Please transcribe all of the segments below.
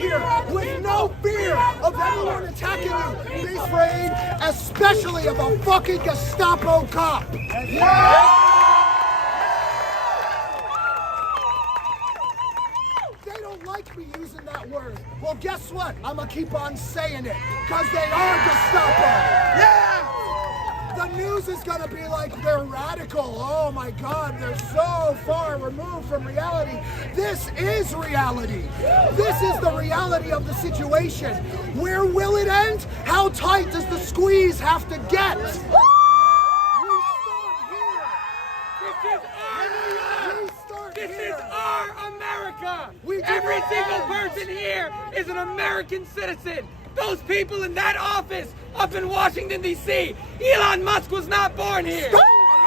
here with no fear of anyone attacking you. Be afraid, especially of a fucking Gestapo cop. They don't like me using that word. Well, guess what? I'm gonna keep on saying it, because they are Gestapo. Yeah! The news is gonna be like they're radical. Oh my God, they're so far removed from reality. This is reality. This is the reality of the situation. Where will it end? How tight does the squeeze have to get? We start here. This is our America. Every single person here is an American citizen. Those people in that office up in Washington, D.C. Elon Musk was not born here. Donald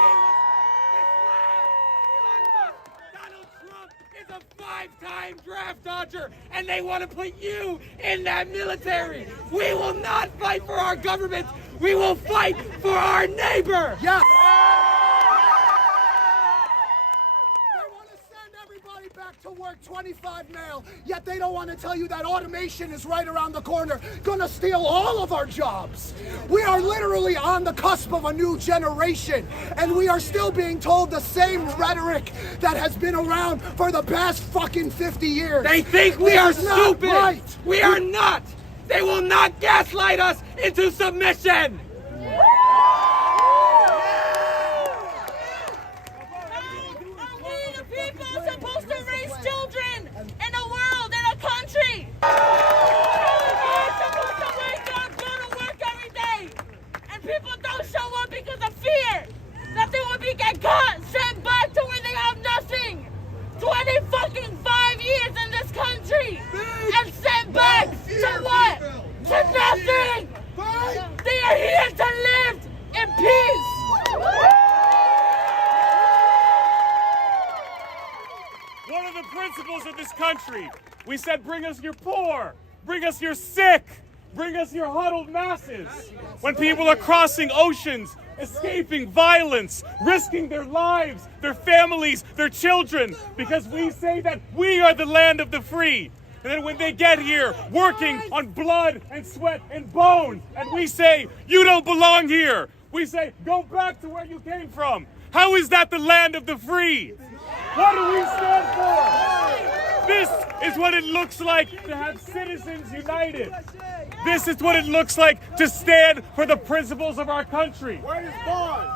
Trump is a 5-time draft dodger, and they want to put you in that military. We will not fight for our government. We will fight for our neighbor. Yes. Back to work 25 now, yet they don't want to tell you that automation is right around the corner, gonna steal all of our jobs. We are literally on the cusp of a new generation, and we are still being told the same rhetoric that has been around for the past fucking 50 years. They think we are stupid. Right. We are not. They will not gaslight us into submission. Get caught, sent back to where they have nothing. 25 years in this country, and sent back to what? To nothing. They are here to live in peace. One of the principles of this country, we said, bring us your poor, bring us your sick, bring us your huddled masses. When people are crossing oceans, escaping violence, risking their lives, their families, their children, because we say that we are the land of the free. And then when they get here, working on blood and sweat and bone, and we say, you don't belong here. We say, go back to where you came from. How is that the land of the free? What do we stand for? This is what it looks like to have citizens united. This is what it looks like to stand for the principles of our country. Word is bond.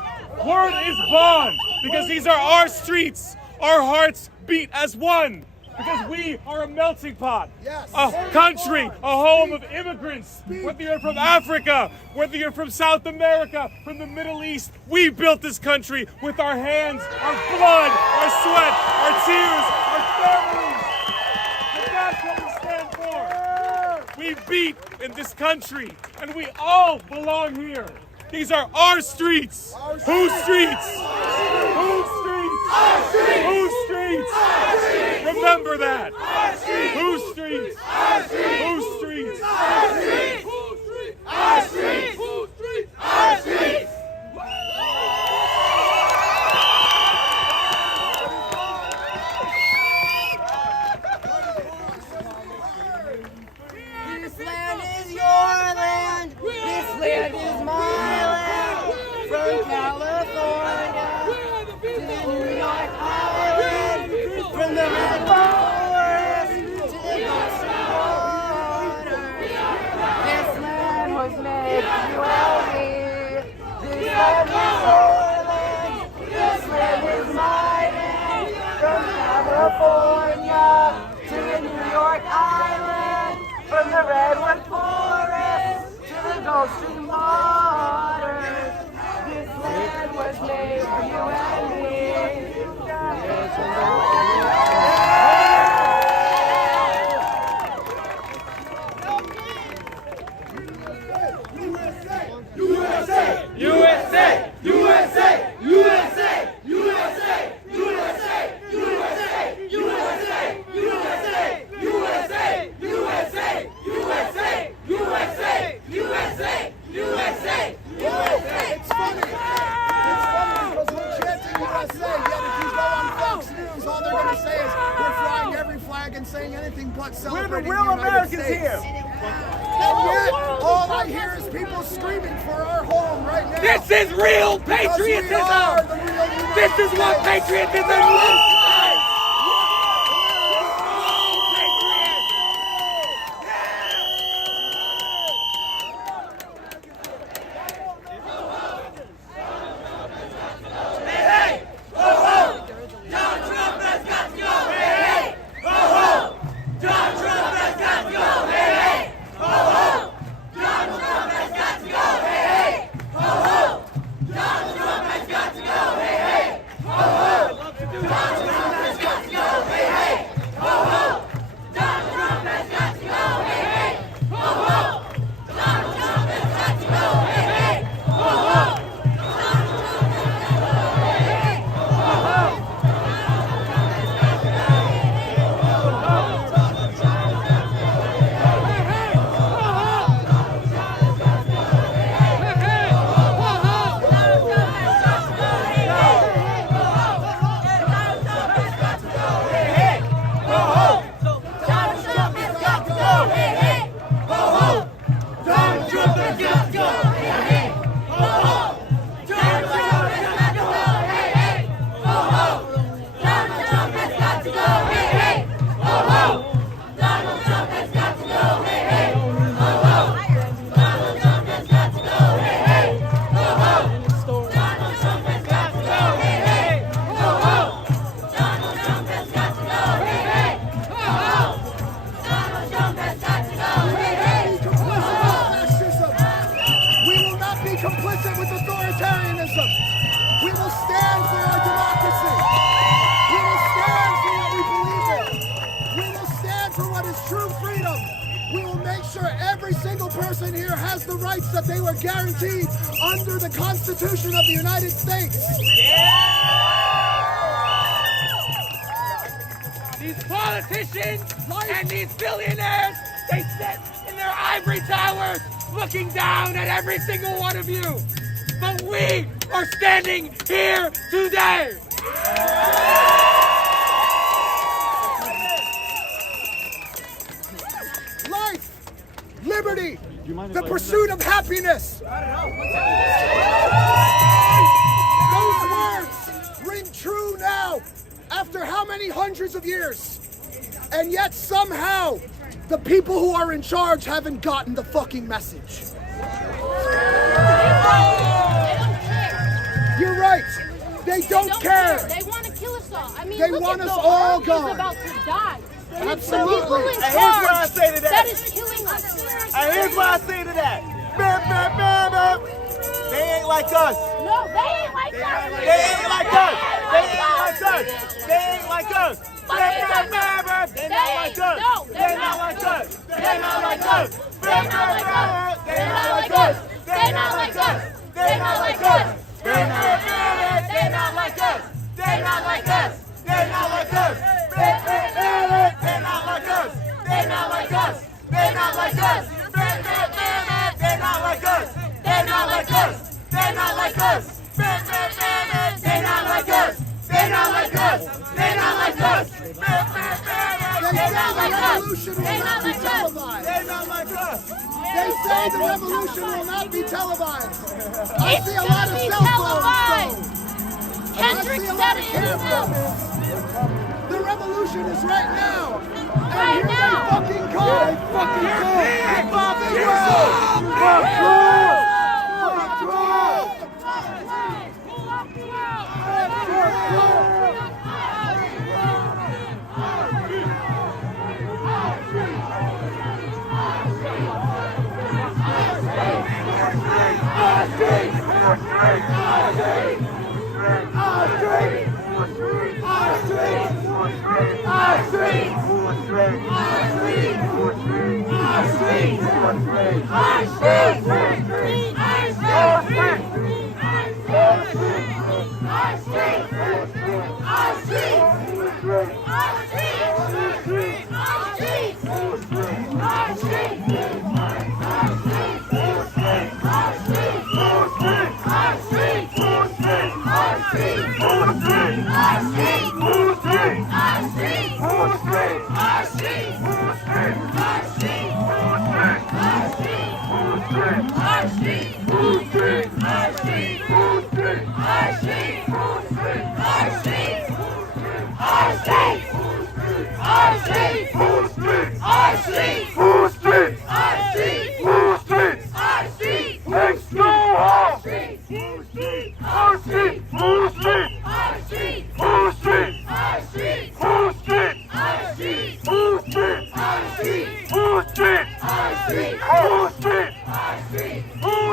Word is bond, because these are our streets. Our hearts beat as one, because we are a melting pot. Yes. A country, a home of immigrants. Whether you're from Africa, whether you're from South America, from the Middle East, we built this country with our hands, our blood, our sweat, our tears, our families. And that's what we stand for. We beat in this country, and we all belong here. These are our streets. Whose streets? Whose streets? Our streets. Whose streets? Our streets. Remember that. Our streets. Whose streets? Our streets. Whose streets? Our streets. Our streets. Our streets. This land is your land. This land is my land. From California to the New York Island. From the red forest to the ocean water. This land was made for you and me. This land is your land. This land is my land. From California to the New York Island. From the redwood forest to the Gulf Stream waters, this land was made for you and me. USA! USA! USA! USA! USA! USA! USA! USA! USA! USA! USA! USA! USA! USA! USA! USA! It's funny because we're chanting but We're the celebrating real the United Americans States. here. And yet, all I hear is people screaming for our home right now. This is real Because we are patriotism. the real United This is what States. patriotism looks like. complicit with authoritarianism. We will stand for our democracy. We will stand for what we believe in. We will stand for what is true freedom. We will make sure every single person here has the rights that they were guaranteed under the Constitution of the United States. These politicians and these billionaires, they sit in their ivory towers looking down at every single one of you. But we are standing here today. Life, liberty, the pursuit of happiness. Those words ring true now after how many hundreds of years? And yet somehow the people who are in charge haven't gotten the fucking message. You're right. They don't care. They want to kill us all. I mean, They look want at us the all army gone. is about to die. And it's the Absolutely. people in And here's what I charge say to that. that is killing us. And here's what I say to that. Bam, bam, bam, bam. They ain't like us. No, they ain't like us. They ain't like us. They ain't like us. They ain't like us. Bam, bam, bam, bam. They not like us. No, They not like us. They not like us. Bam, bam, bam. They not like us. They not like us. They not like us. Bam, bam, bam. They not like us. They not like us. They not like us. Bam, bam, bam. They not like us. They not like us. They not like us. Bam, bam, bam. They not like us. They not like us. They not like us. Bam, bam, bam. They not like us. They not like us. They not like us. Bam, bam, bam. They say the revolution will not be televised. They not like us. They say the revolution will not be televised. I It's see a gonna lot of be cell televised. phones. I Kendrick see a said lot of it himself. cameras. The revolution is right now. And Right here now. they fucking come. They fucking come. Fuck the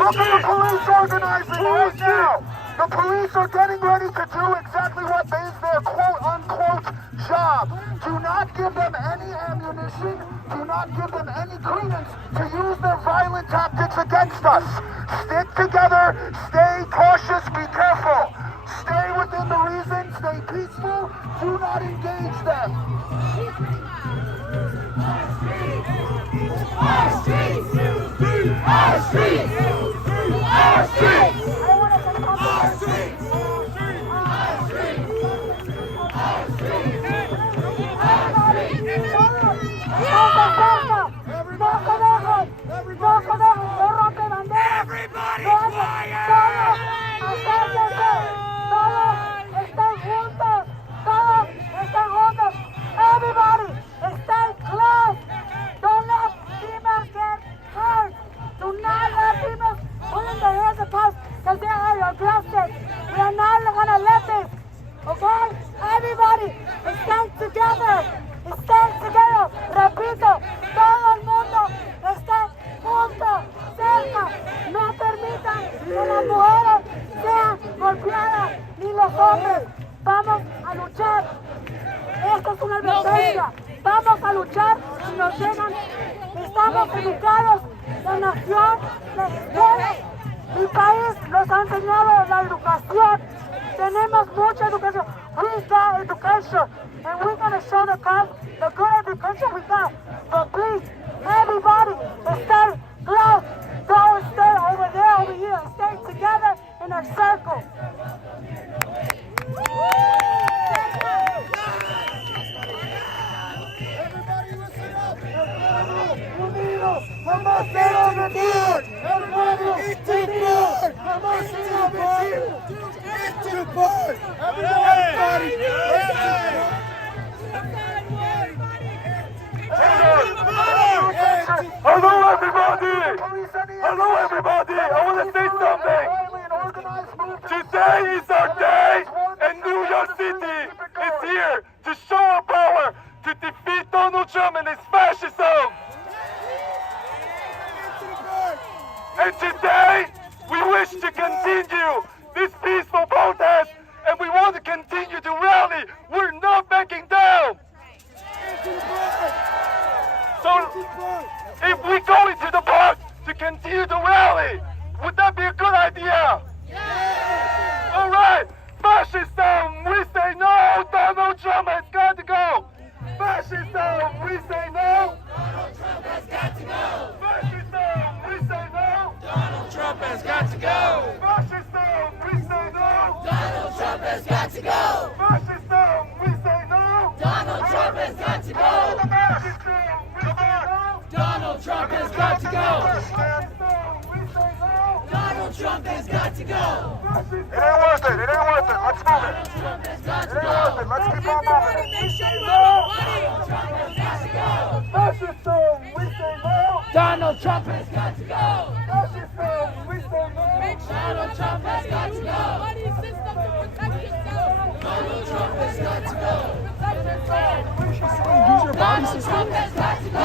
Look at the police organizing right now. The police are getting ready to do exactly what is their quote-unquote job. Do not give them any ammunition. Do not give them any credence to use their violent tactics against us. Stick together. Stay cautious. Be careful. Stay within the reason. Stay peaceful. Do not engage them. Our streets! Our streets! Our streets! Our streets! Everybody quiet! Everybody, stay close. Don't let females get hurt. Do not let females put in their hands of us because they are aggressive. We are not going to let this. Okay? Everybody, stay together. Stay together. Repito, todo el mundo esté junto, cerca. No permitan que las mujeres sean golpeadas ni los hombres. Vamos a luchar. Esto es una advertencia. Vamos a luchar si nos llegan. Estamos educados. La nación, la escuela, mi país nos ha enseñado la educación. Tenemos mucha educación. We got education. And we're going to show the cops the good education we got. But please, everybody, stay close. Don't stay over there, over here. Stay together in a circle. Everybody listen up! Unidos, vamos a unir! Everybody, eat to board! Vamos a unir! Eat to board! Everybody, Hello everybody! Hello everybody! I want to say something! Today is our day and New York City is here to show our power to defeat Donald Trump and his fascism! And today we wish to continue this peaceful protest and we want to continue to rally. We're not backing down! So if we go into the park to continue the rally, would that be a good idea? Yeah! All right, fascism, we say no. Donald Trump has got to go. Fascism, we say no. Donald Trump has got to go. Fascism, we say no. Donald Trump has got to go. Fascism, we say no. Donald Trump has got to go. Fascism, we say no. Donald Trump has got to go. Fascism, we say no. Donald Trump has got to go. Donald Trump has got to go. It ain't worth it. It ain't worth it. Let's move it. It ain't worth it. Let's keep on moving. Fascism, we say no. Donald Trump has got to go. Fascism, we say no. Donald Trump has got to go. Donald Trump has got to go. Use your body system. Donald Trump has got to go.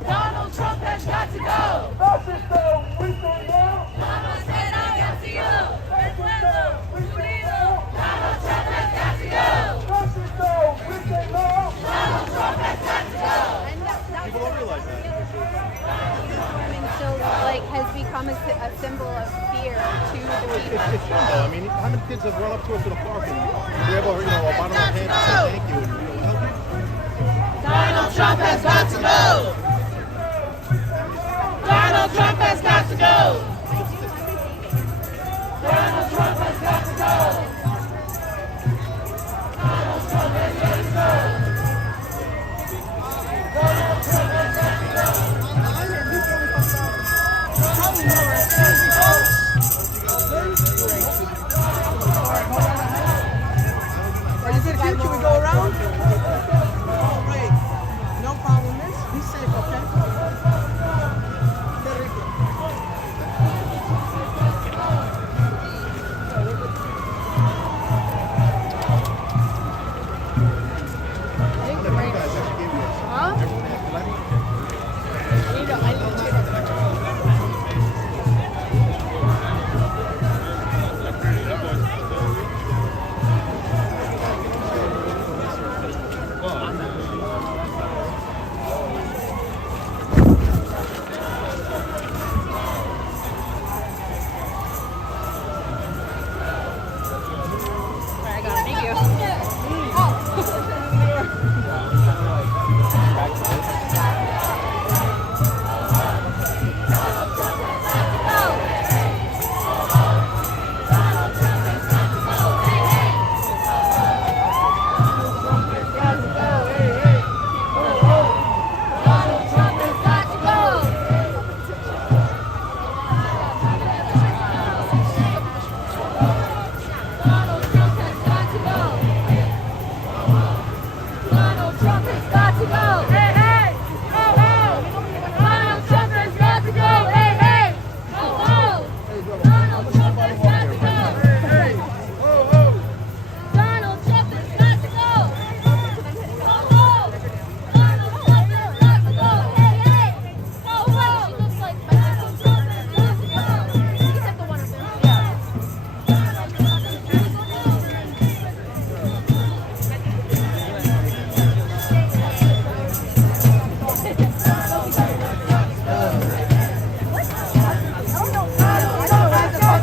Donald Trump has got to go. Donald said I got to go. Donald Trump has got to go. Donald Trump has got to go. People don't realize that. So, like, has become a symbol of fear to the people. It's fun though. I mean, how many kids have run up to us in the park and we have a bottom of our hand and say thank you and help you? Donald Trump has got to go. Donald Trump has got to go. Donald Trump has got to go. Donald Trump has got to go. Donald Trump has got to go. Are you good, kid? Can we go around? All right. No problem, miss. Be safe, okay? Very good.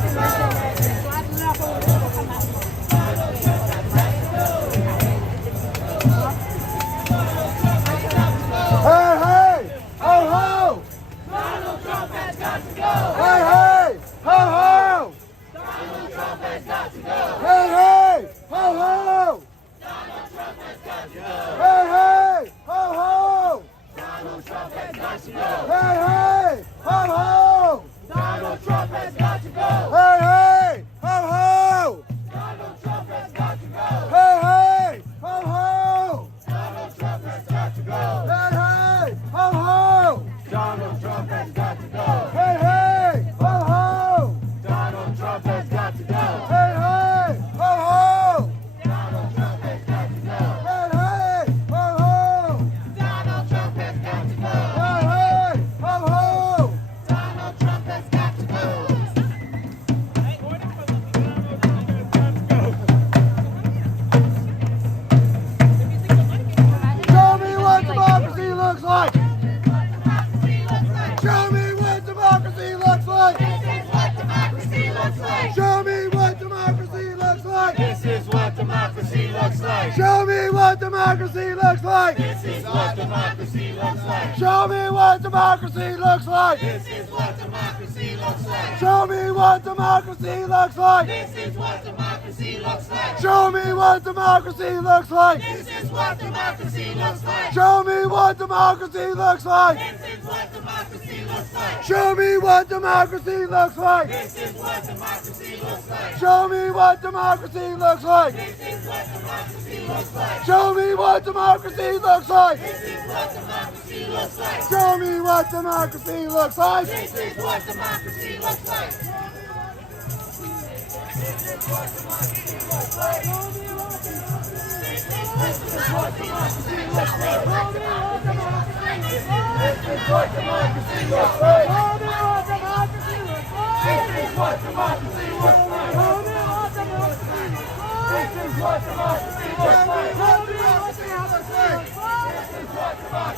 Show me what democracy looks like. This is what democracy looks like. Show me what democracy looks like. This is what democracy looks like. Show me what democracy looks like. This is what democracy looks like. Show me what democracy looks like. This is what democracy looks like. Show me what democracy looks like. This is what democracy looks like. Show me what democracy looks like. This is what democracy looks like. Show me what democracy looks like. This is what democracy looks like. Show me what democracy looks like. This is what democracy looks like. Show me what democracy looks like. This is what democracy looks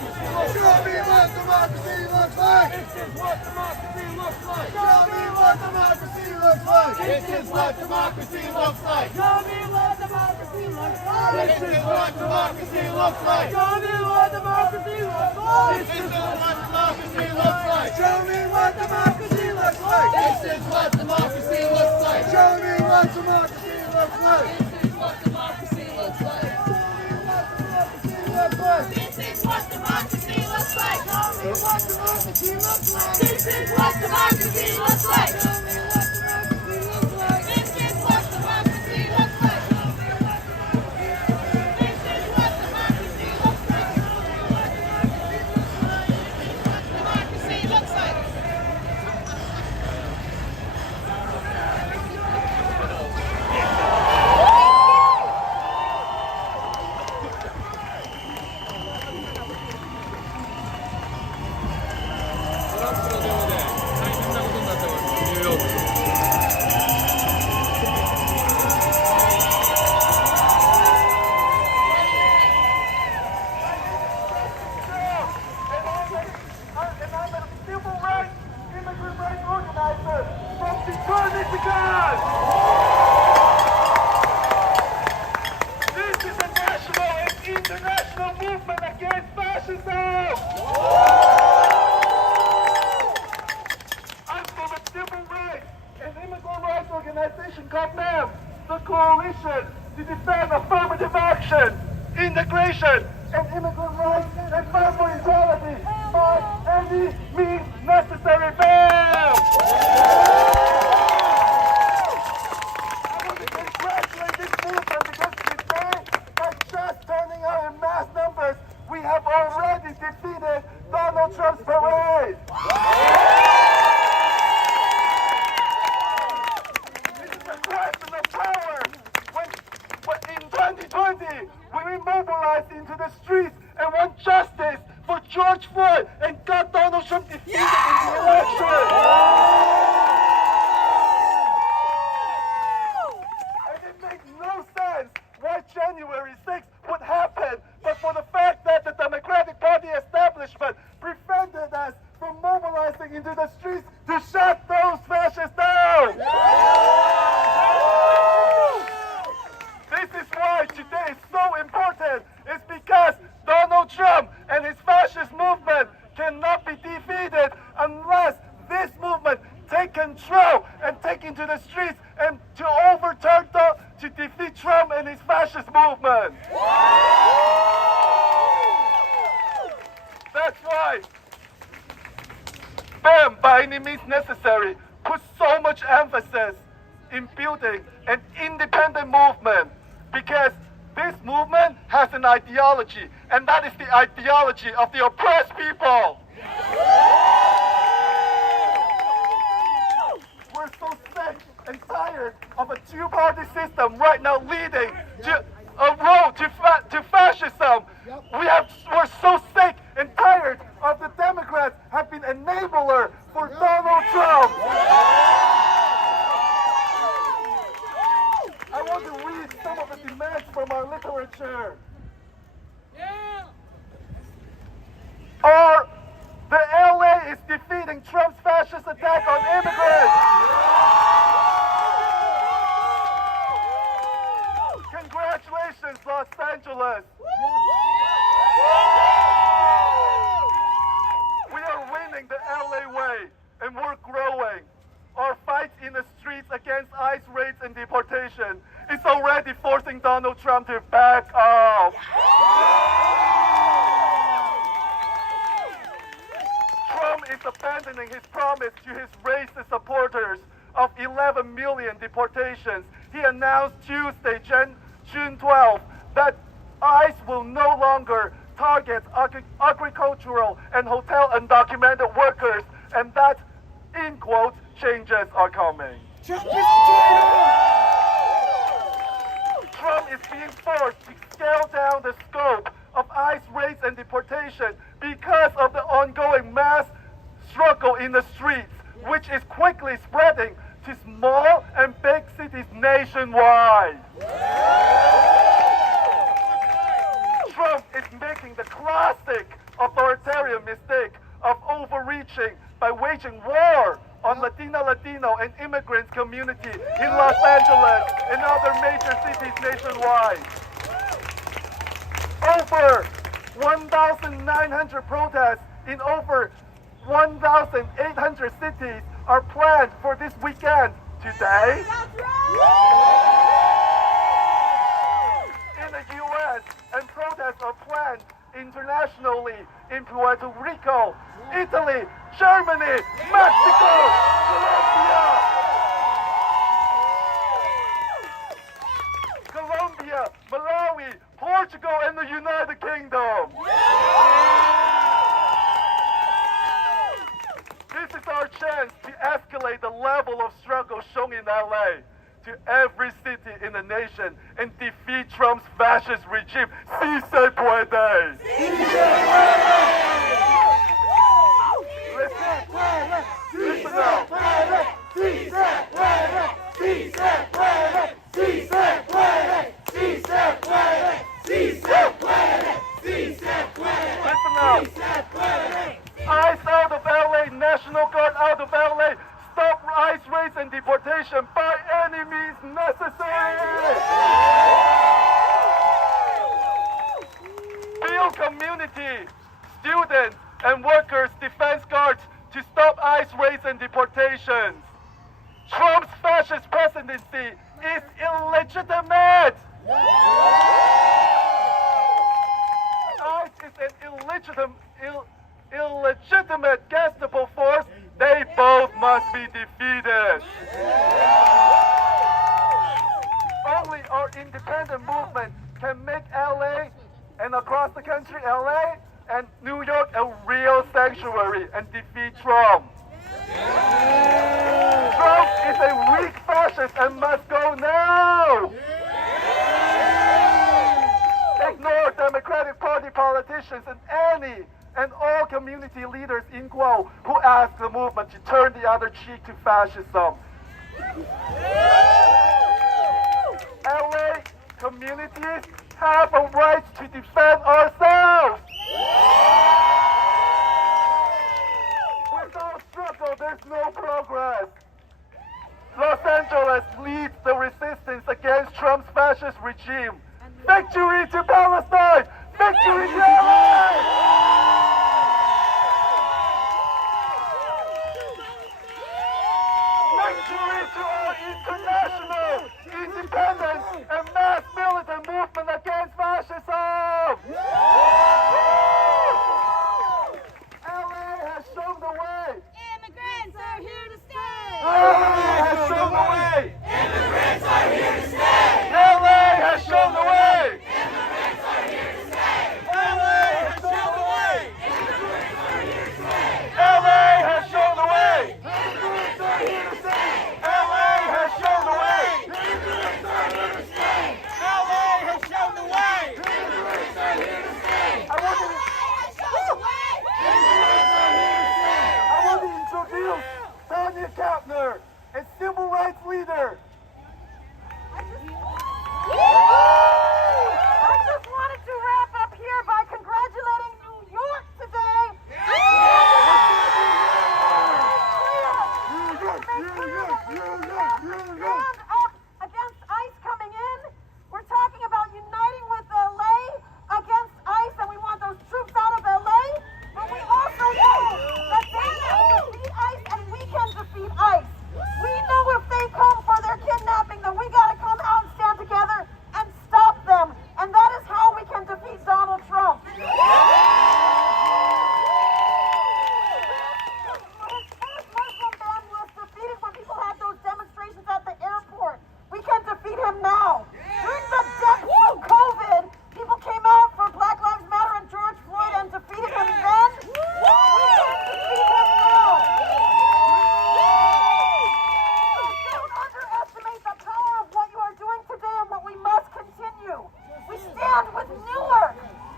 like. Show me what democracy looks like. This is what democracy looks like. Show me what democracy looks like. This is what democracy looks like. Show me what democracy looks like. This is what democracy looks like. Show me what democracy looks like. This is what democracy looks like. Show me what democracy looks like. This is what democracy looks like. Show me what democracy looks like. This is what democracy looks like. Looks like. This is what democracy looks like. what democracy looks like. This is what democracy looks like. Tell me what democracy looks like. This is what democracy looks like. This is what democracy looks like. Democracy looks like. And I'm a civil rights, immigrant rights organizer from Detroit, Michigan. This is a national and international movement against fascism. I'm from a civil rights and immigrant rights organization called NAM, the Coalition to Defend Affirmative Action, Integration, and Immigrant Rights and Family Equality by any means necessary. Bam! I want to congratulate this movement because today, by just turning out in mass numbers, we have already defeated Donald Trump's parade. This is a question of power. When in 2020, we mobilized into the streets and want justice for George Floyd and got Donald Trump defeated in the election. And it makes no sense why January 6th would happen, but for the fact that the Democratic Party establishment prevented us from mobilizing into the streets to shut those fascists down. This is why today is so important. It's because Donald Trump and his fascist movement cannot be defeated unless this movement take control and take into the streets and to overturn, to defeat Trump and his fascist movement. That's why BAM, by any means necessary, puts so much emphasis in building an independent movement, because this movement has an ideology, and that is the ideology of the oppressed people. We're so sick and tired of a two-party system right now leading to a road to fascism. We're so sick and tired of the Democrats have been enabler for Donald Trump. I want to read some of the demands from our literature. Or the LA is defeating Trump's fascist attack on immigrants. Congratulations, Los Angeles. We are winning the LA way, and we're growing. Our fight in the streets against ICE raids and deportation is already forcing Donald Trump to back off. Trump is abandoning his promise to his racist supporters of 11 million deportations. He announced Tuesday, June 12th, that ICE will no longer target agricultural and hotel undocumented workers, and that, in quotes, changes are coming. Trump is being forced to scale down the scope of ICE raids and deportation because of the ongoing mass struggle in the streets, which is quickly spreading to small and big cities nationwide. Trump is making the classic authoritarian mistake of overreaching by waging war on Latino and immigrant community in Los Angeles and other major cities nationwide. Over 1,900 protests in over 1,800 cities are planned for this weekend. Today, in the U.S., and protests are planned internationally in Puerto Rico, Italy, Germany, Mexico, Colombia, Malawi, Portugal, and the United Kingdom. This is our chance to escalate the level of struggle shown in LA to every city in the nation and defeat Trump's fascist regime. Si se puede! Listen now. Listen now. ICE out of LA, National Guard out of LA, stop ICE raids and deportation by any means necessary. Build community, students and workers, defense guards to stop ICE raids and deportations. Trump's fascist presidency is illegitimate. ICE is an illegitimate Gestapo force. They both must be defeated. Only our independent movement can make LA and across the country, LA and New York, a real sanctuary and defeat Trump. Trump is a weak fascist and must go now. Ignore Democratic Party politicians and any and all community leaders in quo who ask the movement to turn the other cheek to fascism. LA communities have a right to defend ourselves. Without struggle, there's no progress. Los Angeles leads the resistance against Trump's fascist regime. Victory to Palestine! Victory to LA! Victory to our international, independent, and mass militant movement against fascism! LA has shown the way! Immigrants are here to stay! LA has shown the way! Immigrants are here to stay! LA has shown the way! Immigrants are here to stay! LA has shown the way! Immigrants are here to stay! LA has shown the way! Immigrants are here to stay! LA has shown the way! Immigrants are here to stay! LA has shown the way! Immigrants are here to stay! I want to introduce Tanya Kapner, a civil rights leader. I just wanted to wrap up here by congratulating New York today. Stand up against ICE coming in. We're talking about uniting with LA against ICE, and we want those troops out of LA. But we also know that they can defeat ICE and we can defeat ICE. We know if they come for their kidnapping, that we gotta come out and stand together and stop them. And that is how we can defeat Donald Trump. His first Muslim ban was defeated when people had those demonstrations at the airport. We can defeat him now. During the depths of COVID, people came out for Black Lives Matter and George Floyd and defeated him then. We can defeat him now. Don't underestimate the power of what you are doing today and what we must continue. We stand with Newark,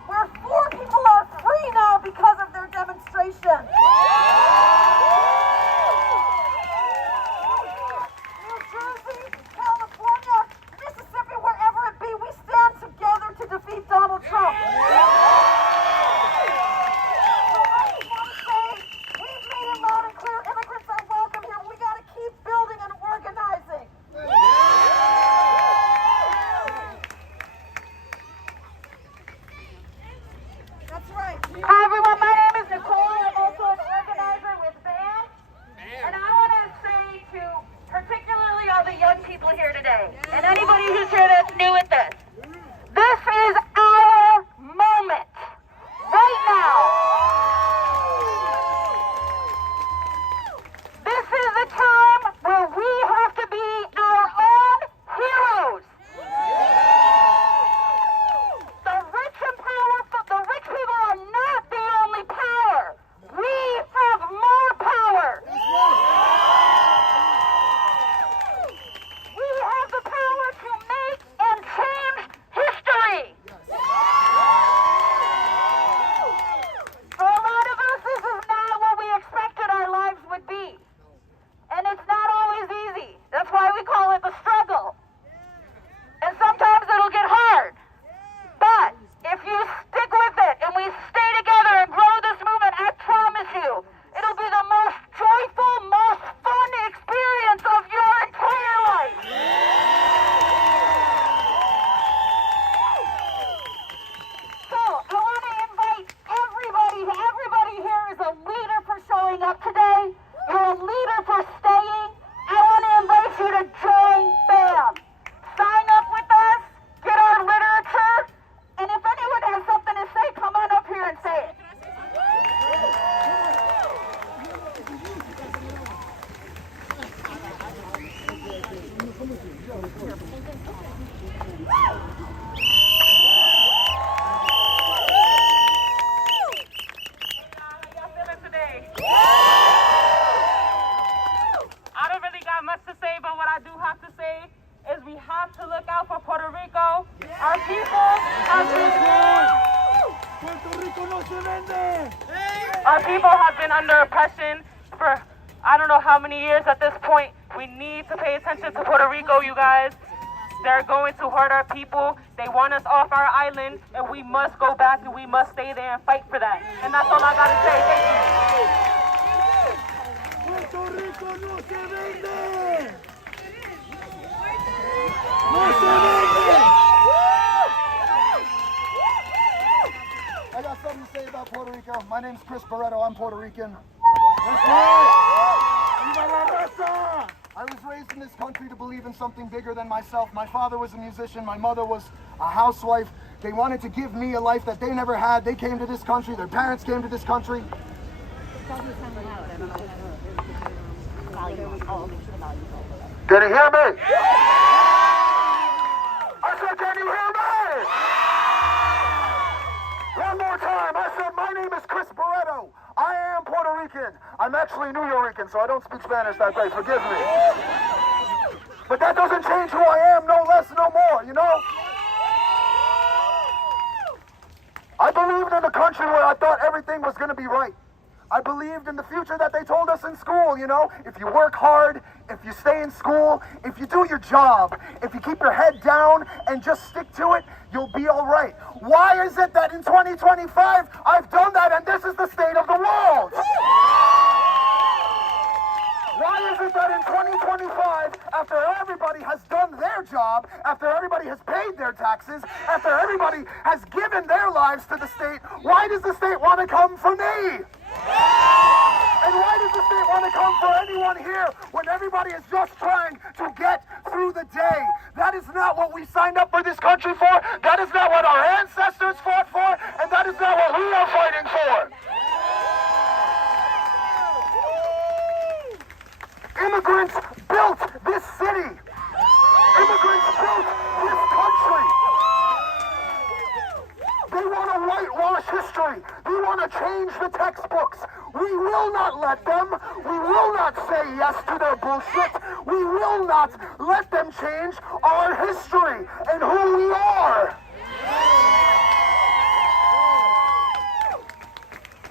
where 4 people are free now because of their demonstration. New Jersey, California, Mississippi, wherever it be, we stand together to defeat Donald Trump. So I just want to say, we've made it loud and clear, immigrants are welcome here. We got to keep building and organizing. That's right. Hi everyone, my name is Nicole. I'm also an organizer with BAM. And I want to say to particularly all the young people here today, and anybody who's here that's new at this, this is our moment. Right now. with the struggle. And sometimes it'll get hard. But if you stick with it and we stay together and grow this movement, I promise you, it'll be the most joyful, most fun experience of your entire life. So I want to invite everybody here is a leader for showing up today. You're a leader for staying. I want to invite you to join BAM. Sign up with us, get our literature, and if anyone has something to say, come on up here and say it. I don't really got much to say, but what I do have to say is we have to look out for Puerto Rico. Our people have been under oppression for I don't know how many years at this point. We need to pay attention to Puerto Rico, you guys. They're going to hurt our people. They want us off our island, and we must go back and we must stay there and fight for that. And that's all I gotta say. Thank you. Puerto Rico no se vende. No se vende. I got something to say about Puerto Rico. My name's Chris Barretto. I'm Puerto Rican. That's right. I was raised in this country to believe in something bigger than myself. My father was a musician. My mother was a housewife. They wanted to give me a life that they never had. They came to this country. Their parents came to this country. Can you hear me? I said, can you hear me? One more time. I said, my name is Chris Barretto. I am Puerto Rican. I'm actually New Yorican, so I don't speak Spanish that great. Forgive me. But that doesn't change who I am, no less, no more, you know? I believed in a country where I thought everything was going to be right. I believed in the future that they told us in school, you know? If you work hard, if you stay in school, if you do your job, if you keep your head down and just stick to it, you'll be all right. Why is it that in 2025, I've done that and this is the state of the world? Why is it that in 2025, after everybody has done their job, after everybody has paid their taxes, after everybody has given their lives to the state, why does the state want to come for me? And why does the state want to come for anyone here when everybody is just trying to get through the day? That is not what we signed up for this country for. That is not what our ancestors fought for. And that is not what we are fighting for. Immigrants built this city. Immigrants built this country. They want to whitewash history. They want to change the textbooks. We will not let them. We will not say yes to their bullshit. We will not let them change our history and who we are.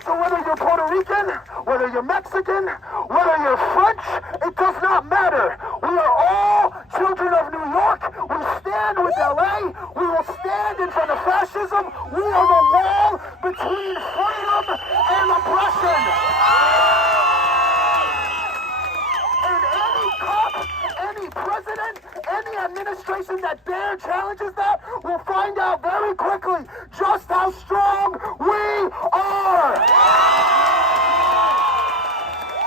So whether you're Puerto Rican, whether you're Mexican, whether you're French, it does not matter. We are all children of New York. We stand with LA. We will stand in front of fascism. We are the wall between freedom and oppression. And any cop, any president, any administration that dare challenges that will find out very quickly just how strong we are.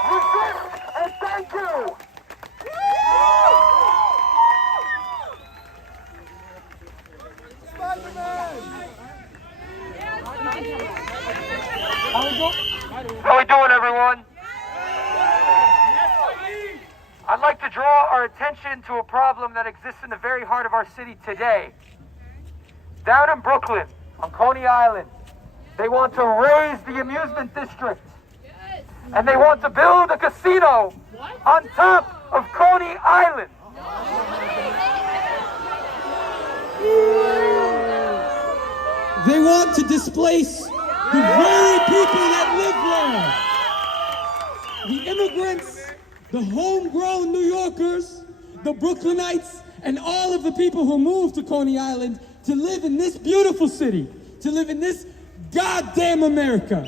Resist and thank you. How we doing, everyone? I'd like to draw our attention to a problem that exists in the very heart of our city today. Down in Brooklyn, on Coney Island, they want to raise the amusement district. And they want to build a casino on top of Coney Island. They want to displace the very people that live there. The immigrants, the homegrown New Yorkers, the Brooklynites and all of the people who moved to Coney Island to live in this beautiful city, to live in this goddamn America.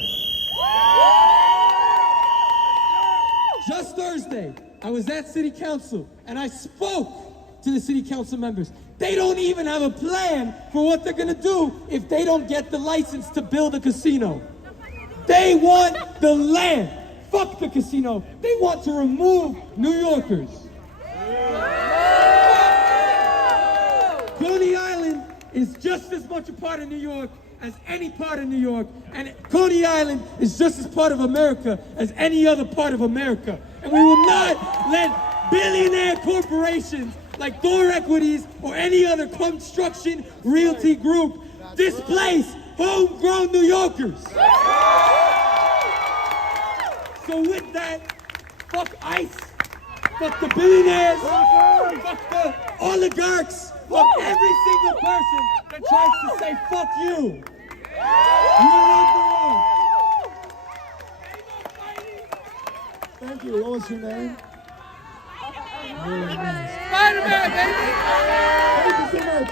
Just Thursday, I was at City Council and I spoke to the City Council members. They don't even have a plan for what they're gonna do if they don't get the license to build a casino. They want the land. Fuck the casino. They want to remove New Yorkers. Coney Island is just as much a part of New York as any part of New York, and Coney Island is just as part of America as any other part of America. And we will not let billionaire corporations like Thor Equities or any other construction realty group displace homegrown New Yorkers. So with that, fuck ICE, fuck the billionaires, fuck the oligarchs, fuck every single person that tries to say fuck you. You leave the room. Thank you. What was your name? Spider-Man, baby! Thank you so much.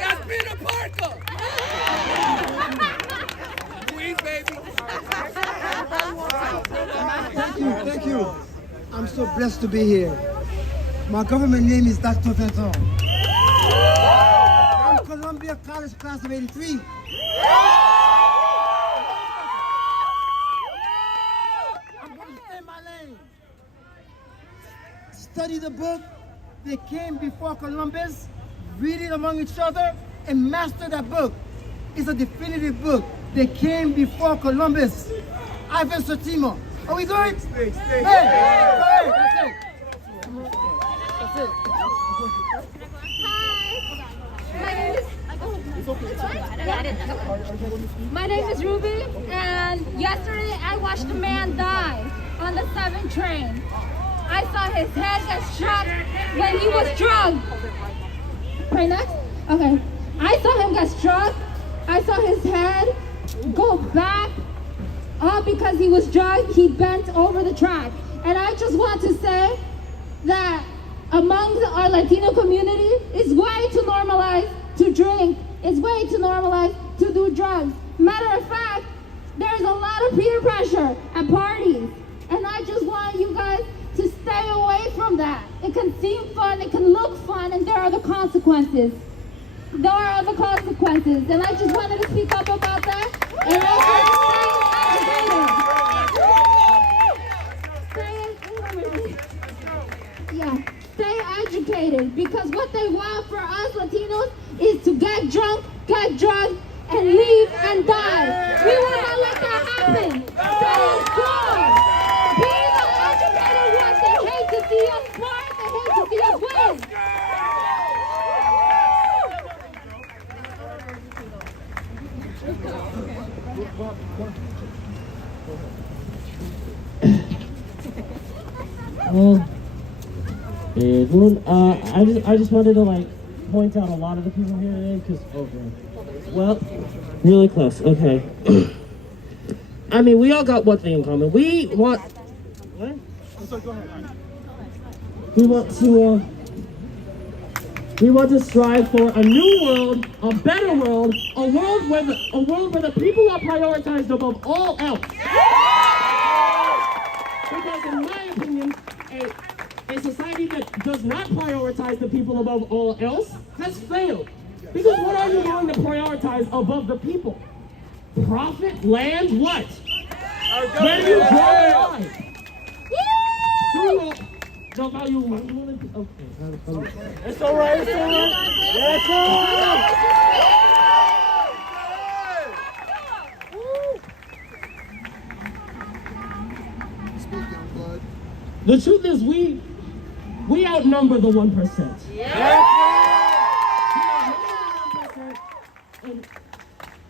That's Peter Parker! Louise, baby! Thank you. I'm so blessed to be here. My government name is Dr. Benton. I'm Columbia College class of 83. I'm going to stay in my lane. Study the book. They came before Columbus, read it among each other, and master that book. It's a definitive book. They came before Columbus. Ivan Sotima. Are we good? Hey, that's it. That's it. My name is Ruby, and yesterday I watched a man die on the 7 train. I saw his head get shot when he was drunk. Pray next? Okay. I saw him get struck. I saw his head go back all because he was drunk. He bent over the track. And I just want to say that among our Latino community, it's way too normalized to drink. It's way too normalized to do drugs. Matter of fact, there's a lot of peer pressure at parties. And I just want you guys to stay away from that. It can seem fun, it can look fun, and there are the consequences. There are the consequences. And I just wanted to speak up about that. And stay educated, because what they want for us Latinos is to get drunk, get drugged, and leave and die. We will not let that happen. Stay strong. Be the educated ones. They hate to see us smart. They hate to see us win. Hey everyone, I just wanted to point out a lot of the people here today because well, really close. Okay. I mean, we all got one thing in common. We want to strive for a new world, a better world, a world where the people are prioritized above all else. Because in my opinion, a society that does not prioritize the people above all else has failed. Because what are you going to prioritize above the people? Profit, land, what? Where do you draw the line? The value. Okay. It's all right. It's all right. It's all right. The truth is, we outnumber the 1%. And,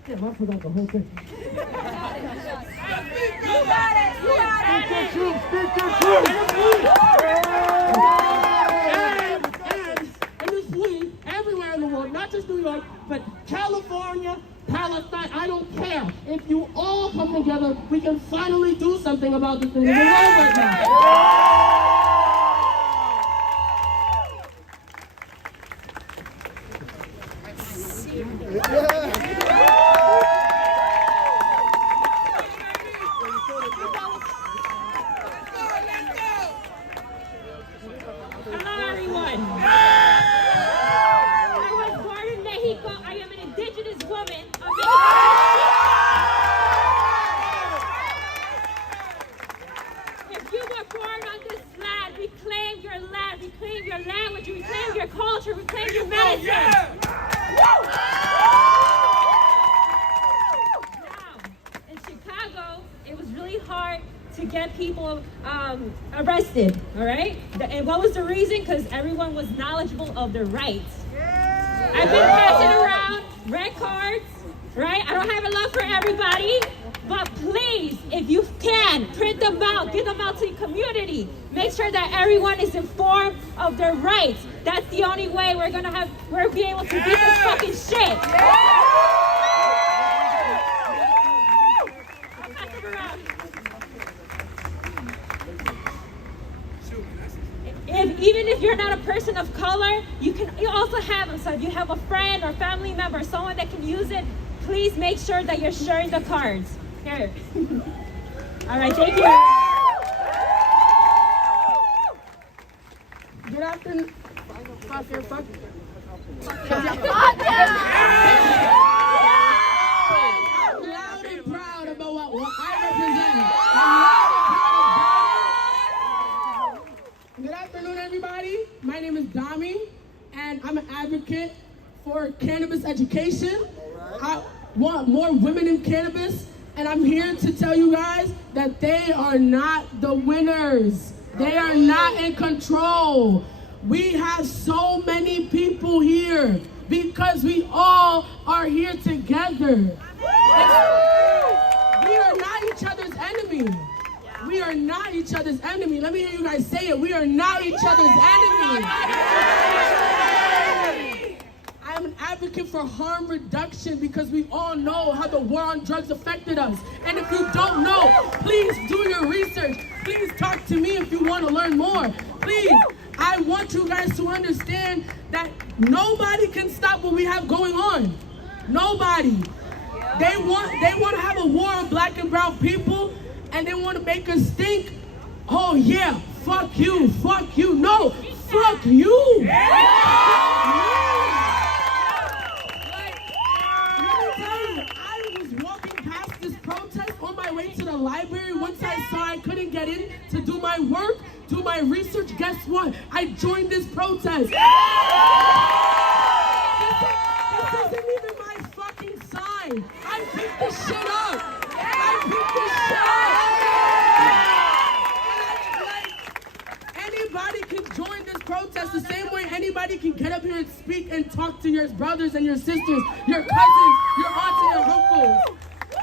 damn, I forgot the whole thing. You got it. Speak the truth. Speak the truth. And this we, everywhere in the world, not just New York, but California, Palestine, I don't care. If you all come together, we can finally do something about the thing in the world right now. woman. I was born in Mexico. I am an indigenous woman of Mexico. If you were born on this land, reclaim your land, reclaim your language, reclaim your culture, reclaim your medicine. Now, in Chicago, it was really hard to get people arrested, all right? And what was the reason? Because everyone was knowledgeable of their rights. I've been passing around red cards, right? I don't have a lot for everybody, but please, if you can, print them out, give them out to the community. Make sure that everyone is informed of their rights. That's the only way we're be able to beat this fucking shit. I'll pass it around. Even if you're not a person of color, you also have them. So if you have a friend or family member, someone that can use it, please make sure that you're sharing the cards. Here. All right, thank you. Good afternoon. Fuck I'm loud and proud about what I represent. Good afternoon, everybody. My name is Dami, and I'm an advocate for cannabis education. I want more women in cannabis, and I'm here to tell you guys that they are not the winners. They are not in control. We have so many people here because we all are here together. We are not each other's enemy. We are not each other's enemy. Let me hear you guys say it. We are not each other's enemy. I'm an advocate for harm reduction because we all know how the war on drugs affected us. And if you don't know, please do your research. Please talk to me if you want to learn more. Please, I want you guys to understand that nobody can stop what we have going on. Nobody. They want to have a war on black and brown people, and they want to make us think, oh yeah, fuck you, fuck you. No, fuck you. On my way to the library, once I saw I couldn't get in to do my work, do my research, guess what? I joined this protest. This isn't even my fucking sign. I picked this shit up. Anybody can join this protest the same way anybody can get up here and speak and talk to your brothers and your sisters, your cousins, your aunts and your uncles.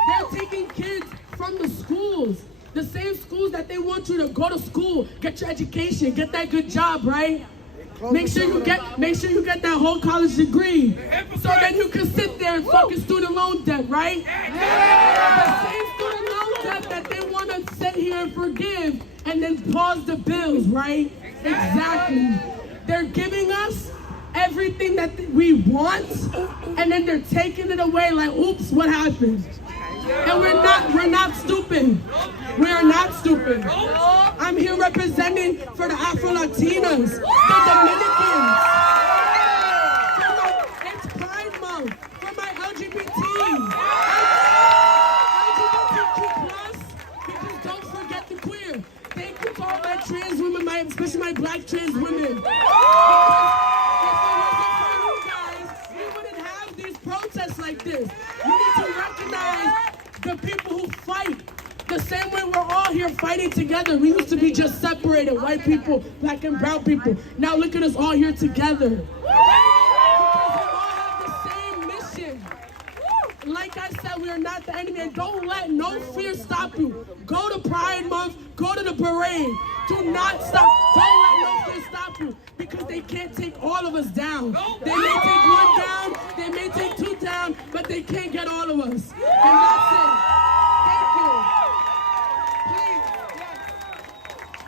They're taking kids from the schools, the same schools that they want you to go to school, get your education, get that good job, right? Make sure you get that whole college degree, so then you can sit there and fucking student loan debt, right? The same student loan debt that they want to sit here and forgive and then pause the bills, right? Exactly. They're giving us everything that we want, and then they're taking it away like, oops, what happened? And we're not stupid. We are not stupid. I'm here representing for the Afro-Latinas, the Dominicans. It's Pride Month for my LGBTQ+, because don't forget the queer. Thank you to all my trans women, especially my black trans women. Protests like this. You need to recognize the people who fight the same way we're all here fighting together. We used to be just separated, white people, black and brown people. Now look at us all here together. Because we all have the same mission. Like I said, we are not the enemy, and don't let no fear stop you. Go to Pride Month, go to the parade. Do not stop. Don't let no fear stop you, because they can't take all of us down. They may take one down, they may take two down, but they can't get all of us. And that's it. Thank you. Please.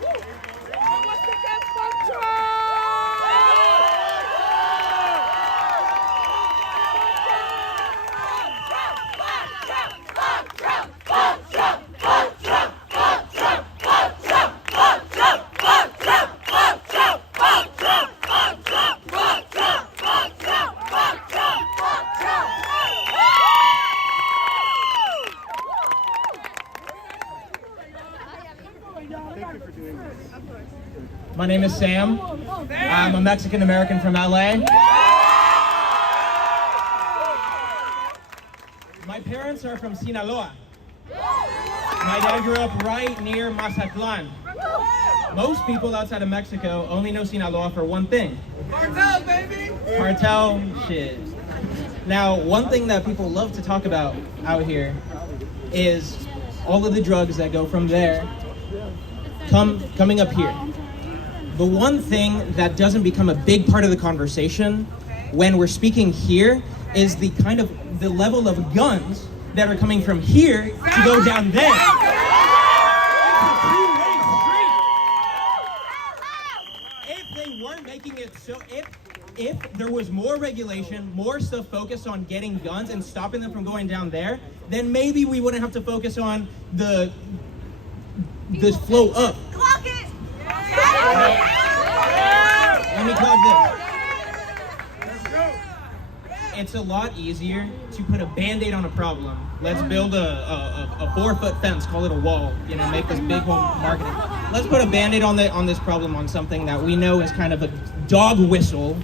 Yes. And once again, fuck Trump! My name is Sam. I'm a Mexican American from LA. My parents are from Sinaloa. My dad grew up right near Mazatlan. Most people outside of Mexico only know Sinaloa for one thing. Cartel, baby! Cartel shit. Now, one thing that people love to talk about out here is all of the drugs that go from there coming up here. The one thing that doesn't become a big part of the conversation when we're speaking here is the level of guns that are coming from here to go down there. It's a two-way street. If they weren't making it so, if there was more regulation, more stuff focused on getting guns and stopping them from going down there, then maybe we wouldn't have to focus on the flow up. Clock it! Let me clock this. It's a lot easier to put a Band-Aid on a problem. Let's build a 4-foot fence, call it a wall, make this big whole marketing. Let's put a Band-Aid on this problem, on something that we know is kind of a dog whistle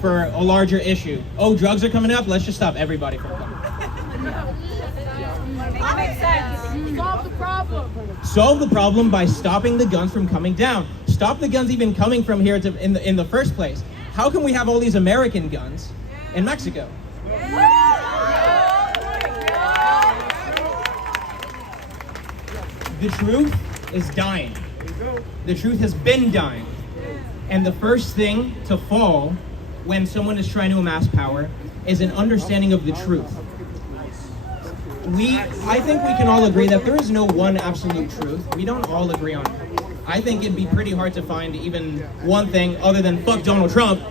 for a larger issue. Oh, drugs are coming up, let's just stop everybody from coming. That makes sense. Solve the problem. Solve the problem by stopping the guns from coming down. Stop the guns even coming from here in the first place. How can we have all these American guns in Mexico? The truth is dying. The truth has been dying. And the first thing to fall when someone is trying to amass power is an understanding of the truth. I think we can all agree that there is no one absolute truth. We don't all agree on it. I think it'd be pretty hard to find even one thing other than fuck Donald Trump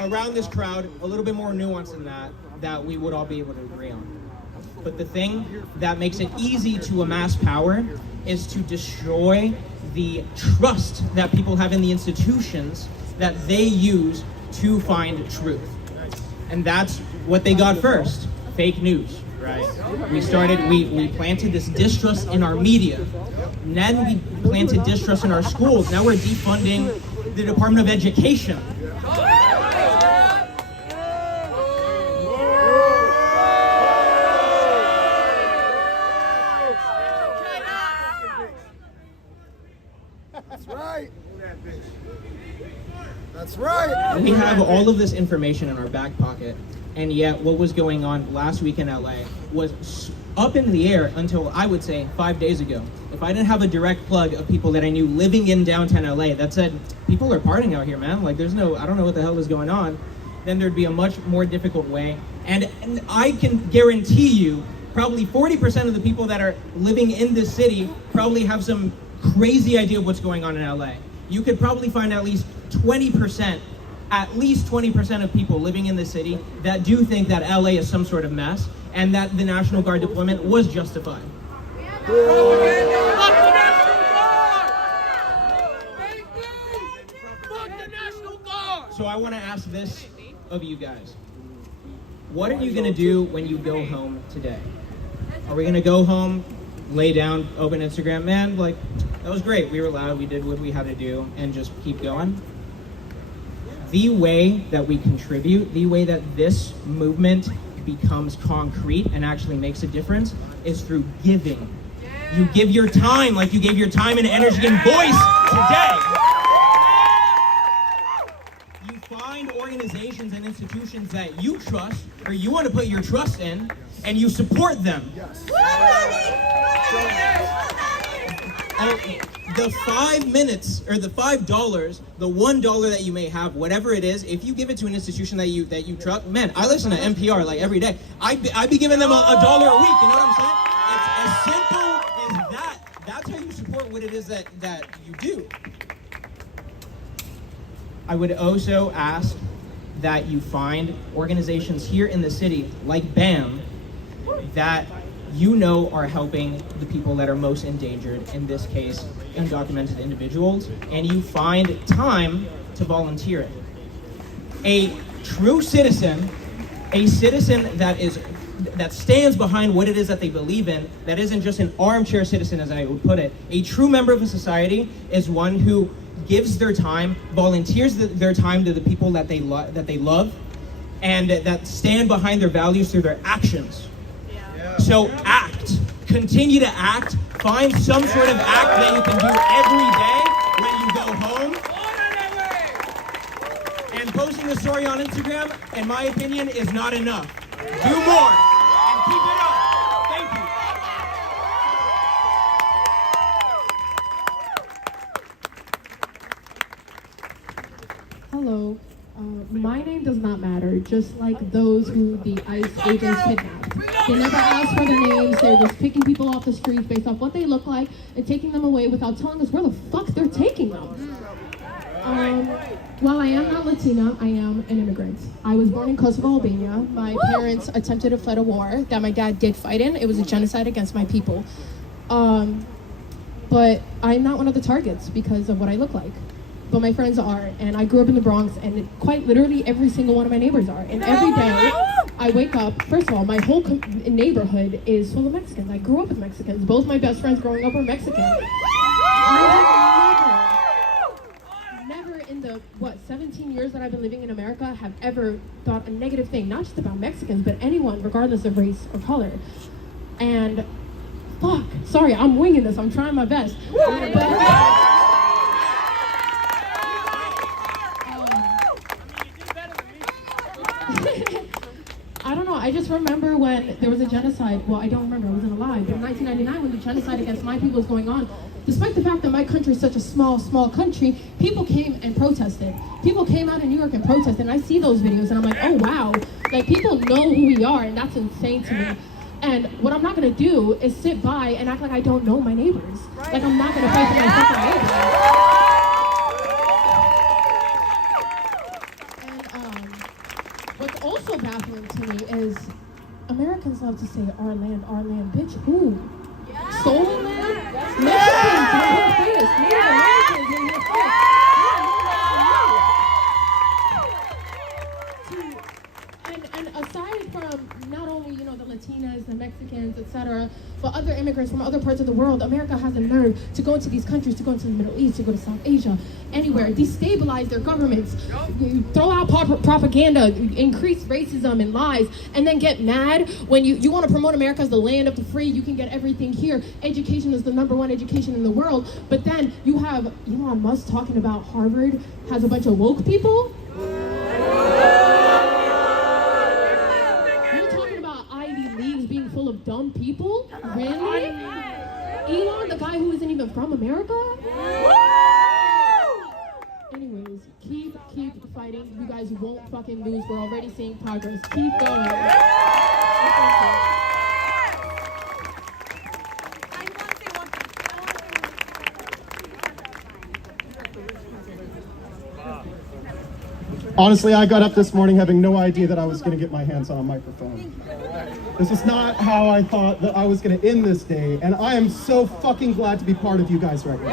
around this crowd, a little bit more nuance than that we would all be able to agree on. But the thing that makes it easy to amass power is to destroy the trust that people have in the institutions that they use to find truth. And that's what they got first, fake news, right? We planted this distrust in our media. And then we planted distrust in our schools. Now we're defunding the Department of Education. That's right. That's right. We have all of this information in our back pocket, and yet what was going on last week in LA was up in the air until, I would say, 5 days ago. If I didn't have a direct plug of people that I knew living in downtown LA that said, people are partying out here, man, like I don't know what the hell is going on, then there'd be a much more difficult way. And I can guarantee you, probably 40% of the people that are living in this city probably have some crazy idea of what's going on in LA. You could probably find at least 20% of people living in the city that do think that LA is some sort of mess and that the National Guard deployment was justified. So I want to ask this of you guys. What are you going to do when you go home today? Are we going to go home, lay down, open Instagram, man, like, that was great, we were loud, we did what we had to do, and just keep going? The way that we contribute, the way that this movement becomes concrete and actually makes a difference is through giving. You give your time like you gave your time and energy and voice today. You find organizations and institutions that you trust or you want to put your trust in, and you support them. The 5 minutes or the $5, the $1 that you may have, whatever it is, if you give it to an institution that you trust, man, I listen to NPR like every day. I'd be giving them $1 a week. You know what I'm saying? It's as simple as that. That's how you support what it is that you do. I would also ask that you find organizations here in the city, like BAM, that you know are helping the people that are most endangered, in this case, undocumented individuals, and you find time to volunteer it. A true citizen, a citizen that is that stands behind what it is that they believe in, that isn't just an armchair citizen, as I would put it. A true member of a society is one who gives their time, volunteers their time to the people that they love, and that stand behind their values through their actions. Yeah. So act. Continue to act. Find some sort of act that you can do every day when you go home. And posting a story on Instagram, in my opinion, is not enough. Do more. And keep it up. Thank you. Hello. My name does not matter, just like those who the ICE agents kidnapped. They never ask for their names, they're just picking people off the streets based off what they look like and taking them away without telling us where the fuck they're taking them. While I am not Latina, I am an immigrant. I was born in Kosovo, Albania. My parents attempted to fight a war that my dad did fight in. It was a genocide against my people. But I'm not one of the targets because of what I look like. But my friends are, and I grew up in the Bronx, and quite literally every single one of my neighbors are. And every day I wake up, first of all, my whole neighborhood is full of Mexicans. I grew up with Mexicans. Both my best friends growing up were Mexican. I never in the, 17 years that I've been living in America have ever thought a negative thing, not just about Mexicans, but anyone, regardless of race or color. And, fuck, sorry, I'm winging this, I'm trying my best. I don't know, I just remember when there was a genocide, well, I don't remember, I wasn't alive, but in 1999 when the genocide against my people was going on, despite the fact that my country is such a small country, people came and protested. People came out in New York and protested, and I see those videos and I'm like, oh wow, like people know who we are, and that's insane to me. And what I'm not gonna do is sit by and act like I don't know my neighbors. Like I'm not gonna fight for my fucking neighbors. What's also baffling to me is Americans love to say our land, bitch. Who? Yeah. Stolen land? Mexicans are here first. Native Americans are here first. And aside from not only, the Latinas, the Mexicans, etc., but other immigrants from other parts of the world, America has the nerve to go into these countries, to go into the Middle East, to go to South Asia, anywhere, destabilize their governments, you throw out propaganda, increase racism and lies, and then get mad when you want to promote America as the land of the free, you can get everything here. Education is the #1 education in the world, but then you have Elon Musk talking about Harvard has a bunch of woke people. Full of dumb people? Really? Elon, the guy who isn't even from America? Anyways, keep fighting. You guys won't fucking lose. We're already seeing progress. Keep going. Honestly, I got up this morning having no idea that I was going to get my hands on a microphone. This is not how I thought that I was going to end this day, and I am so fucking glad to be part of you guys right now.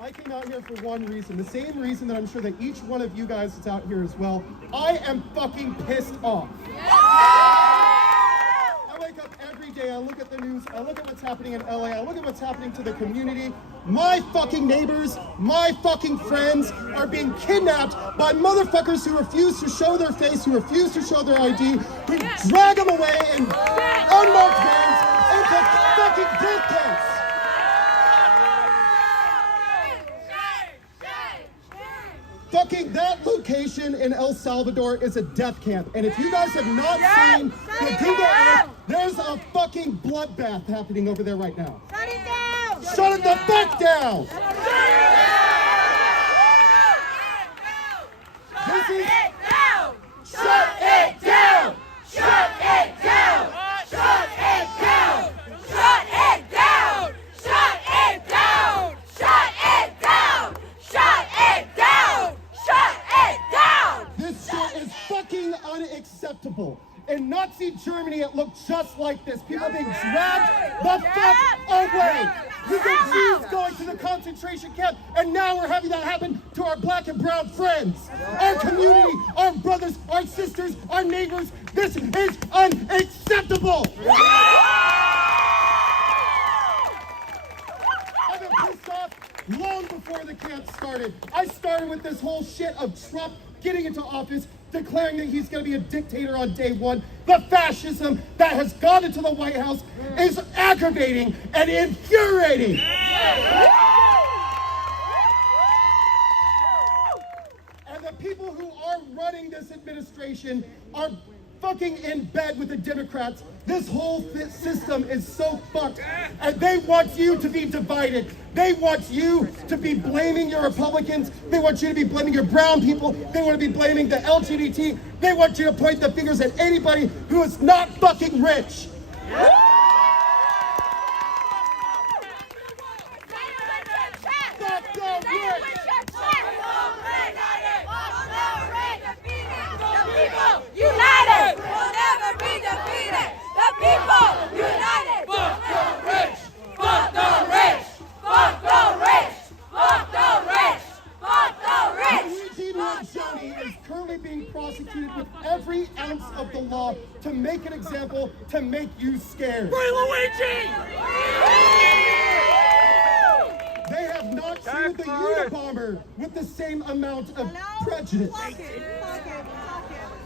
I came out here for one reason, the same reason that I'm sure that each one of you guys is out here as well. I am fucking pissed off. I wake up every day, I look at the news, I look at what's happening in LA, I look at what's happening to the community. My fucking neighbors, my fucking friends are being kidnapped by motherfuckers who refuse to show their face, who refuse to show their ID, who drag them away in unmarked vans into fucking death camps. Fucking that location in El Salvador is a death camp. And if you guys have not seen the Google Earth, there's a fucking bloodbath happening over there right now. Shut it down! Shut it the fuck down! Shut it down! Shut it down! Shut it down! Shut it down! Shut it down! Shut it down! Shut it down! Shut it down! Shut it down! Shut it down! This shit is fucking unacceptable. In Nazi Germany, it looked just like this. People being dragged the fuck away. You can choose going to the concentration camp, and now we're having that happen to our black and brown friends, our community, our brothers, our sisters, our neighbors. This is unacceptable. I've been pissed off long before the camp started. I started with this whole shit of Trump getting into office, declaring that he's going to be a dictator on day one. The fascism that has gone into the White House is aggravating and infuriating. And the people who are running this administration are fucking in bed with the Democrats. This whole system is so fucked, and they want you to be divided. They want you to be blaming your Republicans. They want you to be blaming your brown people. They want to be blaming the LGBT. They want you to point the fingers at anybody who is not fucking rich. United will never be defeated. The people united. Fuck the rich! Fuck the rich! Fuck the rich. Fuck the rich. Fuck the rich. Luigi Mangione is currently being prosecuted with every ounce of the law to make an example, to make you scared. Free Luigi! They have not sued the Unabomber with the same amount of prejudice.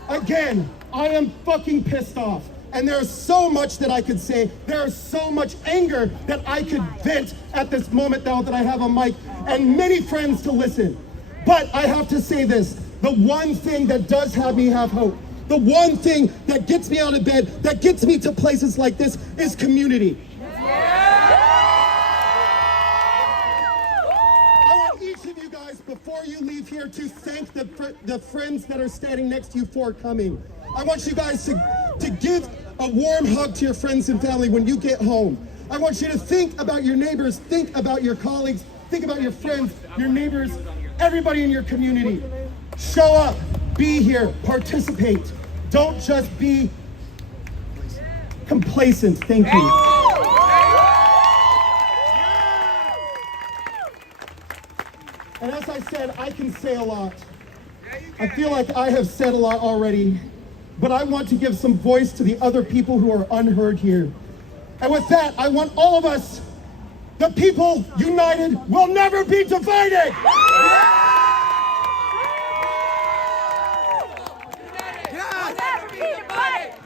Again, I am fucking pissed off. And there's so much that I could say. There's so much anger that I could vent at this moment now that I have a mic and many friends to listen. But I have to say this. The one thing that does have me have hope, the one thing that gets me out of bed, that gets me to places like this is community. Before you leave here, to thank the friends that are standing next to you for coming. I want you guys to give a warm hug to your friends and family when you get home. I want you to think about your neighbors, think about your colleagues, think about your friends, your neighbors, everybody in your community. Show up, be here, participate. Don't just be complacent. Thank you. And as I said, I can say a lot. I feel like I have said a lot already, but I want to give some voice to the other people who are unheard here. And with that, I want all of us, the people united, will never be divided.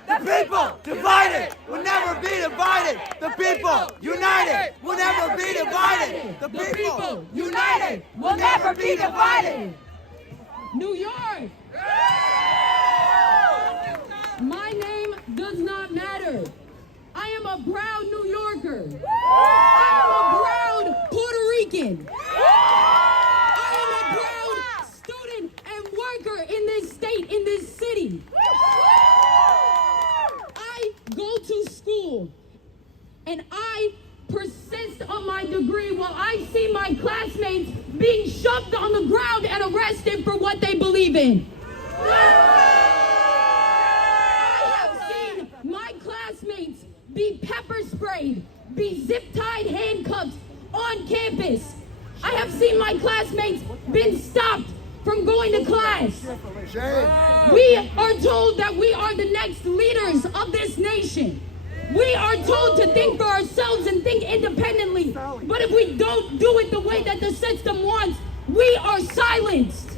The people divided will never be divided. The people united will never be divided. The people united will never be divided. New York! My name does not matter. I am a proud New Yorker. I am a proud Puerto Rican. I am a proud student and worker in this state, in this city. I go to school and I persist on my degree while I see my classmates being shoved on the ground and arrested for what they believe in. I have seen my classmates be pepper sprayed, be zip-tied handcuffed on campus. I have seen my classmates been stopped from going to class. We are told that we are the next leaders of this nation. We are told to think for ourselves and think independently. But if we don't do it the way that the system wants, we are silenced.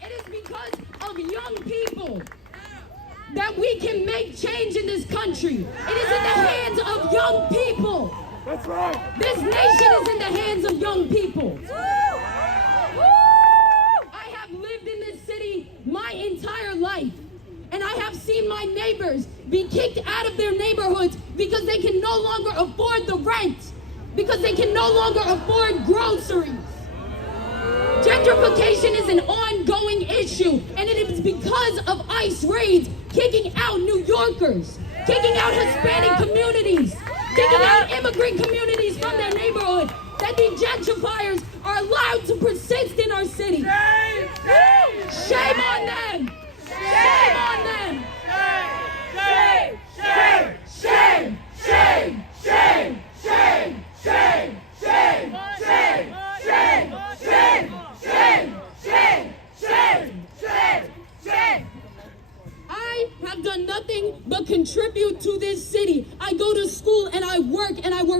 It is because of young people that we can make change in this country. It is in the hands of young people. That's right. This nation is in the hands of young people. I have lived in this city my entire life, and I have seen my neighbors be kicked out of their neighborhoods because they can no longer afford the rent, because they can no longer afford groceries. Gentrification is an ongoing issue, and it is because of ICE raids kicking out New Yorkers, kicking out Hispanic communities, kicking out immigrant communities from their neighborhood, that the gentrifiers are allowed to persist in our city. Shame on them! Shame on them! Shame! Shame! Shame! Shame! go to school and I work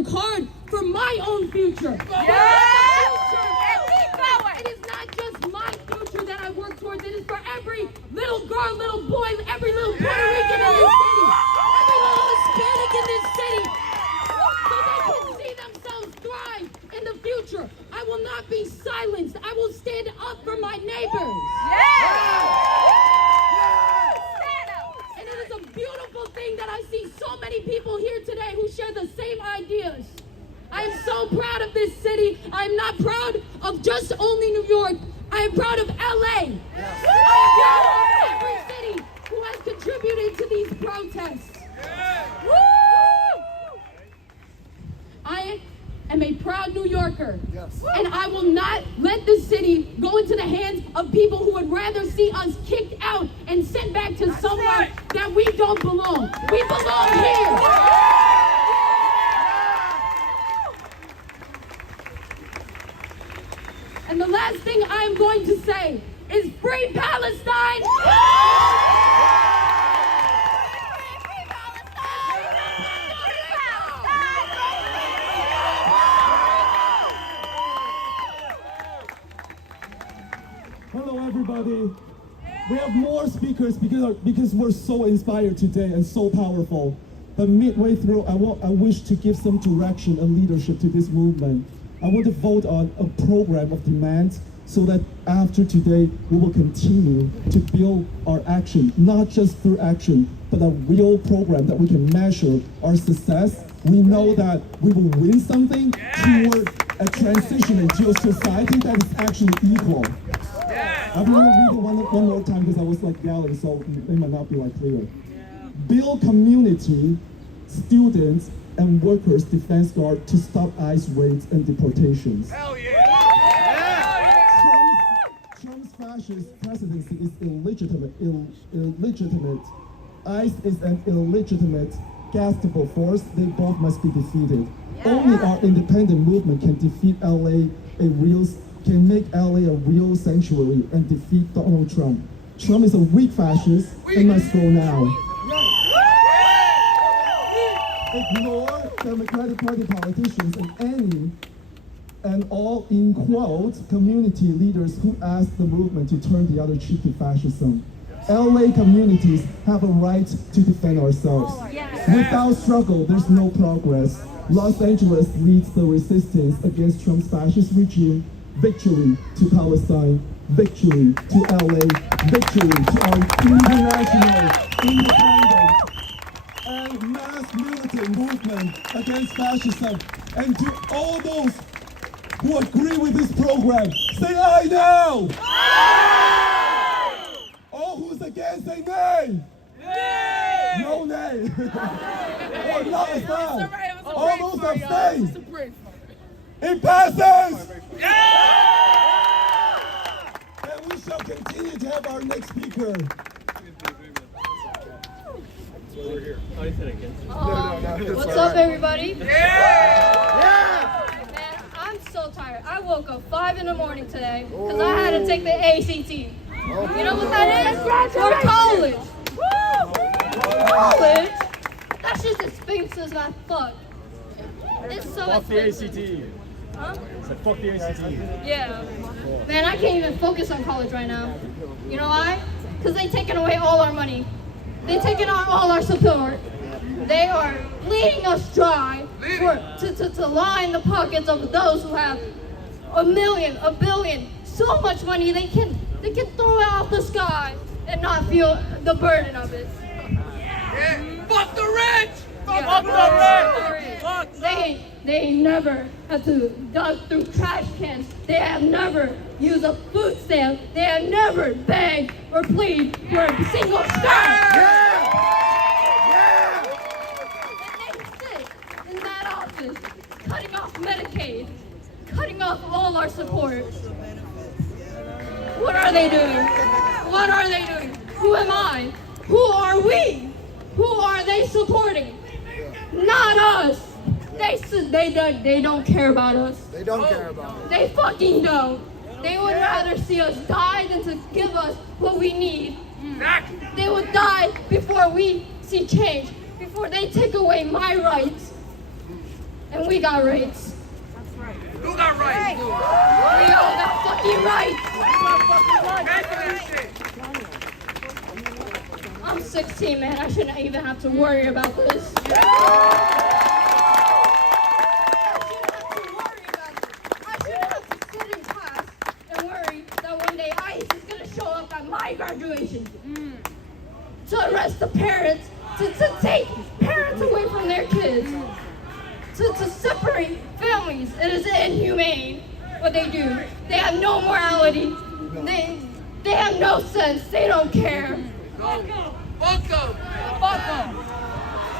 hard for my own future. It is not just my future that I work towards. It is for every little girl, little boy, every little Puerto Rican in this city, every little Hispanic in this city, so they can see themselves thrive in the future. I will not be silenced. I will stand up for my neighbors. And it is a beautiful thing that I see so many people here today who share the same ideas. I am so proud of this city. I am not proud of just only New York. I am proud of LA. I am proud of every city who has contributed to these protests. I am a proud New Yorker. And I will not let this city go into the hands of people who would rather see us kicked out and sent back to somewhere that we don't belong. We belong here. And the last thing I am going to say is free Palestine! Hello everybody. We have more speakers because we're so inspired today and so powerful. But midway through, I wish to give some direction and leadership to this movement. I want to vote on a program of demands so that after today, we will continue to build our action, not just through action, but a real program that we can measure our success. We know that we will win something toward a transition into a society that is actually equal. I'm going to read it one more time because I was like yelling, so it might not be like clear. Build community, students, and workers defense guard to stop ICE raids and deportations. Hell yeah! Trump's fascist presidency is illegitimate. ICE is an illegitimate, gastable force. They both must be defeated. Only our independent movement can defeat can make LA a real sanctuary and defeat Donald Trump. Trump is a weak fascist and must go now. Ignore Democratic Party politicians and all, in quotes, community leaders who asked the movement to turn the other cheek to fascism. LA communities have a right to defend ourselves. Without struggle, there's no progress. Los Angeles leads the resistance against Trump's fascist regime. Victory to Palestine. Victory to LA. Victory to our international, independent, and mass militant movement against fascism. And to all those who agree with this program, say aye now! Aye! All who's against, say nay! Nay! No nay! Or not as well. All those abstain! It passes! And we shall continue to have our next speaker. What's up, everybody? Yeah! Man, I'm so tired. I woke up 5 in the morning today because I had to take the ACT. You know what that is? For college. Woo! College? That's just as famous as I fuck. It's so Fuck the expensive. ACT. Huh? Said fuck the ACT. Yeah. Man, I can't even focus on college right now. You know why? Because they've taken away all our money. They've taken out all our support. They are bleeding us dry to line the pockets of those who have a million, a billion, so much money they can throw it out the sky and not feel the burden of it. Yeah. Fuck the rich! Fuck the rich! Fuck they never had to dug through trash cans. They have never used a food stamp. They have never begged or plead for a single star. And they sit in that office, cutting off Medicaid, cutting off all our support. What are they doing? What are they doing? Who am I? Who are we? Who are they supporting? Not us. They don't care about us. They don't care about us. They fucking don't. They would rather see us die than to give us what we need. They would die before we see change. before they take away my rights. And we got rights. Who got rights? We all got fucking rights. I'm 16, man. I shouldn't even have to worry about this. My graduation to arrest the parents, to take parents away from their kids, to separate families. It is inhumane what they do. They have no morality. They have no sense. They don't care. Fuck them. Fuck them. Fuck them.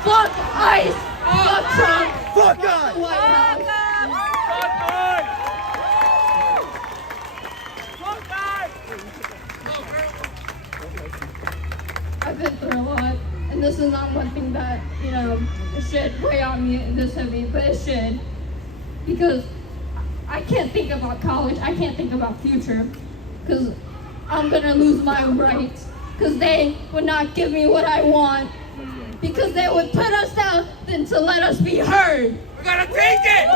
Fuck ICE. Fuck Trump. Fuck ICE. White House. I've been through a lot, and this is not one thing that, it should weigh on me this heavy, but it should. Because I can't think about college, I can't think about future, because I'm gonna lose my rights, because they would not give me what I want, because they would put us down than to let us be heard. We gotta take it!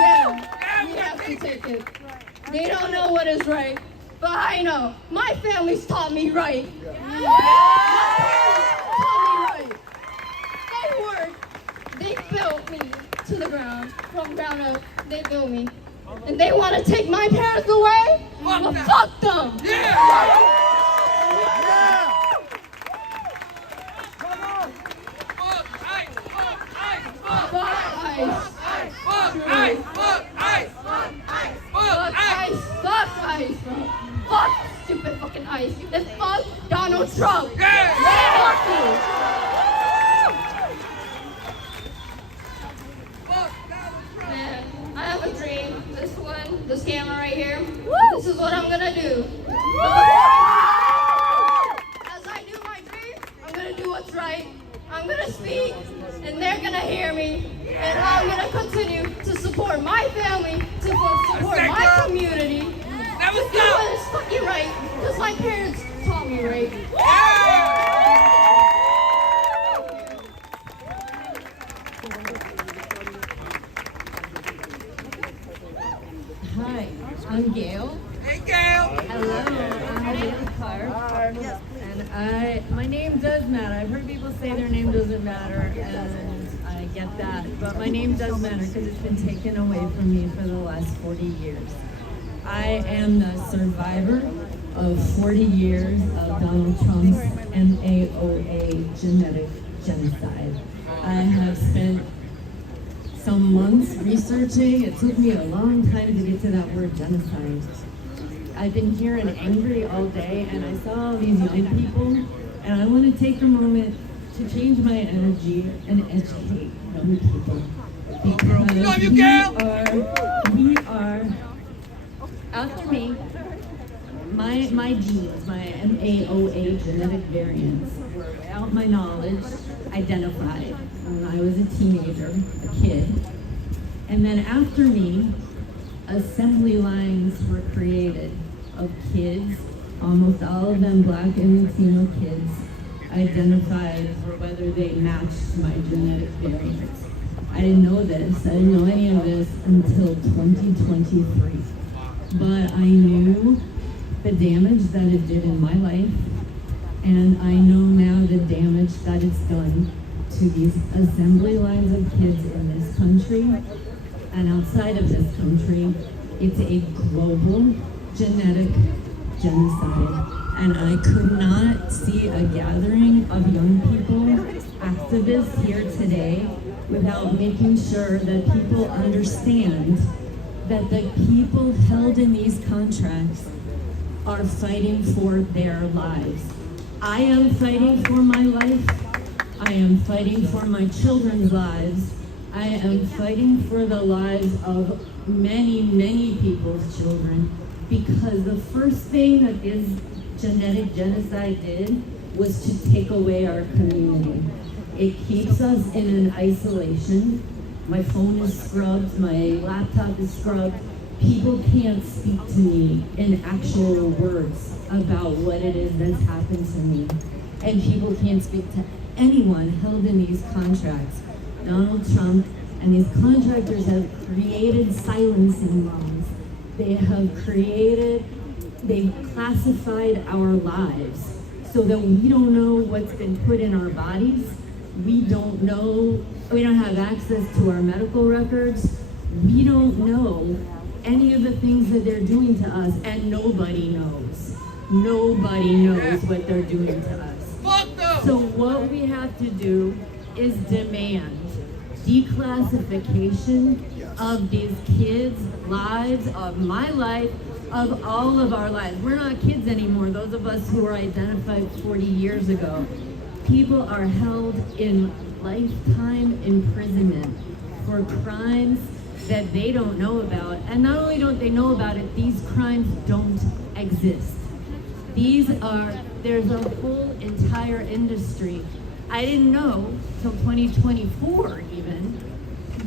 Yeah, we have to take it. They don't know what is right, but I know. My family's taught me right. They built me to the ground, from ground up, they built me. And they want to take my parents away? Well, fuck them! Fuck stupid fucking ICE. And fuck Donald Trump. Fuck you. Man, I have a dream. This camera right here. This is what I'm gonna do. As I do my dream, I'm gonna do what's right. I'm gonna speak, and they're gonna hear me. And I'm gonna continue to support my family, to support my community. Never do what is fucking right, because my parents taught me right. Hi, I'm Gail. Hey, Gail. Hello, I'm Gail Clark. And my name does matter. I've heard people say their name doesn't matter, and I get that. But my name does matter because it's been taken away from me for the last 40 years. I am the survivor of 40 years of Donald Trump's MAOA genetic genocide. I have spent some months researching. It took me a long time to get to that word genocide. I've been here and angry all day, and I saw all these young people, and I want to take a moment to change my energy and educate young people. Because we are, after me, my genes, my MAOA genetic variants were, without my knowledge, identified when I was a teenager, a kid. And then after me, assembly lines were created of kids, almost all of them Black and Latino kids, identified for whether they matched my genetic variants. I didn't know this, I didn't know any of this until 2023. But I knew the damage that it did in my life, and I know now the damage that it's done to these assembly lines of kids in this country and outside of this country. It's a global genetic genocide, and I could not see a gathering of young people, activists here today, without making sure that people understand that the people held in these contracts are fighting for their lives. I am fighting for my life. I am fighting for my children's lives. I am fighting for the lives of many, many people's children, because the first thing that this genetic genocide did was to take away our community. It keeps us in an isolation. My phone is scrubbed, my laptop is scrubbed. People can't speak to me in actual words about what it is that's happened to me. And people can't speak to anyone held in these contracts. Donald Trump and these contractors have created silencing laws. They've classified our lives so that we don't know what's been put in our bodies. We don't have access to our medical records. We don't know any of the things that they're doing to us, and nobody knows. Nobody knows what they're doing to us. So what we have to do is demand declassification of these kids' lives, of my life, of all of our lives. We're not kids anymore, those of us who were identified 40 years ago. People are held in lifetime imprisonment for crimes that they don't know about. And not only don't they know about it, these crimes don't exist. There's a whole entire industry. I didn't know till 2024 even,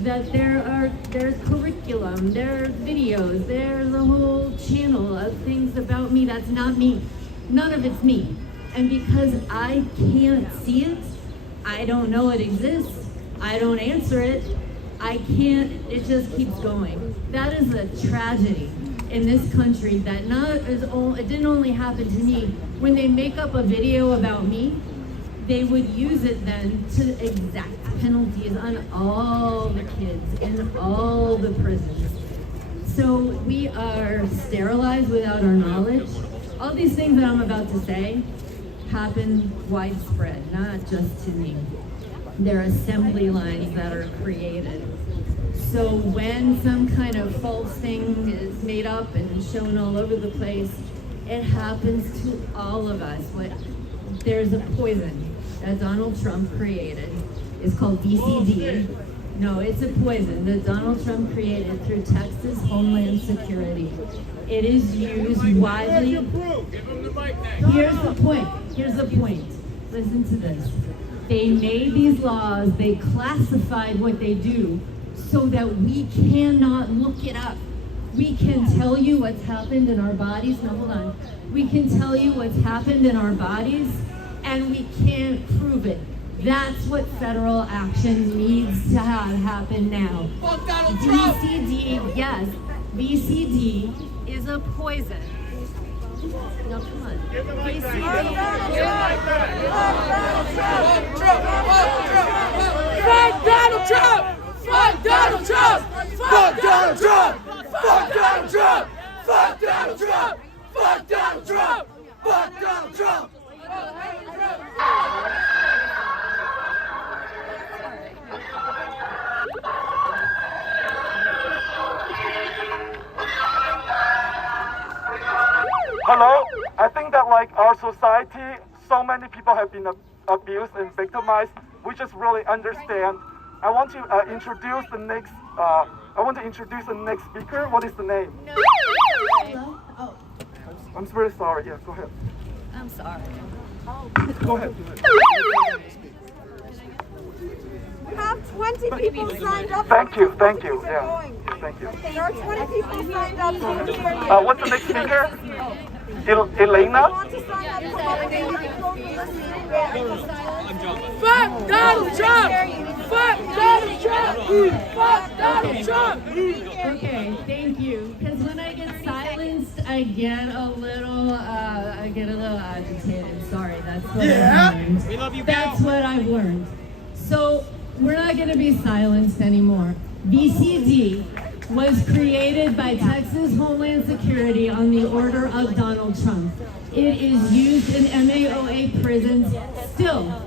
that there's curriculum, there's videos, there's a whole channel of things about me that's not me. None of it's me. And because I can't see it, I don't know it exists, I don't answer it, it just keeps going. That is a tragedy in this country that it didn't only happen to me. When they make up a video about me, they would use it then to exact penalties on all the kids in all the prisons. So we are sterilized without our knowledge. All these things that I'm about to say happen widespread, not just to me. There are assembly lines that are created. So when some kind of false thing is made up and shown all over the place, it happens to all of us. There's a poison that Donald Trump created. It's called BCD. No, it's a poison that Donald Trump created through Texas Homeland Security. It is used widely. Here's the point. Listen to this. They made these laws, they classified what they do so that we cannot look it up. We can tell you what's happened in our bodies. No, hold on. We can tell you what's happened in our bodies, and we can't prove it. That's what federal action needs to have happen now. BCD, yes, BCD is a poison. No, come on. BCD. Fuck Donald Trump! Fuck Donald Trump! Fuck Donald Trump! Fuck Donald Trump! Fuck Donald Trump! Fuck Donald Trump! Fuck Donald Trump! Hello? I think that like our society, so many people have been abused and victimized. We just really understand. I want to introduce the next. Speaker. What is the name? Hello? Oh. I'm very sorry. Yeah, go ahead. I'm sorry. Go ahead. We have 20 people signed up. Thank you. Yeah. Thank you. There are 20 people signed up. What's the next speaker? Elena? Fuck Donald Trump! Fuck Donald Trump! Fuck Donald Trump! Okay, thank you. Because when I get silenced, I get a little agitated. Sorry, that's what I've learned. We love you, That's what I've learned. So we're not going to be silenced anymore. BCD was created by Texas Homeland Security on the order of Donald Trump. It is used in MAOA prisons still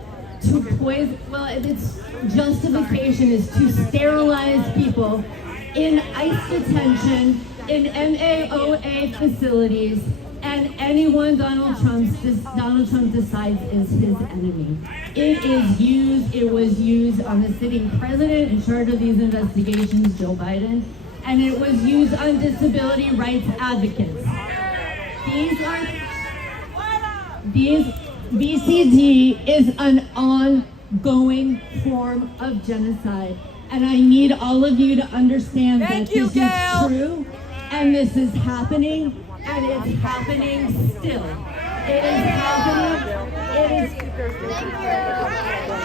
to poison. Well, its justification is to sterilize people in ICE detention, in MAOA facilities, and anyone Donald Trump decides is his enemy. It was used on the sitting president in charge of these investigations, Joe Biden, and it was used on disability rights advocates. BCD is an ongoing form of genocide, and I need all of you to understand that this is true, and this is happening, and it's happening still. It is happening.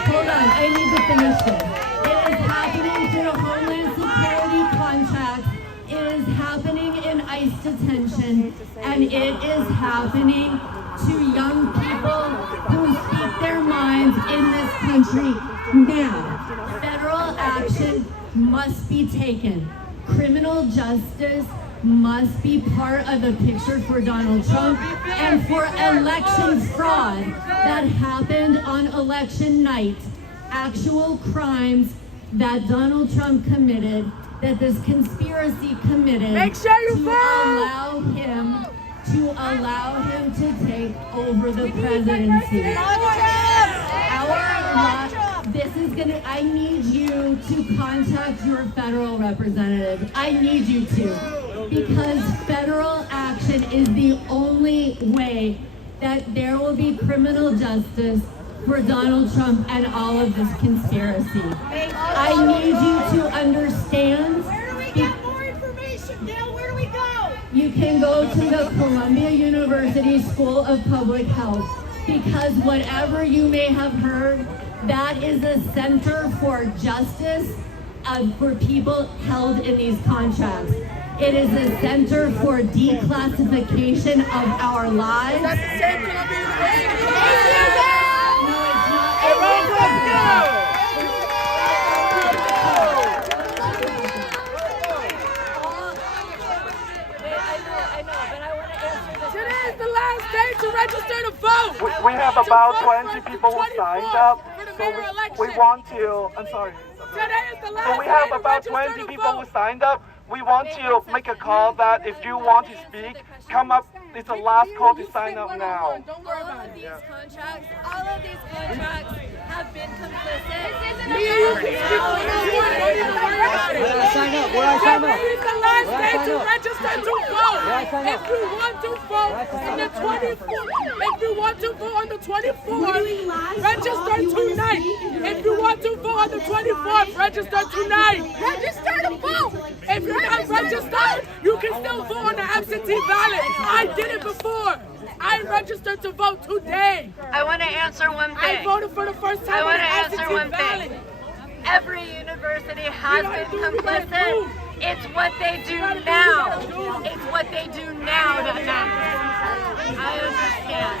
Hold on, I need to finish this. It is happening through Homeland Security contracts. It is happening in ICE detention, and it is happening to young people who speak their minds in this country now. Federal action must be taken. Criminal justice must be part of the picture for Donald Trump and for election fraud that happened on election night. Actual crimes that Donald Trump committed, that this conspiracy committed. Make sure you vote! allow him to take over the presidency. I need you to contact your federal representative. I need you to. Because federal action is the only way that there will be criminal justice for Donald Trump and all of this conspiracy. I need you to understand. Where do we get more information, Gail? Where do we go? You can go to the Columbia University School of Public Health, because whatever you may have heard, that is a center for justice for people held in these contracts. It is a center for declassification of our lives. That's the same Columbia University. No, it's not. Today is the last day to register to vote. We have about 20 people who signed up, so we want to, I'm sorry. Today is the last So we have day to about register 20 to people vote. who signed up. We want to make a call that if you want to speak, come up. It's the last call to sign up now. All of these contracts have been complicit. Me and you can speak on this one. Don't even worry about it. Where do I sign up? Where do I sign up? Today is the last day to register to vote. Where do I sign up? If you want to vote on the 24th, if you want to vote on the 24th, register tonight. If you want to vote on the 24th, register tonight. Register to vote. If you're not registered, you can still vote on the absentee ballot. I did it before. I registered to vote today. I want to answer one thing. I voted for the first time on the absentee ballot. Every university has been complicit. It's what they do now. It's what they do now that matters. I understand.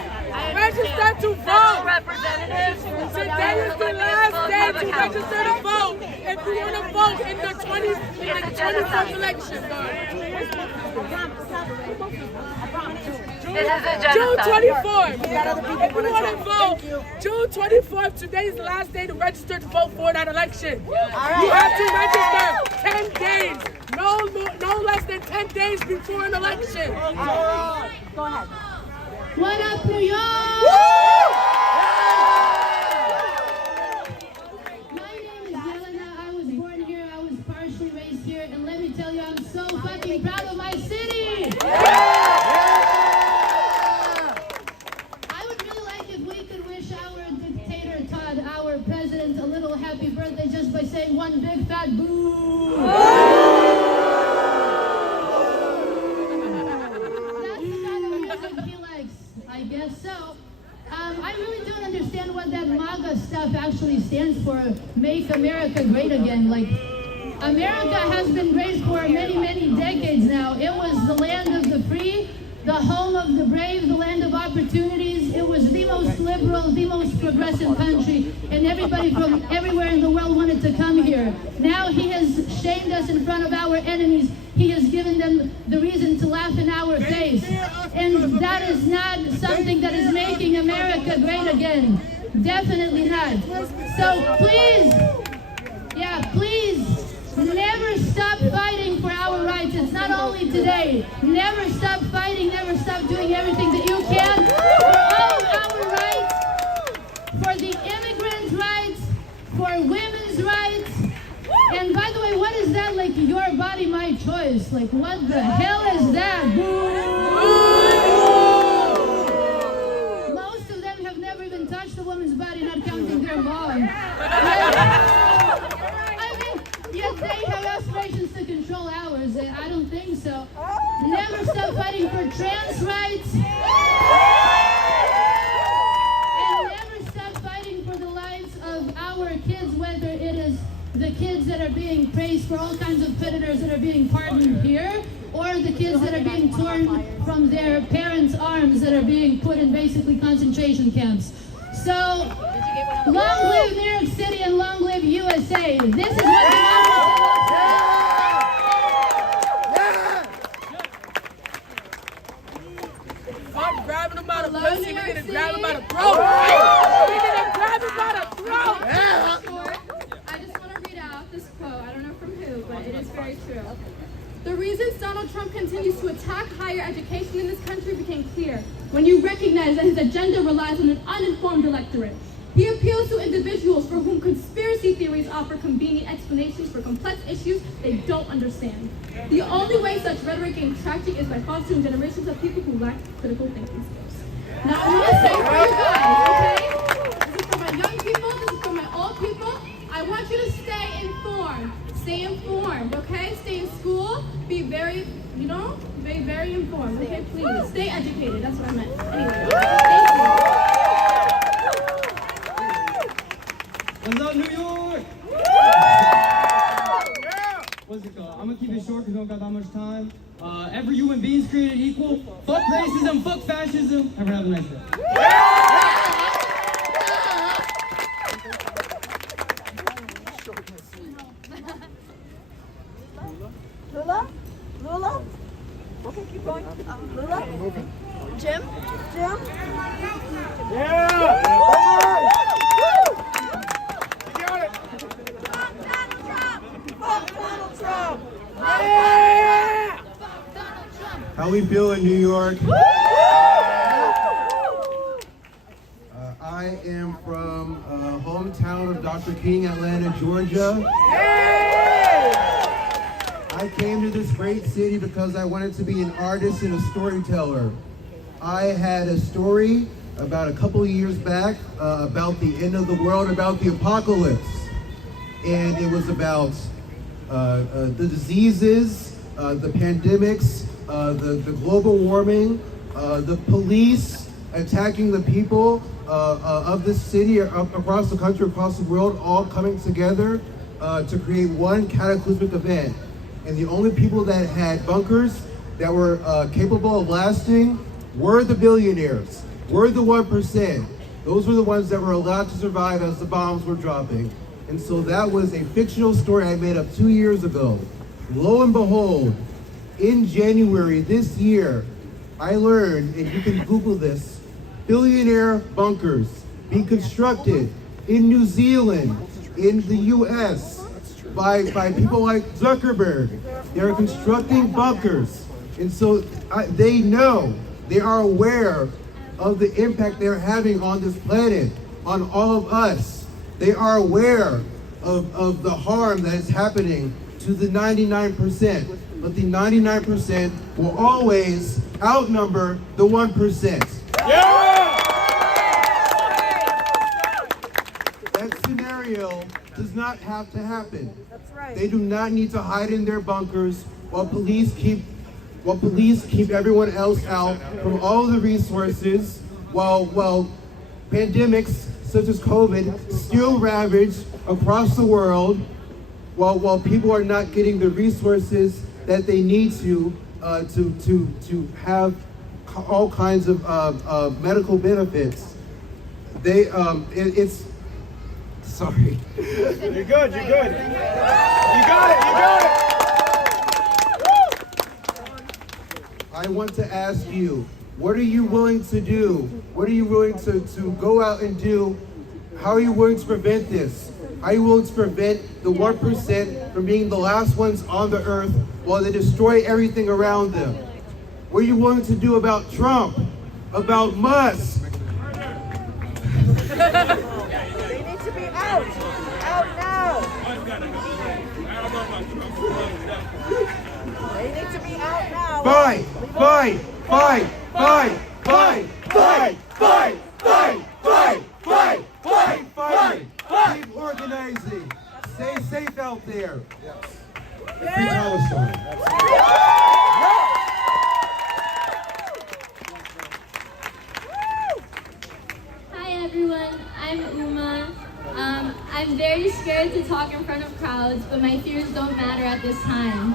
Register to vote. Federal representatives. Today is the last day to register to vote. If you want to vote in the 21st election. This is a genocide. June 24th. If you want to vote, June 24th, today is the last day to register to vote for that election. You have to register 10 days. No less than 10 days before an election. Go ahead. What up, New York? My name is Yelena. I was born here. I was partially raised here. And let me tell you, I'm so fucking proud of my city. I would really like if we could wish our dictator, Todd, our president, a little happy birthday just by saying one big fat boo. That's the kind of music he likes. I guess so. I really don't understand what that MAGA stuff actually stands for. Make America Great Again. Like, America has been great for many, many decades now. It was the land of the free, the home of the brave, the land of opportunities. It was the most liberal, the most progressive country, and everybody from everywhere in the world wanted to come here. Now he has shamed us in front of our enemies. He has given them the reason to laugh in our face. And that is not something that is making America great again. Definitely not. So please, please, never stop fighting for our rights. It's not only today. Never stop fighting, never stop doing everything that you can for all of our rights, for the immigrants' rights, for women's rights. And by the way, what is that, like, your body, my choice? Like, what the hell is that? Most of them have never even touched a woman's body, not counting their mom. I mean, yes, they have aspirations to control ours. I don't think so. Never stop fighting for trans rights. being praised for all kinds of predators that are being pardoned here, or the kids that are being torn from their parents' arms that are being put in basically concentration camps. So, long live New York City and long live USA. This is what democracy looks like. Fuck grabbing him by the pussy, we're gonna grab him by the throat. We're gonna grab him by the throat. I just want to read out this quote. I don't know from who, but it is very true. The reasons Donald Trump continues to attack higher education in this country became clear when you recognize that his agenda relies on an uninformed electorate. He appeals to individuals for whom conspiracy theories offer convenient explanations for complex issues they don't understand. The only way such rhetoric gains traction is by fostering generations of people who lack critical thinking skills. Now, I want to say for you guys, okay? This is for my young people, this is for my old people. I want you to stay informed. Stay informed, okay? Stay in school. Be very, be very informed, okay? Please, stay educated. That's what I meant. Anyway, thank you. What's up, New York? What's it called? I'm gonna keep it short because we don't got that much time. Every human being is created equal. Fuck racism, fuck fascism. Have a nice day. Lula? Okay, keep going. Lula? Jim? How we feel in New York? I am from hometown of Dr. King, Atlanta, Georgia. I came to this great city because I wanted to be an artist and a storyteller. I had a story about a couple of years back about the end of the world, about the apocalypse. And it was about the diseases, the pandemics, the global warming, the police attacking the people of this city, across the country, across the world, all coming together to create one cataclysmic event. And the only people that had bunkers that were capable of lasting were the billionaires, were the 1%. Those were the ones that were allowed to survive as the bombs were dropping. And so that was a fictional story I made up 2 years ago. Lo and behold, in January this year, I learned, and you can Google this, billionaire bunkers being constructed in New Zealand, in the US, by people like Zuckerberg. They're constructing bunkers. And so they know, they are aware of the impact they're having on this planet, on all of us. They are aware of the harm that is happening to the 99%. But the 99% will always outnumber the 1%. That scenario does not have to happen. That's right. They do not need to hide in their bunkers while police keep everyone else out from all the resources, while pandemics such as COVID still ravage across the world, while people are not getting the resources that they need to have all kinds of medical benefits. It's sorry. You're good. You got it. I want to ask you, what are you willing to do? What are you willing to go out and do? How are you willing to prevent this? How are you willing to prevent the 1% from being the last ones on the earth while they destroy everything around them? What are you willing to do about Trump? About Musk? They need to be out. Out now. They need to be out now. Fight! Fight! Fight! Fight! Fight! Fight! Fight! Fight! Fight! Fight! Fight! Fight! Keep organizing. Stay safe out there. Free Palestine. Hi everyone, I'm Uma. I'm very scared to talk in front of crowds. clouds, but my fears don't matter at this time.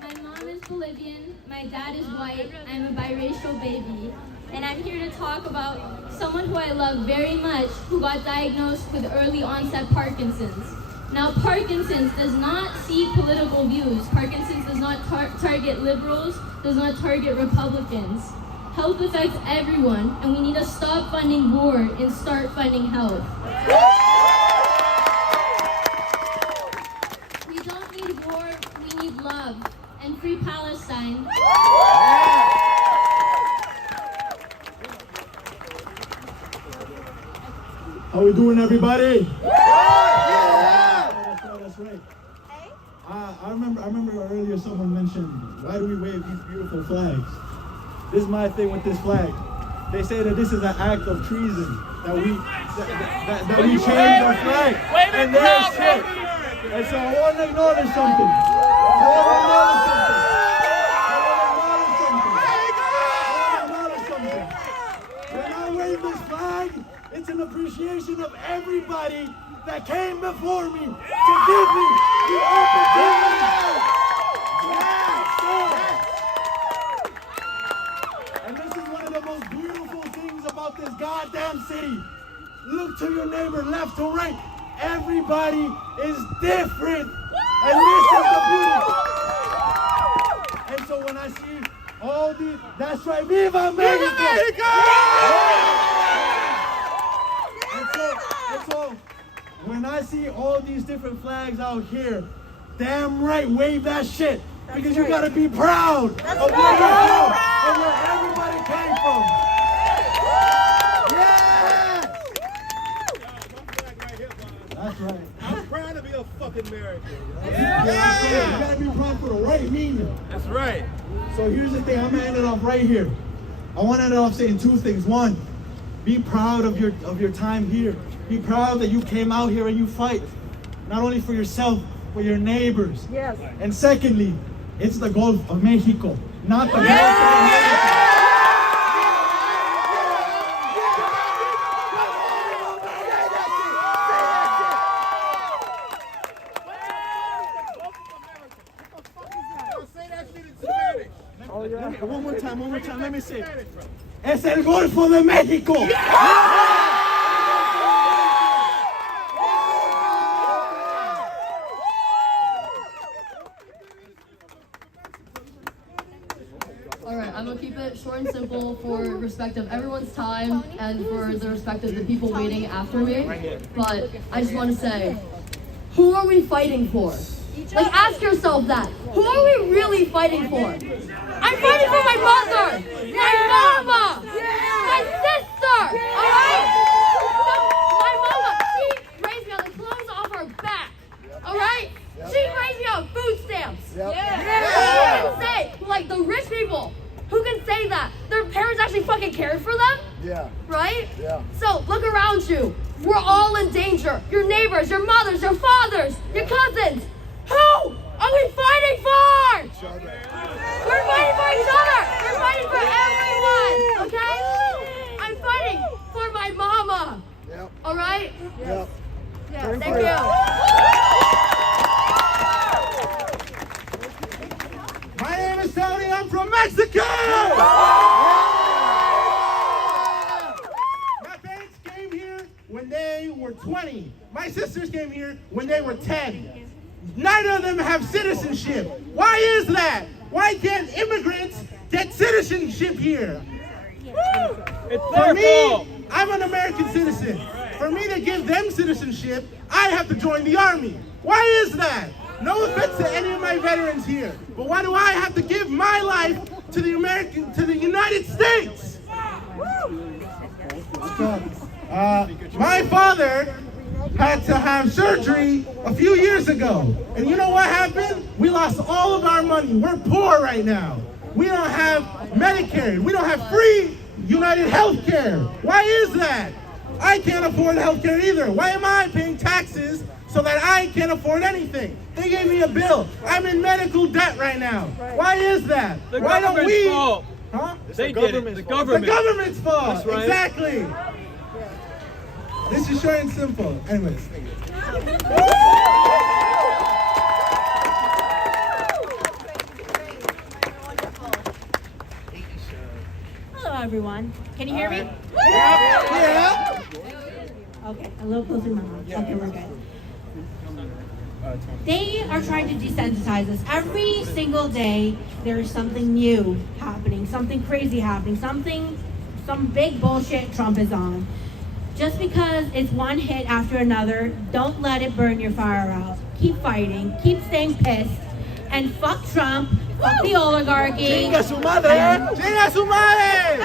My mom is Bolivian, my dad is white, I'm a biracial baby, and I'm here to talk about someone who I love very much who got diagnosed with early onset Parkinson's. Now, Parkinson's does not seek political views. Parkinson's does not target liberals, does not target Republicans. Health affects everyone, and we need to stop funding war and start funding health. We don't need war, we need love. And free Palestine. How we doing, everybody? That's right. I remember earlier someone mentioned, why do we wave these beautiful flags? This is my thing with this flag. They say that this is an act of treason, that we change our flag, and their shit. And so I want to acknowledge something. When I wave this flag, it's an appreciation of everybody that came before me to give me the opportunity. And this is one of the most beautiful things about this goddamn city. Look to your neighbor, left to right. Everybody is different. And this is the beauty. And so when I see all these, that's right, Viva America! And so when I see all these different flags out here, damn right, wave that shit. Because you gotta be proud of where you're from and where everybody came from. Yes! That's right. I'm proud to be a fucking American. Yeah. You gotta be proud for the right meaning. That's right. So here's the thing, I'm gonna end it off right here. I want to end it off saying two things. One, be proud of your time here. Be proud that you came out here and you fight, not only for yourself, but your neighbors. Yes. And secondly, it's the Gulf of Mexico, not the Gulf of America. One more time, let me say. Es el Golfo de México. Alright, I'm gonna keep it short and simple for respect of everyone's time and for the respect of the people waiting after me. But I just want to say, who are we fighting for? Like, ask yourself that. Who are we really fighting for? I'm fighting for my mother, my mama, my sister, alright? My mama, she raised me on the clothes off her back, alright? She raised me on food stamps. Who can say, like the rich people, who can say that their parents actually fucking cared for them? Yeah. Right? Yeah. So, look around you. We're all in danger. Your neighbors, your mothers, your fathers, your cousins. Who are we fighting for? Each other. We're fighting for each other. We're fighting for everyone. Okay? I'm fighting for my mama. Yep. All right? Yep. Yeah. Thank you. My name is Tony. I'm from Mexico. My parents came here when they were 20. My sisters came here when they were 10. None of them have citizenship. Why is that? Why can't immigrants get citizenship here? For me, I'm an American citizen. For me to give them citizenship, I have to join the army. Why is that? No offense to any of my veterans here, but why do I have to give my life to the United States? My father had to have surgery a few years ago. And you know what happened? We lost all of our money. We're poor right now. We don't have Medicare. We don't have free United Health Care. Why is that? I can't afford health care either. Why am I paying taxes so that I can't afford anything? They gave me a bill. I'm in medical debt right now. Why is that? Why don't we? Huh? They did it. The government. The government's fault. That's right. Exactly. This is short and simple. Anyways. Hello, everyone. Can you hear me? Yeah. Okay, a little closer to my mouth. Okay, we're good. They are trying to desensitize us. Every single day, there is something new happening, something crazy happening, some big bullshit Trump is on. Just because it's one hit after another, don't let it burn your fire out. Keep fighting, keep staying pissed, and fuck Trump, fuck the oligarchy. ¡Chinga su madre! ¡Chinga su madre!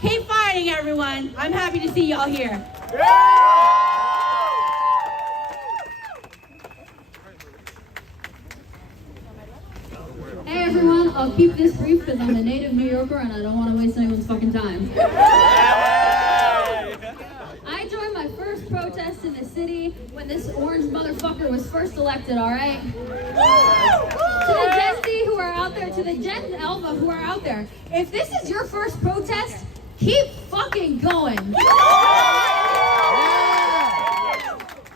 Keep fighting, everyone. I'm happy to see y'all here. Hey everyone, I'll keep this brief because I'm a native New Yorker and I don't want to waste anyone's fucking time. I joined my first protest in the city when this orange motherfucker was first elected, alright? To the Gen Z who are out there, to the Gen Alpha who are out there, if this is your first protest, keep fucking going.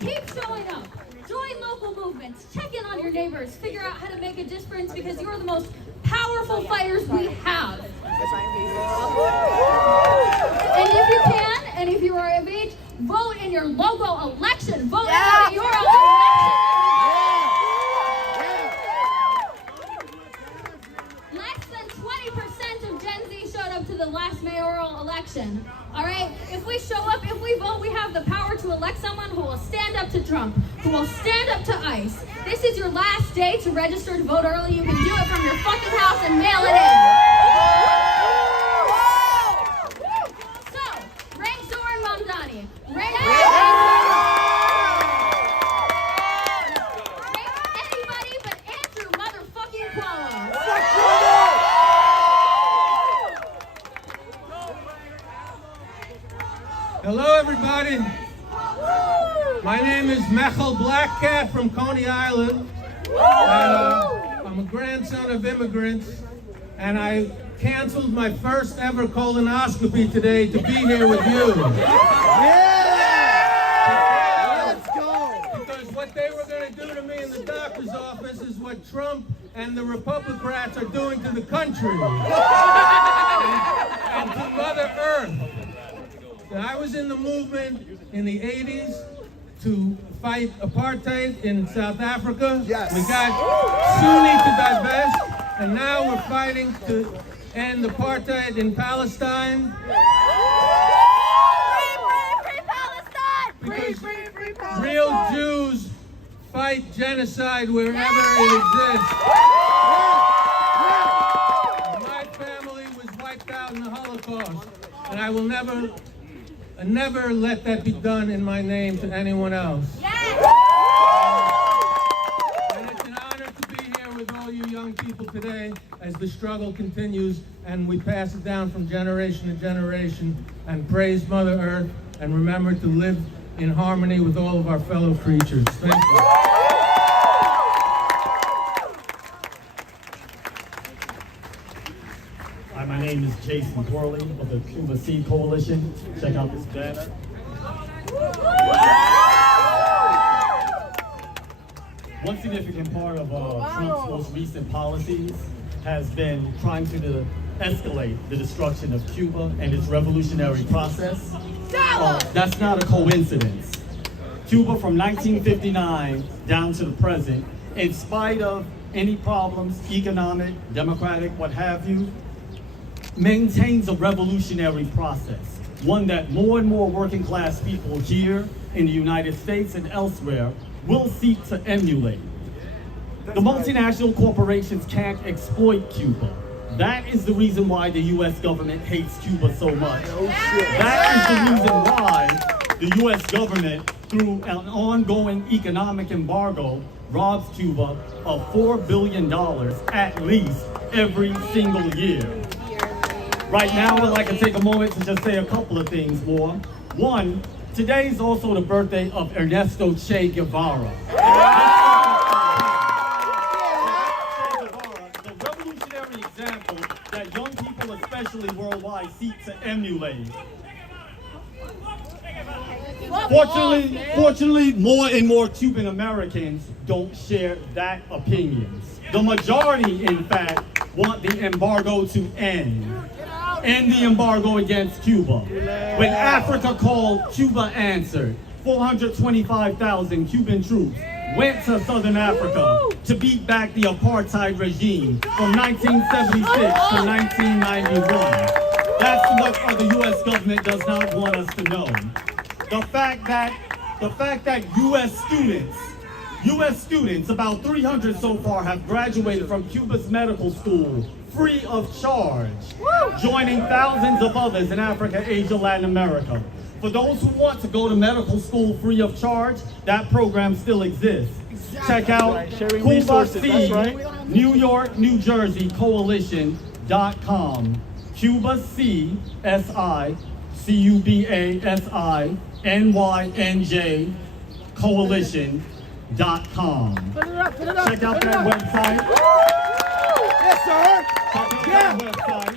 Keep showing up. Join local movements. Check in on your neighbors. Figure out how to make a difference because you're the most powerful fighters we have. And if you can, and if you are of age, vote in your local election. Vote in your election. Less than 20% of Gen Z showed up to the last mayoral election. All right? If we show up, if we vote, we have the power to elect someone who will stand up to Trump, who will stand up to ICE. This is your last day to register to vote early. You can do it from your fucking house and mail it in. So, rank Zoran Mamdani. Rank anybody but Andrew motherfucking Cuomo. Hello, everybody. My name is Mechel Blackcat from Coney Island. I'm a grandson of immigrants, and I canceled my first ever colonoscopy today to be here with you. Let's go! Because what they were going to do to me in the doctor's office is what Trump and the Republicrats are doing to the country and to Mother Earth. I was in the movement in the 80s to fight apartheid in South Africa. Yes. We got Sunni to divest, and now we're fighting to end apartheid in Palestine. Because real Jews fight genocide wherever it exists. My family was wiped out in the Holocaust, and I will never let that be done in my name to anyone else. And it's an honor to be here with all you young people today as the struggle continues and we pass it down from generation to generation and praise Mother Earth and remember to live in harmony with all of our fellow creatures. Thank you. Hi, my name is Jason Twirly of the Cuba Seed Coalition. Check out this banner. One significant part of Trump's most recent policies has been trying to escalate the destruction of Cuba and its revolutionary process. That's not a coincidence. Cuba from 1959 down to the present, in spite of any problems, economic, democratic, what have you, maintains a revolutionary process, one that more and more working class people here in the United States and elsewhere will seek to emulate. The multinational corporations can't exploit Cuba. That is the reason why the US government hates Cuba so much. That is the reason why the US government, through an ongoing economic embargo, robs Cuba of $4 billion at least every single year. Right now, I'd like to take a moment to just say a couple of things more. One, today is also the birthday of Ernesto Che Guevara. The revolutionary example that young people, especially worldwide, seek to emulate. Fortunately, more and more Cuban Americans don't share that opinion. The majority, in fact, want the embargo to end. End the embargo against Cuba. When Africa called, Cuba answered. 425,000 Cuban troops went to Southern Africa to beat back the apartheid regime from 1976 to 1991. That's what the U.S. government does not want us to know. The fact that U.S. students, about 300 so far, have graduated from Cuba's medical school free of charge, joining thousands of others in Africa, Asia, Latin America. For those who want to go to medical school free of charge, that program still exists. Check out Cuba C, New York, New Jersey Coalition.com. Cuba C, S-I, CUBASINYNJ Coalition.com. Check out that website. Yes, sir. Check out that website.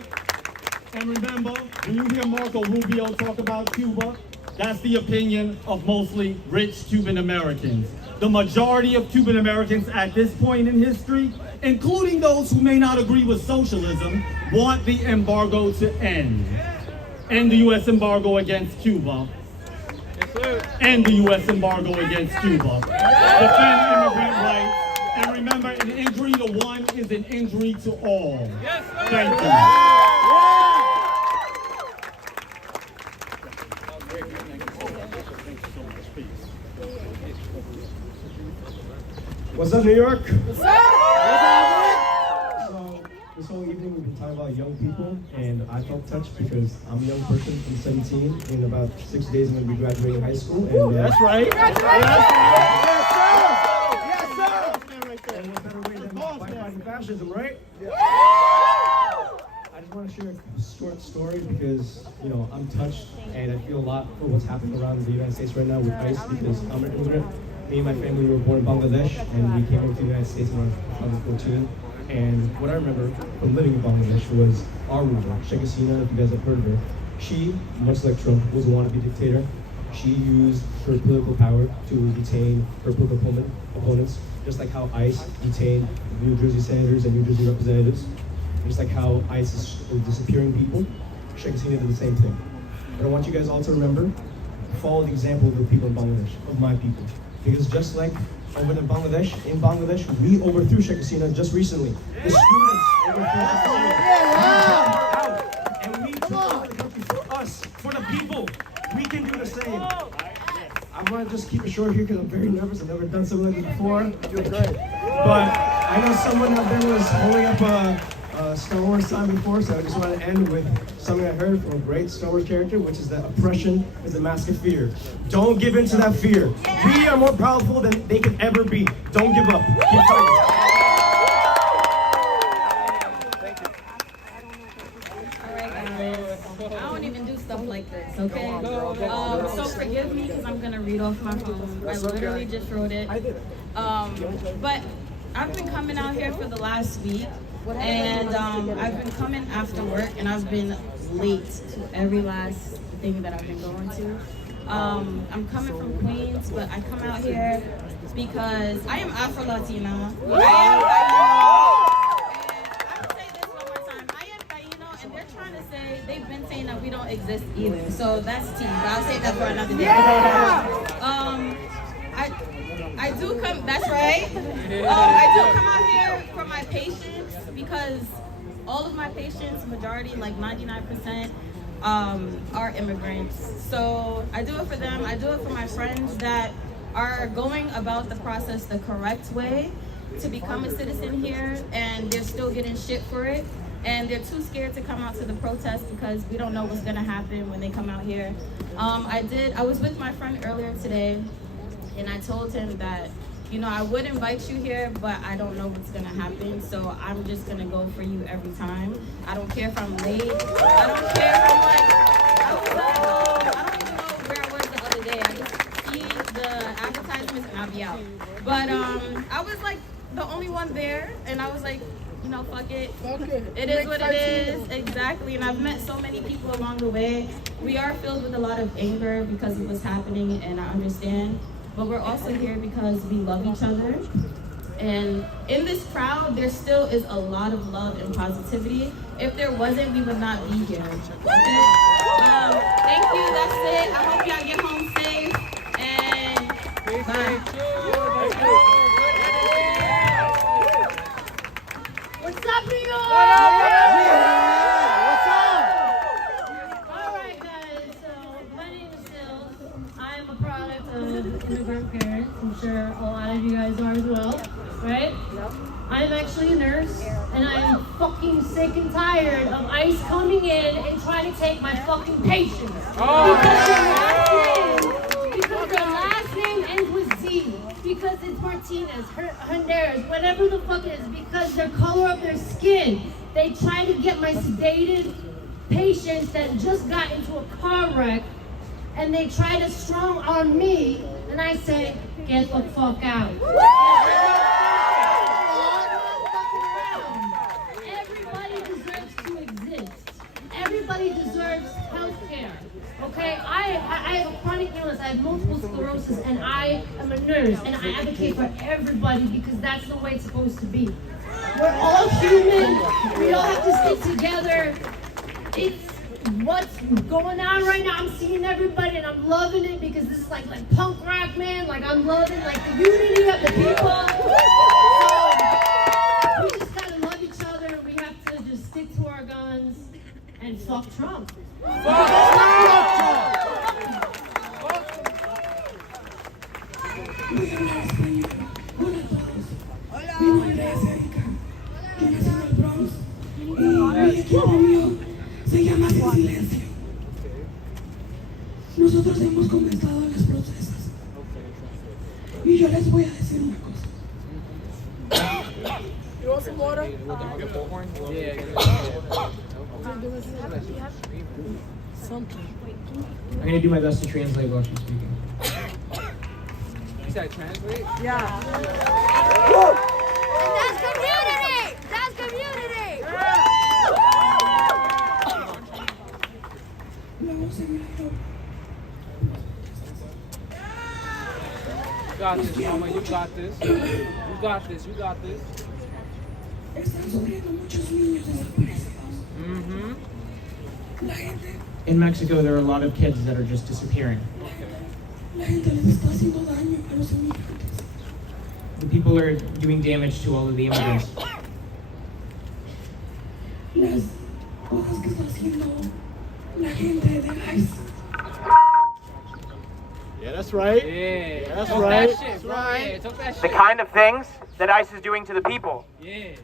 And remember, when you hear Marco Rubio talk about Cuba, that's the opinion of mostly rich Cuban Americans. The majority of Cuban Americans at this point in history, including those who may not agree with socialism, want the embargo to end. End the U.S. embargo against Cuba. End the U.S. embargo against Cuba. Defend immigrant rights. And remember, an injury to one is an injury to all. Thank you. What's up, New York? What's up? So, this whole evening we've been talking about young people, and I felt touched because I'm a young person from 17. In about 6 days, I'm going to be graduating high school. And, That's right. Yes, sir. And what better way than by fighting fascism, right? I just want to share a short story because, you know, I'm touched and I feel a lot for what's happening around the United States right now with ICE because I'm an immigrant. Me and my family were born in Bangladesh and we came over to the United States in 2014. And what I remember from living in Bangladesh was our ruler, Sheikh Hasina, if you guys have heard of her. She, much like Trump, was a wannabe dictator. She used her political power to detain her political opponents, just like how ICE detained New Jersey senators and New Jersey representatives. Just like how ICE is disappearing people, Sheikh Hasina did the same thing. But I want you guys all to remember, follow the example of the people in Bangladesh, of my people. Because just like over in Bangladesh, we overthrew Sheikh Hasina just recently. The students overthrew Sheikh Hasina. And we took over the country for us, for the people. We can do the same. I want to just keep it short here because I'm very nervous. I've never done something like this before. You're great. But I know someone out there was holding up a Star Wars sign before, so I just want to end with something I heard from a great Star Wars character, which is that oppression is the mask of fear. Don't give in to that fear. We are more powerful than they can ever be. Don't give up. Keep fighting. I don't even do stuff like this, okay? So forgive me because I'm gonna read off my phone. I literally just wrote it. But I've been coming out here for the last week, and I've been coming after work, and I've been late to every last thing that I've been going to. I'm coming from Queens, but I come out here because I am Afro-Latina. They've been saying that we don't exist either, so that's tea. But I'll save that for another day. I do come. That's right. I do come out here for my patients because all of my patients, majority, like 99%, are immigrants. So I do it for them. I do it for my friends that are going about the process the correct way to become a citizen here, and they're still getting shit for it. And they're too scared to come out to the protest because we don't know what's gonna happen when they come out here. I was with my friend earlier today, and I told him that, you know, I would invite you here, but I don't know what's gonna happen, so I'm just gonna go for you every time. I don't care if I'm late. I don't care if I'm like, I don't even know where I was the other day. I just see the advertisements and I'll be out. But I was like the only one there, and I was like, you know, fuck it. Fuck it. It is what it is. Exactly. And I've met so many people along the way. We are filled with a lot of anger because of what's happening, and I understand. But we're also here because we love each other. And in this crowd, there still is a lot of love and positivity. If there wasn't, we would not be here. Okay? Thank you. That's it. I hope y'all get home safe. And bye. What's up, New York? What's up? All right, guys. So my name is Sills. I'm a product of immigrant parents. I'm sure a lot of you guys are as well, right? I'm actually a nurse, and I'm fucking sick and tired of ICE coming in and trying to take my fucking patients. Because their last name ends with Z. Because it's Martinez, Hernandez, whatever the fuck it is, because their color of their skin. They try to get my sedated patients that just got into a car wreck, and they try to strong arm me, and I say, get the fuck out. Everybody deserves to exist. Everybody deserves health care. Okay, I have a chronic illness, I have multiple sclerosis, and I am a nurse, and I advocate for everybody because that's the way it's supposed to be. We're all human, we all have to stick together. It's what's going on right now. I'm seeing everybody and I'm loving it because this is like punk rock, man. Like I'm loving like the unity of the people. So we just gotta love each other. We have to just stick to our guns and fuck Trump. Se llama Sin Silencio. Nosotros hemos comenzado las protestas. Y yo les voy a decir una cosa. You want some water? I'm going to do my best to translate what she's speaking. You said translate? Yeah. That's community! That's community! You got this, mama. You got this. You got this. You got this. Mm-hmm. In Mexico, there are a lot of kids that are just disappearing. The people are doing damage to all of the immigrants. Yeah, that's right. Yeah, that's talk right. That shit, bro. Yeah, talk that shit. The kind of things that ICE is doing to the people. Yeah.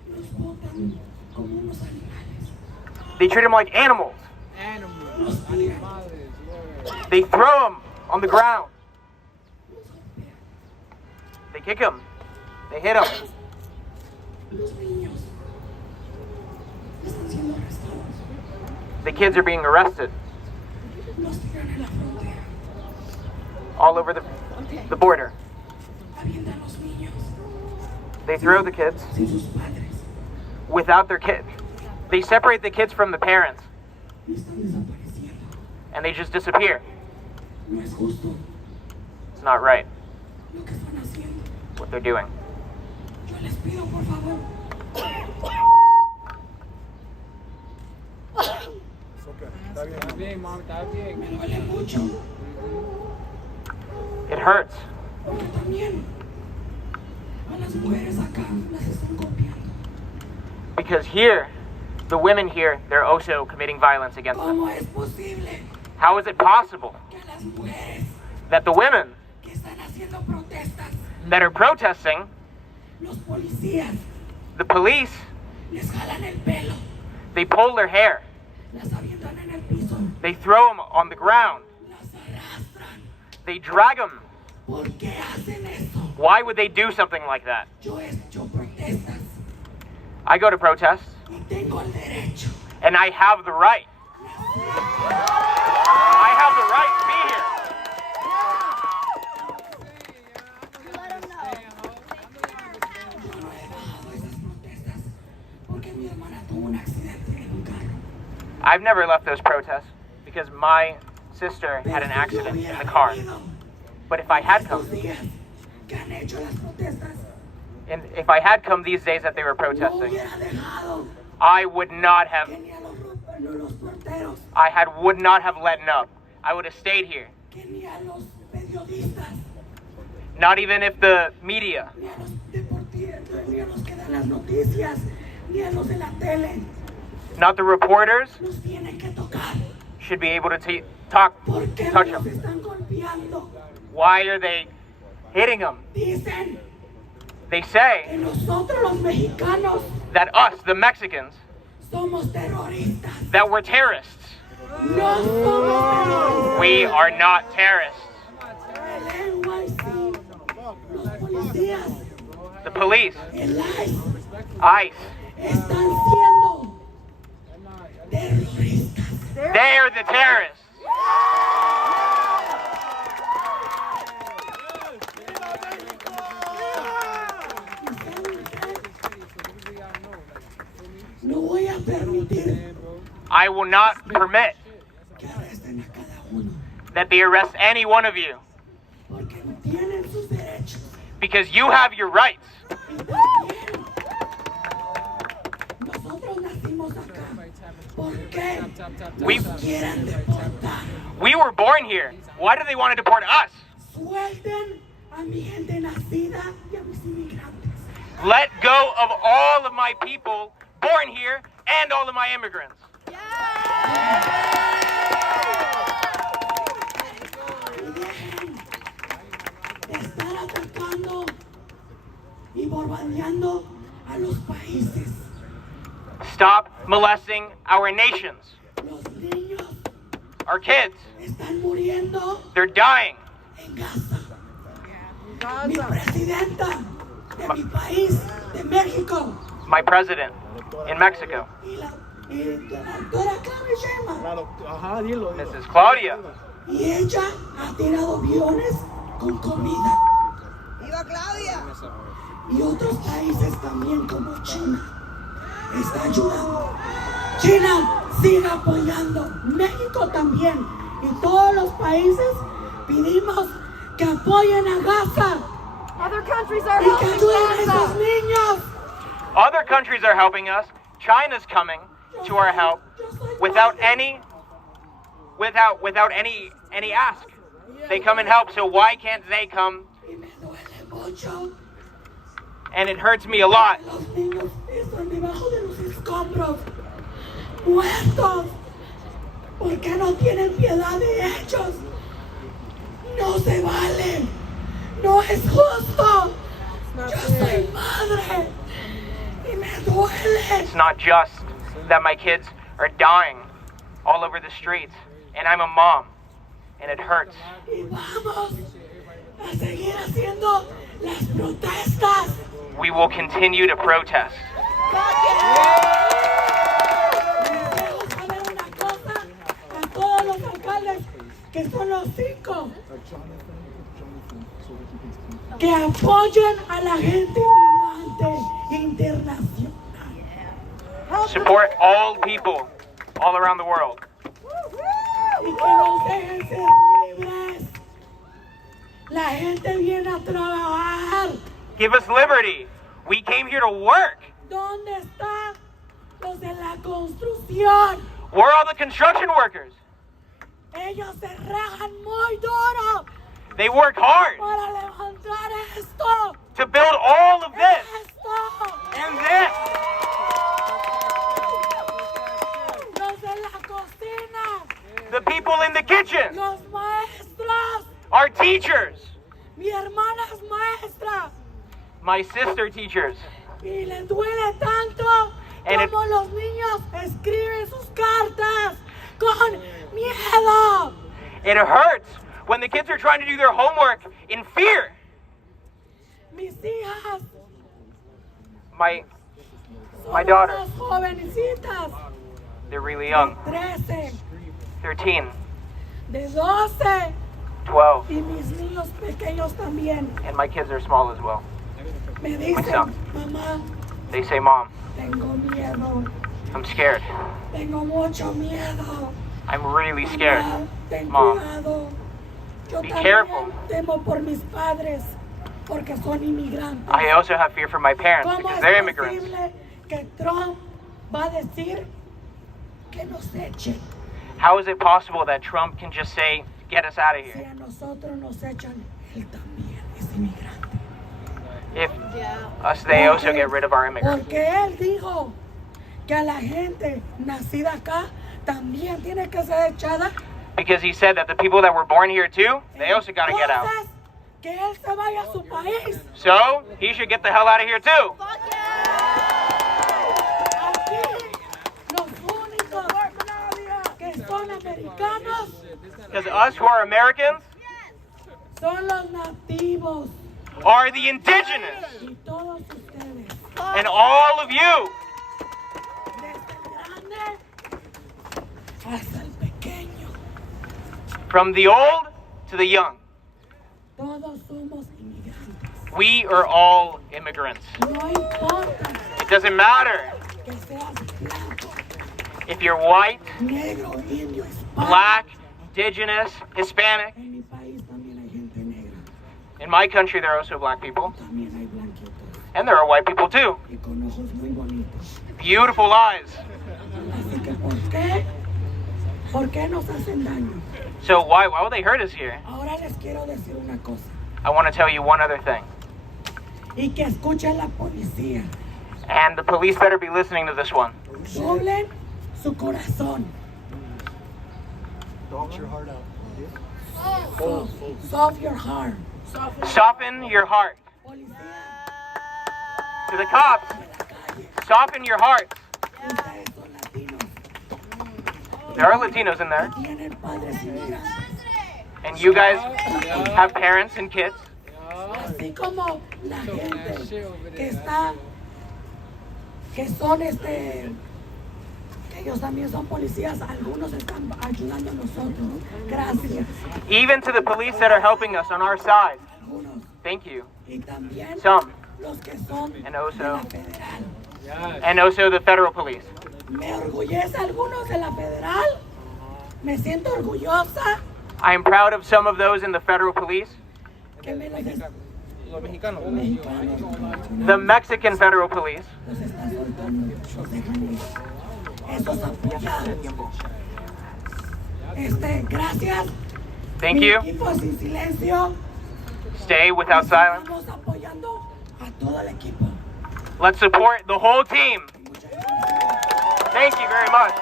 They treat them like animals. Animals. Animales. Word. They throw them on the ground. They kick them. They hit them. The kids are being arrested. All over the border. They throw the kids without their kids. They separate the kids from the parents. And they just disappear. It's not right what they're doing. Está bien, mom. Está bien. It hurts. Because here, the women here, they're also committing violence against them. How is it possible that the women that are protesting, the police, they pull their hair, they throw them on the ground, they drag them? Why would they do something like that? I go to protest, and I have the right. I have the right to be here. I've never left those protests because my sister had an accident in the car. But if I had come, and if I had come these days that they were protesting, I would not have let up. I would have stayed here. Not even if the media, not the reporters, should be able to touch them. Why are they hitting them? They say that us, the Mexicans, that we're terrorists. We are not terrorists. The police, ICE, they're the terrorists. I will not permit that they arrest any one of you because you have your rights. We were born here. Why do they want to deport us? Let go of all of my people born here and all of my immigrants. Stop molesting our nations. Our kids. They're dying. My president in Mexico. Mrs. Claudia. Y otros países también como China está ayudando. China sigue apoyando. México también. Y todos los países pedimos que apoyen a Gaza. Other countries are Y que helping ayuden a esos Gaza. niños. Other countries are helping us. China's coming to our help without any ask. They come and help, so why can't they come? And it hurts me a lot. Muertos. Porque no tienen piedad de ellos. No se vale. No es justo. Yo soy madre. Y me duele. It's not just that my kids are dying all over the streets, and I'm a mom, and it hurts. Y vamos a seguir haciendo las protestas. We will continue to protest. Quiero saber una cosa a todos los alcaldes, que son los 5, que apoyen a la gente migrante internacional. Support all people all around the world. Y que nos dejen ser libres. La gente viene a trabajar. Give us liberty. We came here to work. ¿Dónde están los de la construcción? Where are all the construction workers? Ellos se rajan muy duro. They work hard Para levantar esto. to build all of this Esto. and this. Los de la cocina. The people in the kitchen, Los maestros. our teachers, Mi hermana es maestra. my sister teachers. Y les duele tanto And como los niños escriben sus cartas con miedo. It hurts when the kids are trying to do their homework in fear. Mis hijas My son daughters, unas jovencitas they're really young. 13, 13, de 12 12, y mis niños pequeños también. and my kids are small as well. Me My dicen, son. mamá, They say, Mom, tengo miedo. I'm scared. Tengo mucho miedo. I'm really scared. Ten Mom, cuidado. Yo be también careful. temo por mis padres porque son inmigrantes. I also have fear for my parents ¿Cómo because es they're immigrants. posible que Trump va a decir que nos echen? How is it possible that Trump can just say, get us out of Si here? a nosotros nos echan, él también es inmigrante. If us, they also get rid of our immigrants. Porque él dijo que a la gente nacida acá también tiene que ser echada. Because he said that the people that were born here too, they also got to get out. Entonces, que él se vaya a su país. So, he should get the hell out of here too. Aquí, los únicos que son americanos Because us who are Americans son los nativos. are the indigenous. Y todos ustedes. And all of you, Desde el grande hasta el pequeño. from the old to the young, Todos somos inmigrantes. we are all immigrants. No importa It doesn't matter que seas blanco, if you're white, negro, indio, hispano. black, indigenous, Hispanic. En mi país también hay gente negra. In my country, there are also black people. También hay blanquitos. And there are white people too. Y con ojos muy bonitos. Beautiful eyes. Así que ¿por qué? ¿Por qué nos hacen daño? So why would they hurt us here? Ahora les quiero decir una cosa. I want to tell you one other thing. Y que escuchen la policía. And the police better be listening to this one. Doblen su corazón. Get your heart out. Soft your heart. Soften your heart. To the cops, soften your hearts. Ustedes son latinos. There are Latinos in there. Tienen padres inmigrantes. And you guys have parents and kids. Así como la gente que está, que son que ellos también son policías, algunos están ayudando a nosotros. Gracias. Even to the police that are helping us on our side. Algunos. Thank you. Y también Some. los que son And de also, la federal. and also the federal police. Me orgullece algunos de la federal. Me siento orgullosa I am proud of some of those in the federal police. que me los mexicanos. The Mexican federal police. Los están soltando, los dejan ir. Esos apoyados. Gracias. Thank Mi you. equipo sin silencio. Stay without silence. Estamos apoyando a todo el equipo. Let's support the whole team. Thank you very much.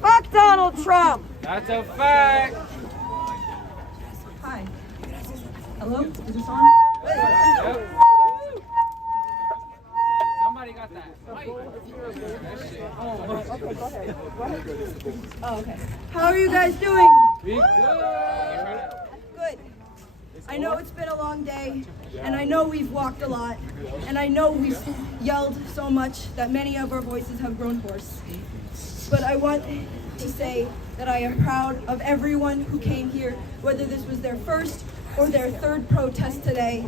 Fuck Donald Trump! That's a fact. Hi. Hello? Is this on? Somebody got that. Oh, okay. How are you guys doing? Good. Good. I know it's been a long day, and I know we've walked a lot, and I know we've yelled so much that many of our voices have grown hoarse. But I want to say that I am proud of everyone who came here, whether this was their first or their third protest today.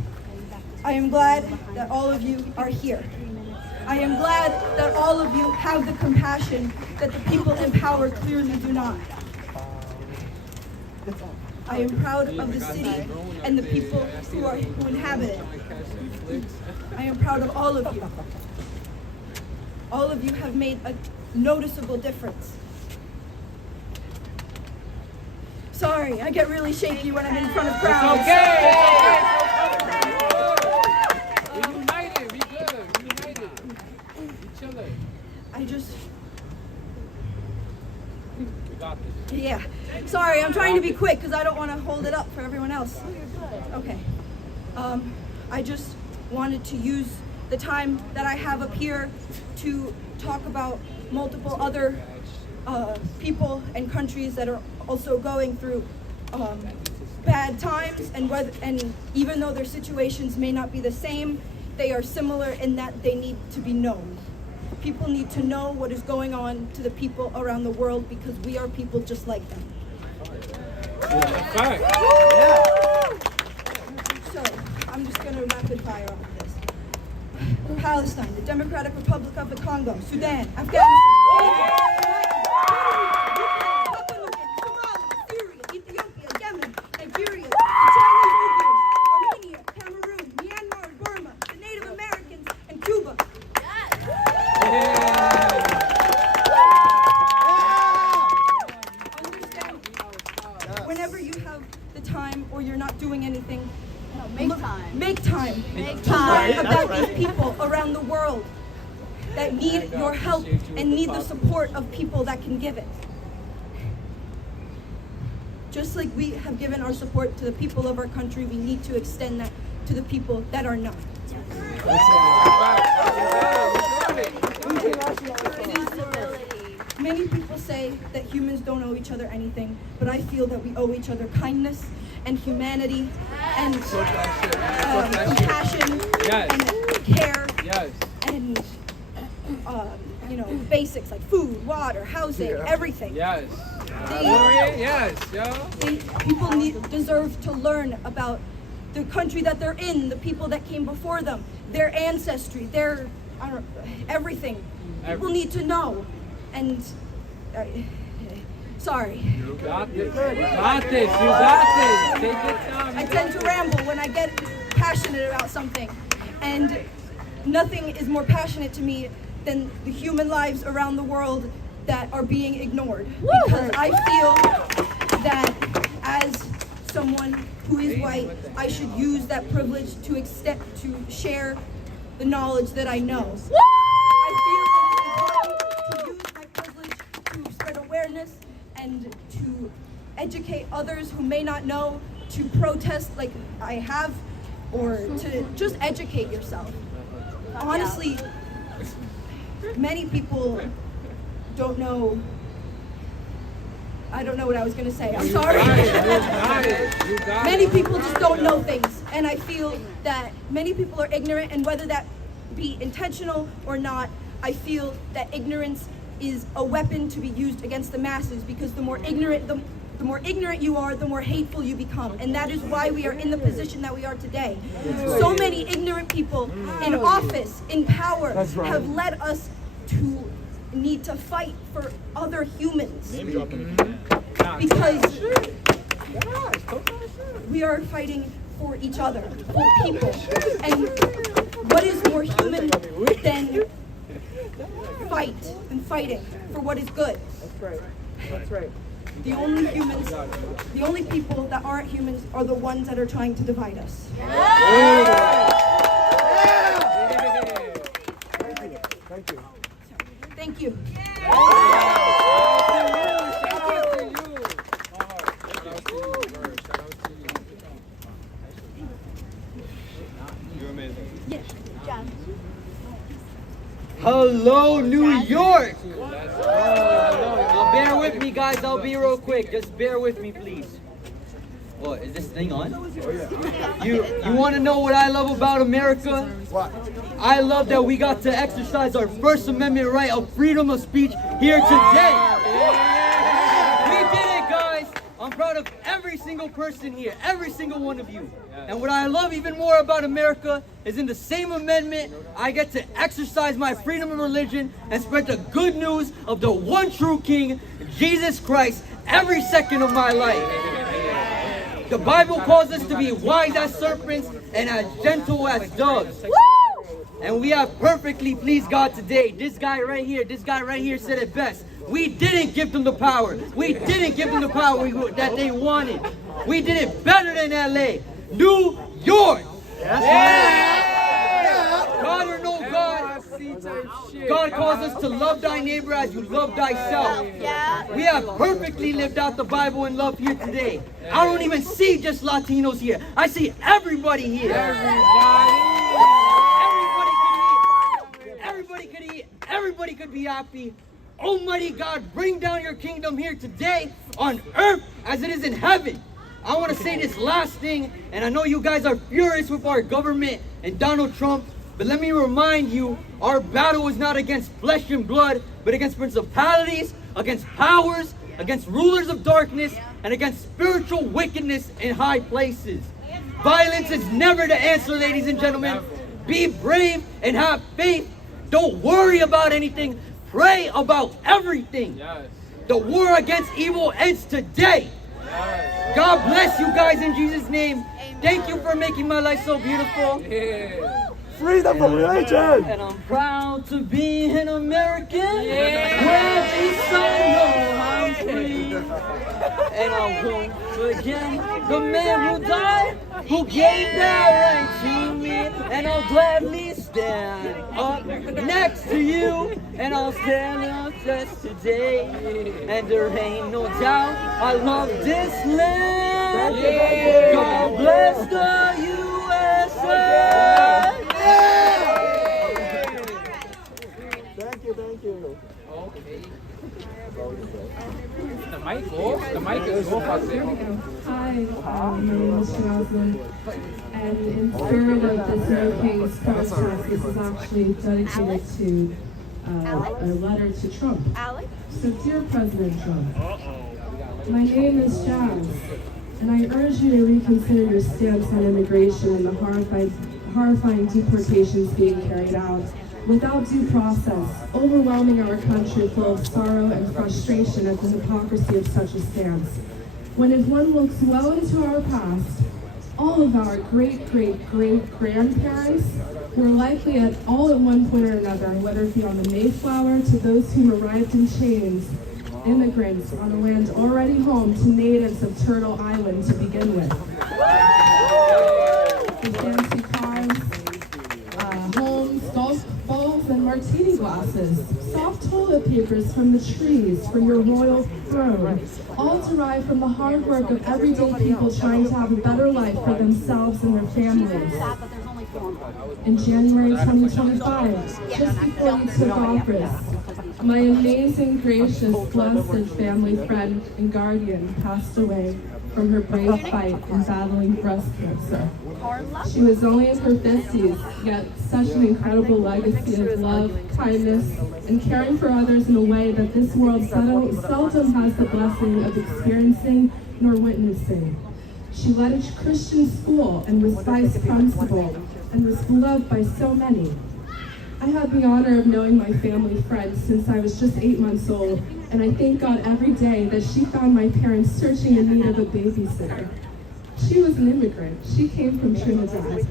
I am glad that all of you are here. I am glad that all of you have the compassion that the people in power clearly do not. I am proud of the city and the people who inhabit it. I am proud of all of you. All of you have made a noticeable difference. Sorry, I get really shaky when I'm in front of crowds. We united. We good. We united. We chilling. I just, We got this. yeah. Sorry, I'm trying to be quick because I don't want to hold it up for everyone else. Okay. I just wanted to use the time that I have up here to talk about multiple other people and countries that are also going through bad times, and even though their situations may not be the same, they are similar in that they need to be known. People need to know what is going on to the people around the world because we are people just like them. I'm just going to rapid fire off of this. Palestine, the Democratic Republic of the Congo, Sudan, Afghanistan, Somalia, Syria, Ethiopia, Yemen, Nigeria, the Chinese Uyghurs, Armenia, Cameroon, Myanmar, Burma, the Native Americans, and Cuba. Understand, whenever you have the time or you're not doing anything, Make time to learn about these people around the world that need your help and need the support of people that can give it. Just like we have given our support to the people of our country, we need to extend that to the people that are not. Many people say that humans don't owe each other anything, but I feel that we owe each other kindness and humanity and compassion and care and basics like food, water, housing, everything. People deserve to learn about the country that they're in, the people that came before them, their ancestry, their everything. People need to know. And sorry. You got this. You got this. You got this. Take your time. I tend to ramble when I get passionate about something. And nothing is more passionate to me than the human lives around the world that are being ignored. Because I feel that as someone who is white, I should use that privilege to share the knowledge that I know. I feel that it's important to use my privilege to spread awareness and to educate others who may not know, to protest like I have, or to just educate yourself. Honestly, many people don't know. I don't know what I was going to say. I'm sorry. Many people just don't know things. And I feel that many people are ignorant, and whether that be intentional or not, I feel that ignorance is a weapon to be used against the masses, because the more ignorant you are, the more hateful you become. And that is why we are in the position that we are today. So many ignorant people in office, in power, have led us to need to fight for other humans. Because we are fighting for each other, for people. And what is more human than fighting for what is good? That's right. The only people that aren't humans are the ones that are trying to divide us. Thank you. Hello, New York! Now bear with me, guys. I'll be real quick. Just bear with me, please. Oh, is this thing on? You want to know what I love about America? What? I love that we got to exercise our First Amendment right of freedom of speech here today. We did it, guys. I'm proud of every single person here, every single one of you. And what I love even more about America is in the same amendment, I get to exercise my freedom of religion and spread the good news of the one true King, Jesus Christ, every second of my life. The Bible calls us to be wise as serpents and as gentle as doves. And we have perfectly pleased God today. This guy right here said it best. We didn't give them the power. We didn't give them the power that they wanted. We did it better than LA. New York! God or no God, God calls us to love thy neighbor as you love thyself. We have perfectly lived out the Bible in love here today. I don't even see just Latinos here. I see everybody here. Everybody could eat. Everybody could be happy. Almighty God, bring down your kingdom here today on earth as it is in heaven. I want to say this last thing, and I know you guys are furious with our government and Donald Trump, but let me remind you, our battle is not against flesh and blood, but against principalities, against powers, against rulers of darkness, and against spiritual wickedness in high places. Violence is never the answer, ladies and gentlemen. Be brave and have faith. Don't worry about anything. Pray about everything. The war against evil ends today. God bless you guys in Jesus' name. Thank you for making my life so beautiful. Freedom from religion! And I'm proud to be an American. Where peace I know I'm free. And I won't forget the man who died, who gave that right to me. And I'll gladly stand up next to you. And I'll stand up just today. And there ain't no doubt I love this land. God bless the USA. Thank you. The mic is go fácil. Hi, my name is Jasmine, and in spirit of this No Kings protest, this is actually dedicated to a letter to Trump. So, dear President Trump, my name is Jazz, and I urge you to reconsider your stance on immigration and the horrifying deportations being carried out without due process, overwhelming our country full of sorrow and frustration at the hypocrisy of such a stance. When if one looks well into our past, all of our great-great-great-grandparents were likely at one point or another, whether it be on the Mayflower to those who arrived in chains, immigrants on a land already home to natives of Turtle Island to begin with. The fancy cars, homes, golf balls, and martini glasses, soft toilet papers from the trees for your royal throne, all derived from the hard work of everyday people trying to have a better life for themselves and their families. In January 2025, just before you took office, my amazing, gracious, blessed family friend and guardian passed away from her brave fight in battling breast cancer. She was only in her 50s, yet such an incredible legacy of love, kindness, and caring for others in a way that this world seldom has the blessing of experiencing nor witnessing. She led a Christian school and was vice principal and was beloved by so many. I had the honor of knowing my family friend since I was just 8 months old, and I thank God every day that she found my parents searching in need of a babysitter. She was an immigrant. She came from Trinidad.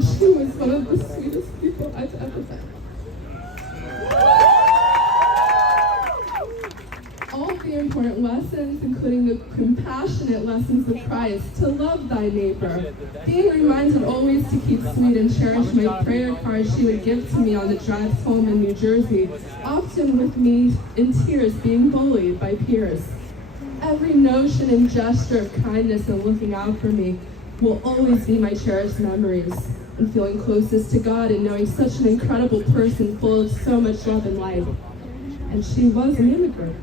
She was one of the sweetest people I've ever met. All the important lessons, including the compassionate lessons of Christ, to love thy neighbor, being reminded always to keep sweet and cherish my prayer cards she would give to me on the drives home in New Jersey, often with me in tears being bullied by peers. Every notion and gesture of kindness and looking out for me will always be my cherished memories, and feeling closest to God and knowing such an incredible person full of so much love and light. And she was an immigrant,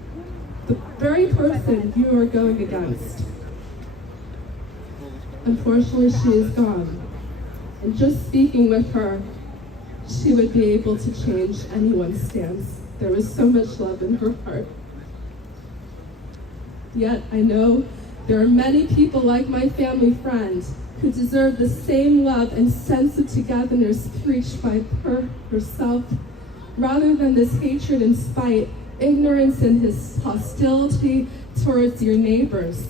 the very person you are going against. Unfortunately, she is gone, and just speaking with her, she would be able to change anyone's stance. There was so much love in her heart. Yet I know there are many people like my family friend who deserve the same love and sense of togetherness preached by her herself, rather than this hatred and spite, ignorance and his hostility towards your neighbors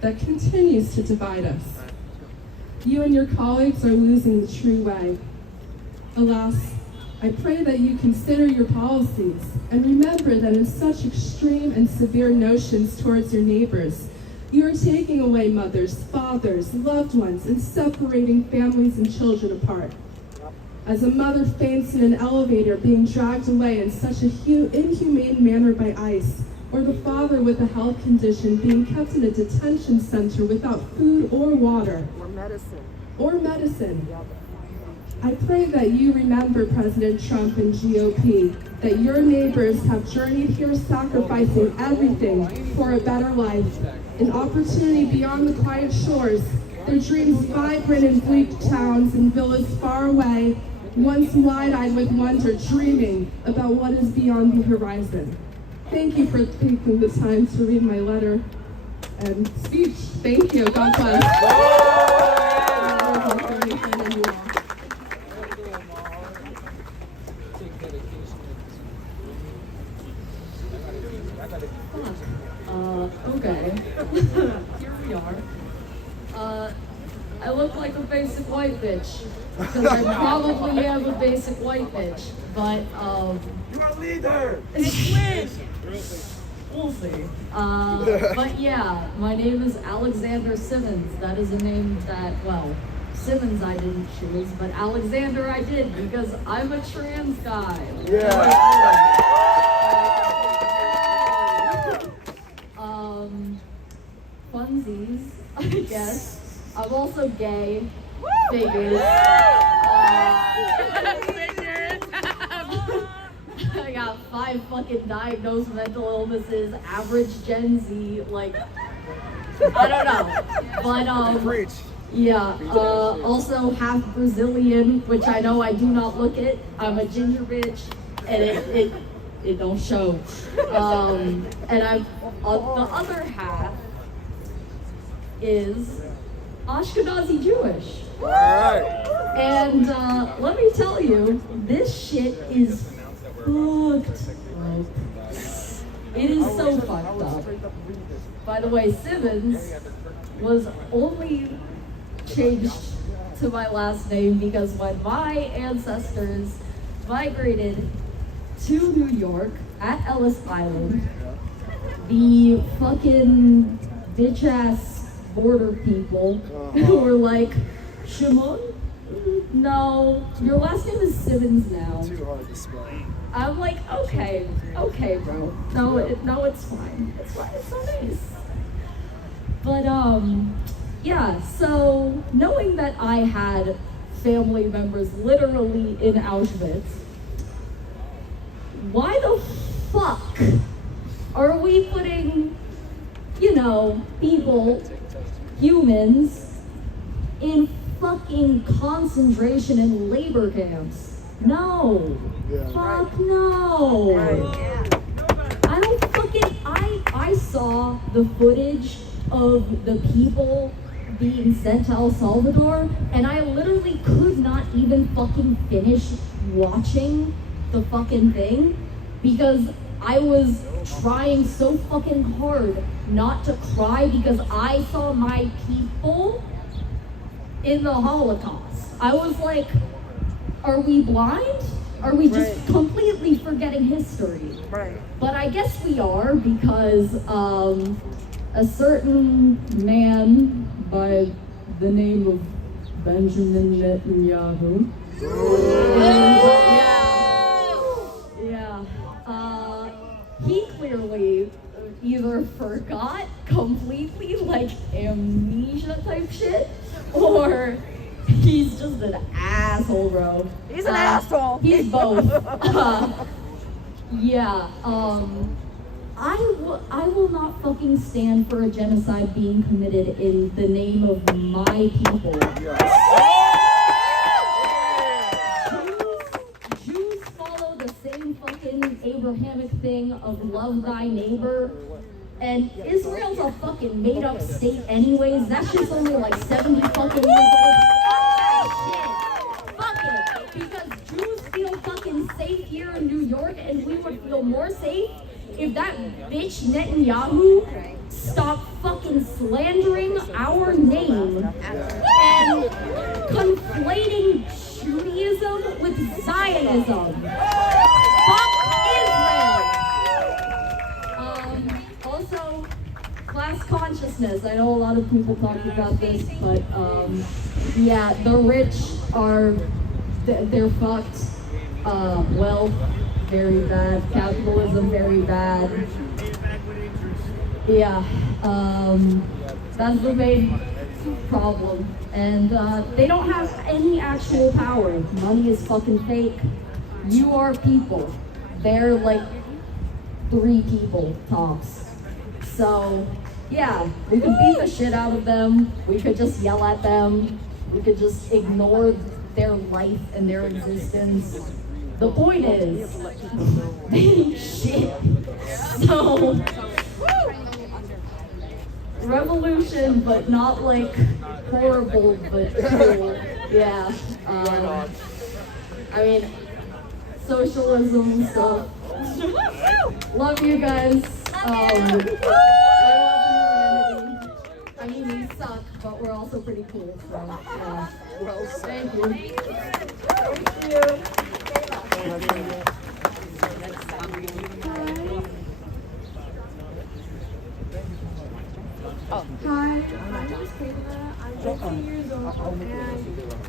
that continues to divide us. You and your colleagues are losing the true way. Alas, I pray that you consider your policies and remember that in such extreme and severe notions towards your neighbors, you are taking away mothers, fathers, loved ones, and separating families and children apart. As a mother faints in an elevator being dragged away in such an inhumane manner by ICE, or the father with a health condition being kept in a detention center without food or water, or medicine. I pray that you remember, President Trump and GOP, that your neighbors have journeyed here sacrificing everything for a better life, an opportunity beyond the quiet shores, their dreams vibrant in bleak towns and villas far away, once wide-eyed with wonder, dreaming about what is beyond the horizon. Thank you for taking the time to read my letter and speech. Thank you. God bless. my family friend and you all. Okay. Here we are. I look like a basic white bitch. Because I probably am a basic white bitch. But, You're a leader! we'll see. But yeah, my name is Alexander Simmons. That is a name that, well, Simmons I didn't choose, but Alexander I did because I'm a trans guy. Funsies, I guess. I'm also gay. Figures. I got 5 fucking diagnosed mental illnesses, average Gen Z, like, I don't know. But, yeah, also half Brazilian, which I know I do not look it. I'm a ginger bitch, and it don't show. And I'm, the other half is Ashkenazi Jewish. And let me tell you, this shit is fucked up. It is so fucked up. By the way, Simmons was only changed to my last name because when my ancestors migrated to New York at Ellis Island, the fucking bitch-ass border people who were like, Shimon? No, your last name is Simmons now. Too hard to spell. I'm like, okay, bro. No, it's fine. It's fine. It's so nice. But yeah. So knowing that I had family members literally in Auschwitz, why the fuck are we putting, people, humans, in fucking concentration and labor camps? No. Fuck no. I don't fucking, I saw the footage of the people being sent to El Salvador, and I literally could not even fucking finish watching the fucking thing because I was trying so fucking hard not to cry because I saw my people in the Holocaust. I was like, are we blind? Are we just completely forgetting history? But I guess we are because a certain man by the name of Benjamin Netanyahu. He clearly either forgot completely, like amnesia type shit, or he's just an asshole, bro. He's an asshole. He's both. I will not fucking stand for a genocide being committed in the name of my people. Jews follow the same fucking Abrahamic thing of love thy neighbor. And Israel's a fucking made up state anyways. That shit's only like 70 fucking years old. Fuck it. Because Jews feel fucking safe here in New York, and we would feel more safe if that bitch Netanyahu stopped fucking slandering our name and conflating Judaism with Zionism. Fuck Israel. Also, class consciousness. I know a lot of people talk about this, but yeah, the rich are, they're fucked. Wealth, very bad. Capitalism, very bad. Yeah, that's the main problem. And they don't have any actual power. Money is fucking fake. You are people. They're like 3 people tops. So, yeah, we could beat the shit out of them. We could just yell at them. We could just ignore their life and their existence. The point is, they ain't shit. So, revolution, but not like horrible, but cool. Yeah. I mean, socialism and stuff. Love you guys. I love humanity. I mean, we suck, but we're also pretty cool. So, yeah. Well said. Thank you. Hi, my name is Kayla. I'm 15 years old and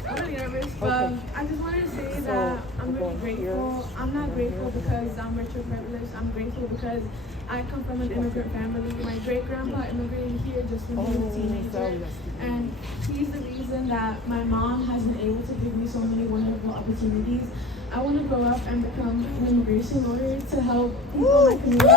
I'm really nervous, but I just wanted to say that I'm really grateful. I'm not grateful because I'm rich or privileged. I'm grateful because I come from an immigrant family. My great-grandpa immigrated here just when he was a teenager, and he's the reason that my mom has been able to give me so many wonderful opportunities. I want to grow up and become an immigration lawyer to help people in my community.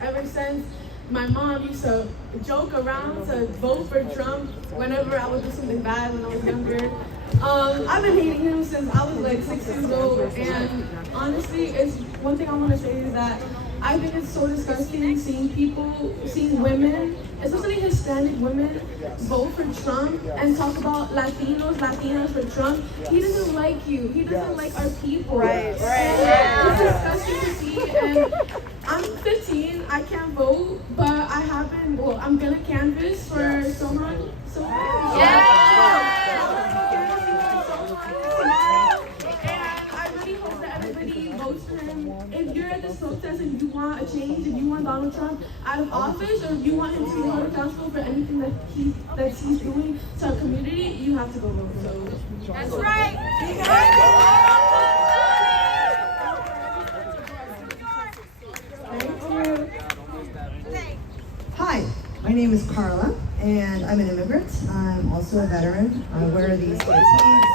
Ever since my mom used to joke around to vote for Trump whenever I would do something bad when I was younger. I've been hating him since I was like 6 years old, and honestly, it's one thing I want to say is that I think it's so disgusting seeing women, especially Hispanic women, vote for Trump and talk about Latinos for Trump. He doesn't like you. He doesn't like our people. Right. And it's disgusting to see. And I'm 15. I can't vote, but I'm gonna canvass for someone. If you're at this protest and you want a change, if you want Donald Trump out of office, or if you want him to be held accountable for anything that he's doing to our community, you have to go vote. So that's right. Hi, my name is Carla, and I'm an immigrant. I'm also a veteran. I wear these fatigues.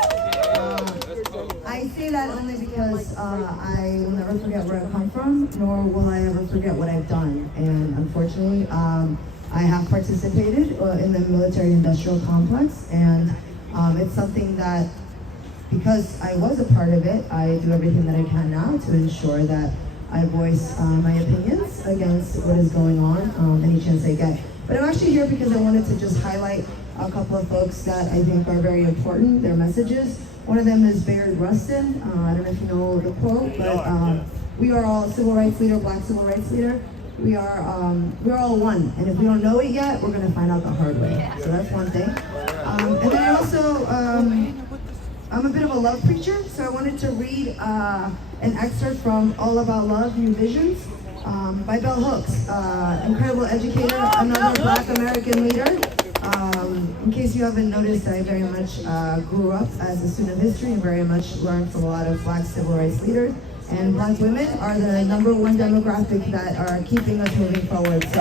I say that only because I will never forget where I come from, nor will I ever forget what I've done. And unfortunately, I have participated in the military-industrial complex, and it's something that, because I was a part of it, I do everything that I can now to ensure that I voice my opinions against what is going on any chance I get. But I'm actually here because I wanted to just highlight a couple of folks that I think are very important, their messages. One of them is Bayard Rustin. I don't know if you know the quote, but we are all civil rights leader, black civil rights leader. We're all one, and if we don't know it yet, we're gonna find out the hard way. So that's one thing. And then I also, I'm a bit of a love preacher, so I wanted to read an excerpt from All About Love, New Visions by Bell Hooks, incredible educator, another Black American leader. In case you haven't noticed, I very much grew up as a student of history and very much learned from a lot of Black civil rights leaders. And Black women are the #1 demographic that are keeping us moving forward. So,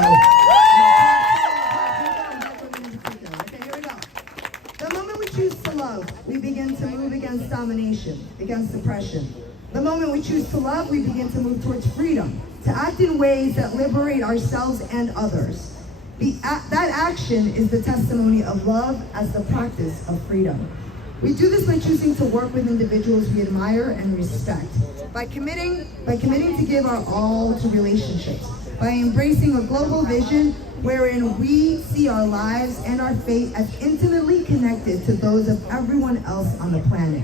okay, here we go. The moment we choose to love, we begin to move against domination, against oppression. The moment we choose to love, we begin to move towards freedom, to act in ways that liberate ourselves and others. That action is the testimony of love as the practice of freedom. We do this by choosing to work with individuals we admire and respect, by committing to give our all to relationships, by embracing a global vision wherein we see our lives and our fate as intimately connected to those of everyone else on the planet.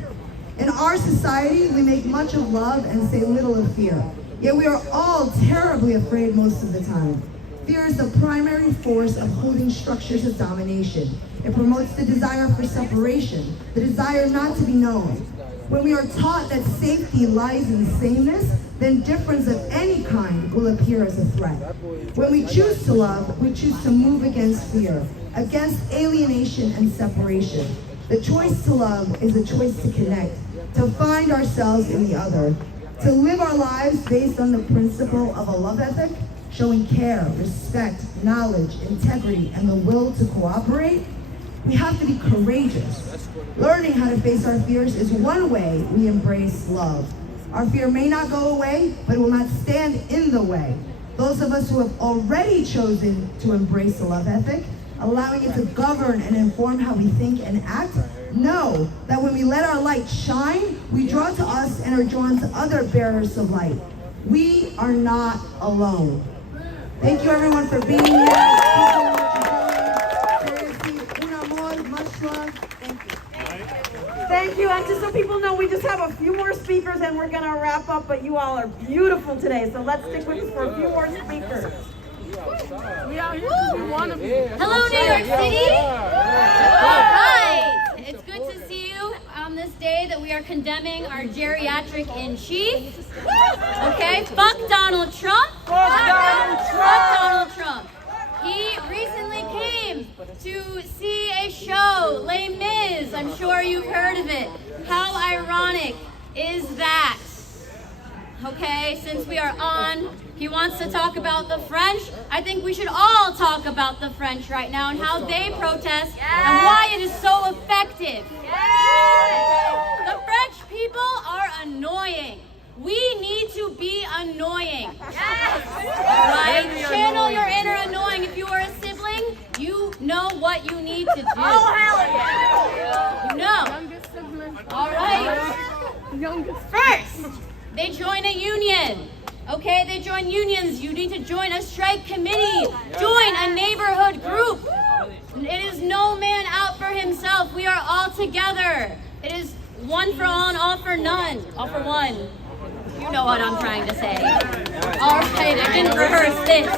In our society, we make much of love and say little of fear, yet we are all terribly afraid most of the time. Fear is the primary force of holding structures of domination. It promotes the desire for separation, the desire not to be known. When we are taught that safety lies in sameness, then difference of any kind will appear as a threat. When we choose to love, we choose to move against fear, against alienation and separation. The choice to love is a choice to connect, to find ourselves in the other, to live our lives based on the principle of a love ethic, showing care, respect, knowledge, integrity, and the will to cooperate. We have to be courageous. Learning how to face our fears is one way we embrace love. Our fear may not go away, but it will not stand in the way. Those of us who have already chosen to embrace the love ethic, allowing it to govern and inform how we think and act, Know that when we let our light shine, we draw to us and are drawn to other bearers of light. We are not alone. Thank you everyone for being here. Un amor, much love. Thank you. Thank you. And just so people know, we just have a few more speakers and we're going to wrap up, but you all are beautiful today. So let's stick with us for a few more speakers. Hello, New York City. All right. It's good to see you on this day that we are condemning our geriatric in chief. Okay, fuck Donald Trump. Fuck Donald Trump. He recently came to see a show, Les Mis. I'm sure you've heard of it. How ironic is that? Okay, since we are on, he wants to talk about the French. I think we should all talk about the French right now and how they protest and why it is so effective. The French people are annoying. We need to be annoying. Right? Channel your inner annoying. If you are a sibling, you know what you need to do. Oh, hell yeah! You know. All right. First, they join a union. Okay, they join unions. You need to join a strike committee. Join a neighborhood group. It is no man out for himself. We are all together. It is one for all and all for none. All for one. You know what I'm trying to say. All right, I didn't rehearse this.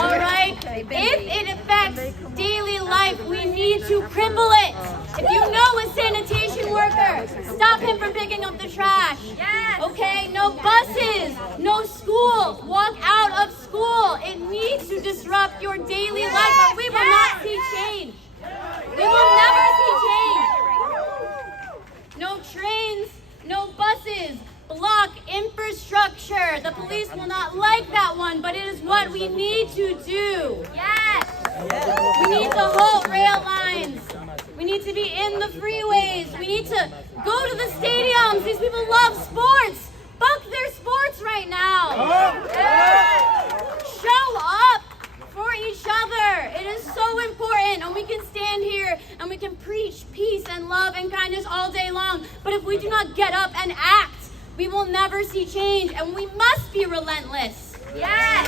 All right, if it affects daily life, we need to cripple it. If you know a sanitation worker, stop him from picking up the trash. Okay, no buses, no school, walk out of school. It needs to disrupt your daily life, but we will not see change. We will never see change. No trains, no buses. Block infrastructure. The police will not like that one, but it is what we need to do. Yes. We need to halt rail lines. We need to be in the freeways. We need to go to the stadiums. These people love sports. Fuck their sports right now. Show up for each other. It is so important, and we can stand here and we can preach peace and love and kindness all day long, but if we do not get up and act, we will never see change, and we must be relentless. Yes!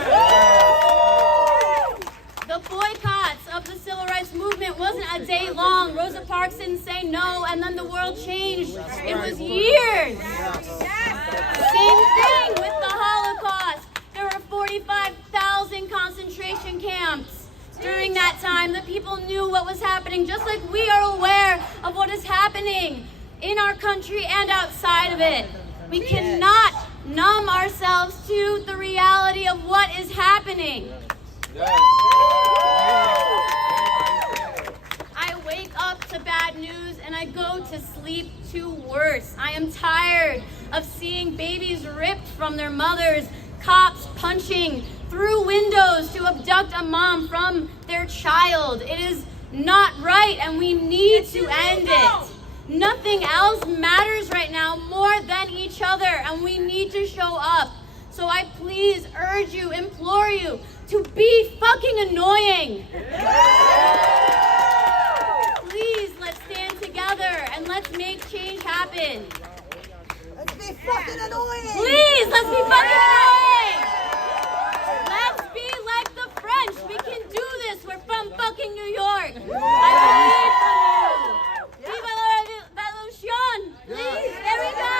The boycotts of the civil rights movement wasn't a day long. Rosa Parks didn't say no, and then the world changed. It was years. Same thing with the Holocaust. There were 45,000 concentration camps. During that time, the people knew what was happening, just like we are aware of what is happening in our country and outside of it. We cannot numb ourselves to the reality of what is happening. I wake up to bad news and I go to sleep to worse. I am tired of seeing babies ripped from their mothers, cops punching through windows to abduct a mom from their child. It is not right, and we need to end it. Nothing else matters right now more than each other, and we need to show up. So I please urge you, implore you, to be fucking annoying. Please, let's stand together and let's make change happen. Let's be fucking annoying. Please, let's be fucking annoying. Let's be like the French. We can do this. We're from fucking New York. I believe in you. Viva la revolution. Please, there we go.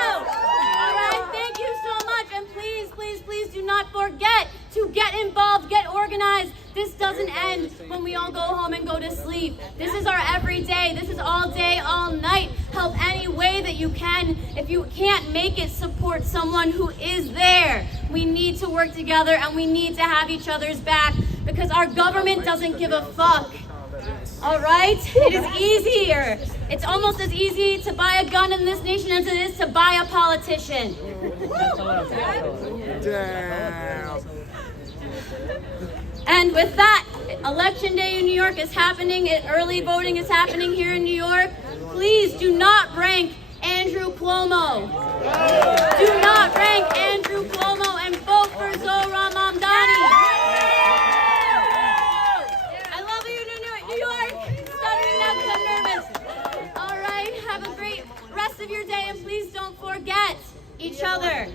All right, thank you so much. And please, please, please do not forget to get involved, get organized. This doesn't end when we all go home and go to sleep. This is our everyday. This is all day, all night. Help any way that you can. If you can't make it, support someone who is there. We need to work together, and we need to have each other's back, because our government doesn't give a fuck. All right? It is easier. It's almost as easy to buy a gun in this nation as it is to buy a politician. Damn. And with that, Election Day in New York is happening. Early voting is happening here in New York. Please do not rank Andrew Cuomo. Do not rank Andrew Cuomo and vote for Zohran Mamdani. I love you, New York. Stuttering neck, I'm nervous. of your day, and please don't forget each other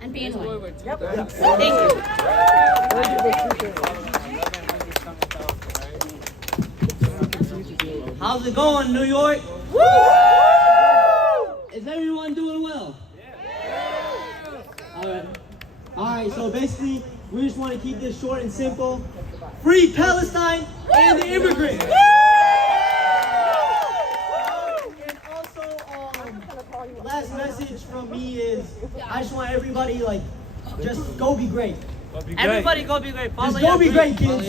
and being one. Thank you. How's it going, New York? Is everyone doing well? All right, so basically, we just want to keep this short and simple. Free Palestine and the immigrant. And also, last message from me is, I just want everybody, like, just go be great. Everybody go be great. Just go be great, kids.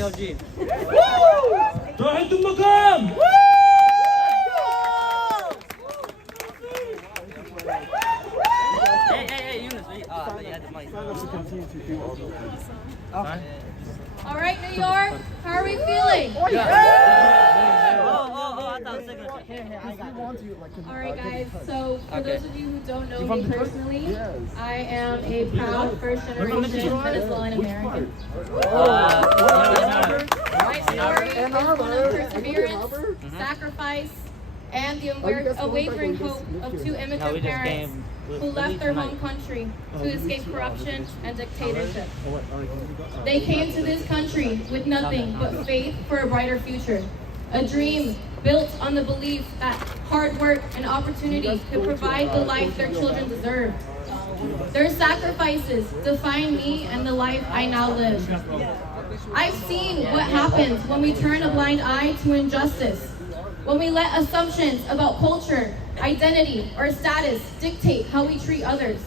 Tahad al-Maqam! Hey, Eunice, wait. I thought you had the mic. All right, New York, how are we feeling? I thought signature. All right, guys. So for those of you who don't know me personally, I am a proud first-generation Venezuelan American. My story is one of perseverance, sacrifice, and the unwavering hope of two immigrant parents who left their home country to escape corruption and dictatorship. They came to this country with nothing but faith for a brighter future, a dream built on the belief that hard work and opportunity could provide the life their children deserved. Their sacrifices define me and the life I now live. I've seen what happens when we turn a blind eye to injustice, when we let assumptions about culture, identity, or status dictate how we treat others.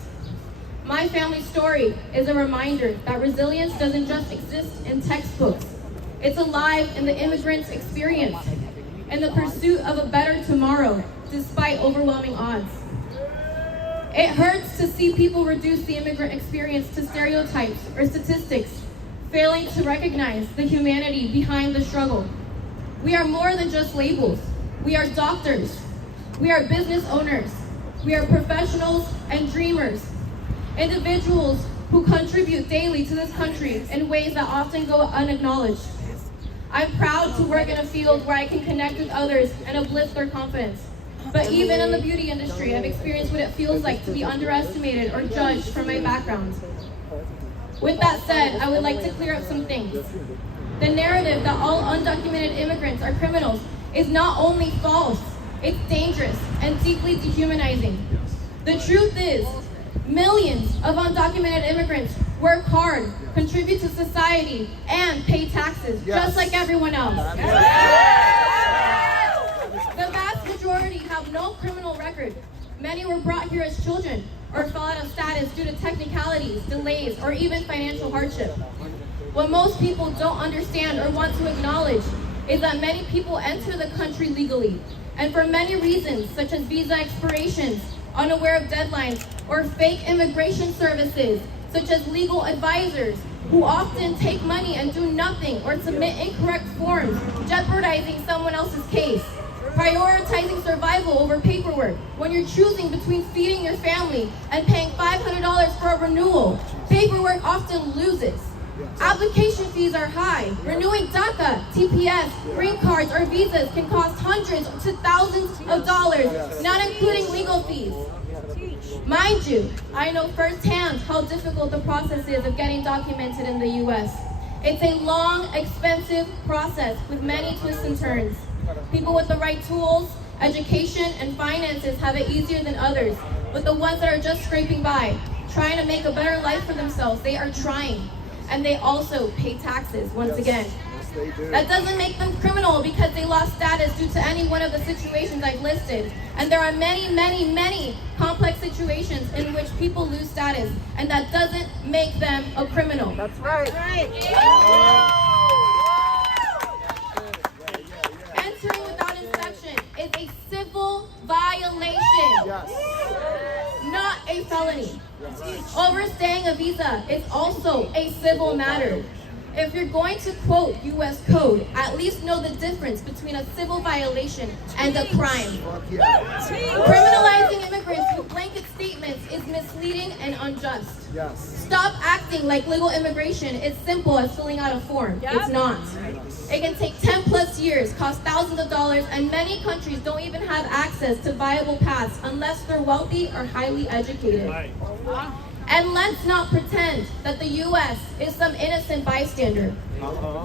My family story is a reminder that resilience doesn't just exist in textbooks. It's alive in the immigrant's experience, in the pursuit of a better tomorrow, despite overwhelming odds. It hurts to see people reduce the immigrant experience to stereotypes or statistics, failing to recognize the humanity behind the struggle. We are more than just labels. We are doctors. We are business owners. We are professionals and dreamers. Individuals who contribute daily to this country in ways that often go unacknowledged. I'm proud to work in a field where I can connect with others and uplift their confidence. But even in the beauty industry, I've experienced what it feels like to be underestimated or judged from my background. With that said, I would like to clear up some things. The narrative that all undocumented immigrants are criminals is not only false, it's dangerous and deeply dehumanizing. The truth is, millions of undocumented immigrants work hard, contribute to society, and pay taxes, just like everyone else. The vast majority have no criminal record. Many were brought here as children or fell out of status due to technicalities, delays, or even financial hardship. What most people don't understand or want to acknowledge is that many people enter the country legally, and for many reasons, such as visa expirations, unaware of deadlines, or fake immigration services, such as legal advisors, who often take money and do nothing or submit incorrect forms, jeopardizing someone else's case. Prioritizing survival over paperwork when you're choosing between feeding your family and paying $500 for a renewal. Paperwork often loses. Application fees are high. Renewing DACA, TPS, green cards, or visas can cost hundreds to thousands of dollars, not including legal fees. Mind you, I know firsthand how difficult the process is of getting documented in the U.S. It's a long, expensive process with many twists and turns. People with the right tools, education, and finances have it easier than others, but the ones that are just scraping by, trying to make a better life for themselves, they are trying. And they also pay taxes, once again. That doesn't make them criminal because they lost status due to any one of the situations I've listed. And there are many, many, many complex situations in which people lose status, and that doesn't make them a criminal. That's right. Entering without inspection is a civil violation, not a felony. Overstaying a visa is also a civil matter. If you're going to quote U.S. code, at least know the difference between a civil violation and a crime. Criminalizing immigrants with blanket statements is misleading and unjust. Stop acting like legal immigration is simple as filling out a form. It's not. It can take 10+ countless years, cost thousands of dollars, and many countries don't even have access to viable paths unless they're wealthy or highly educated. And let's not pretend that the U.S. is some innocent bystander.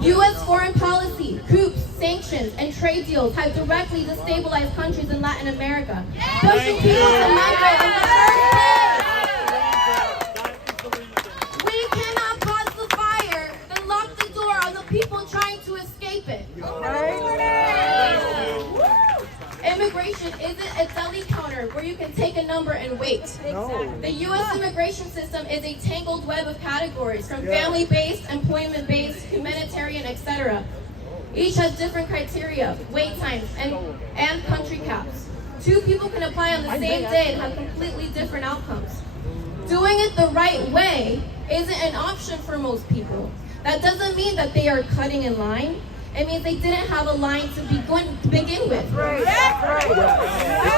U.S. foreign policy, coups, sanctions, and trade deals have directly destabilized countries in Latin America, pushing people to migrate in the first place. We cannot cause the fire, then lock the door on the people trying to escape it. Immigration isn't a deli counter where you can take a number and wait. The U.S. immigration system is a tangled web of categories, from family-based, employment-based, humanitarian, etc. Each has different criteria, wait times, and country caps. Two people can apply on the same day and have completely different outcomes. Doing it the right way isn't an option for most people. That doesn't mean that they are cutting in line. It means they didn't have a line to begin with.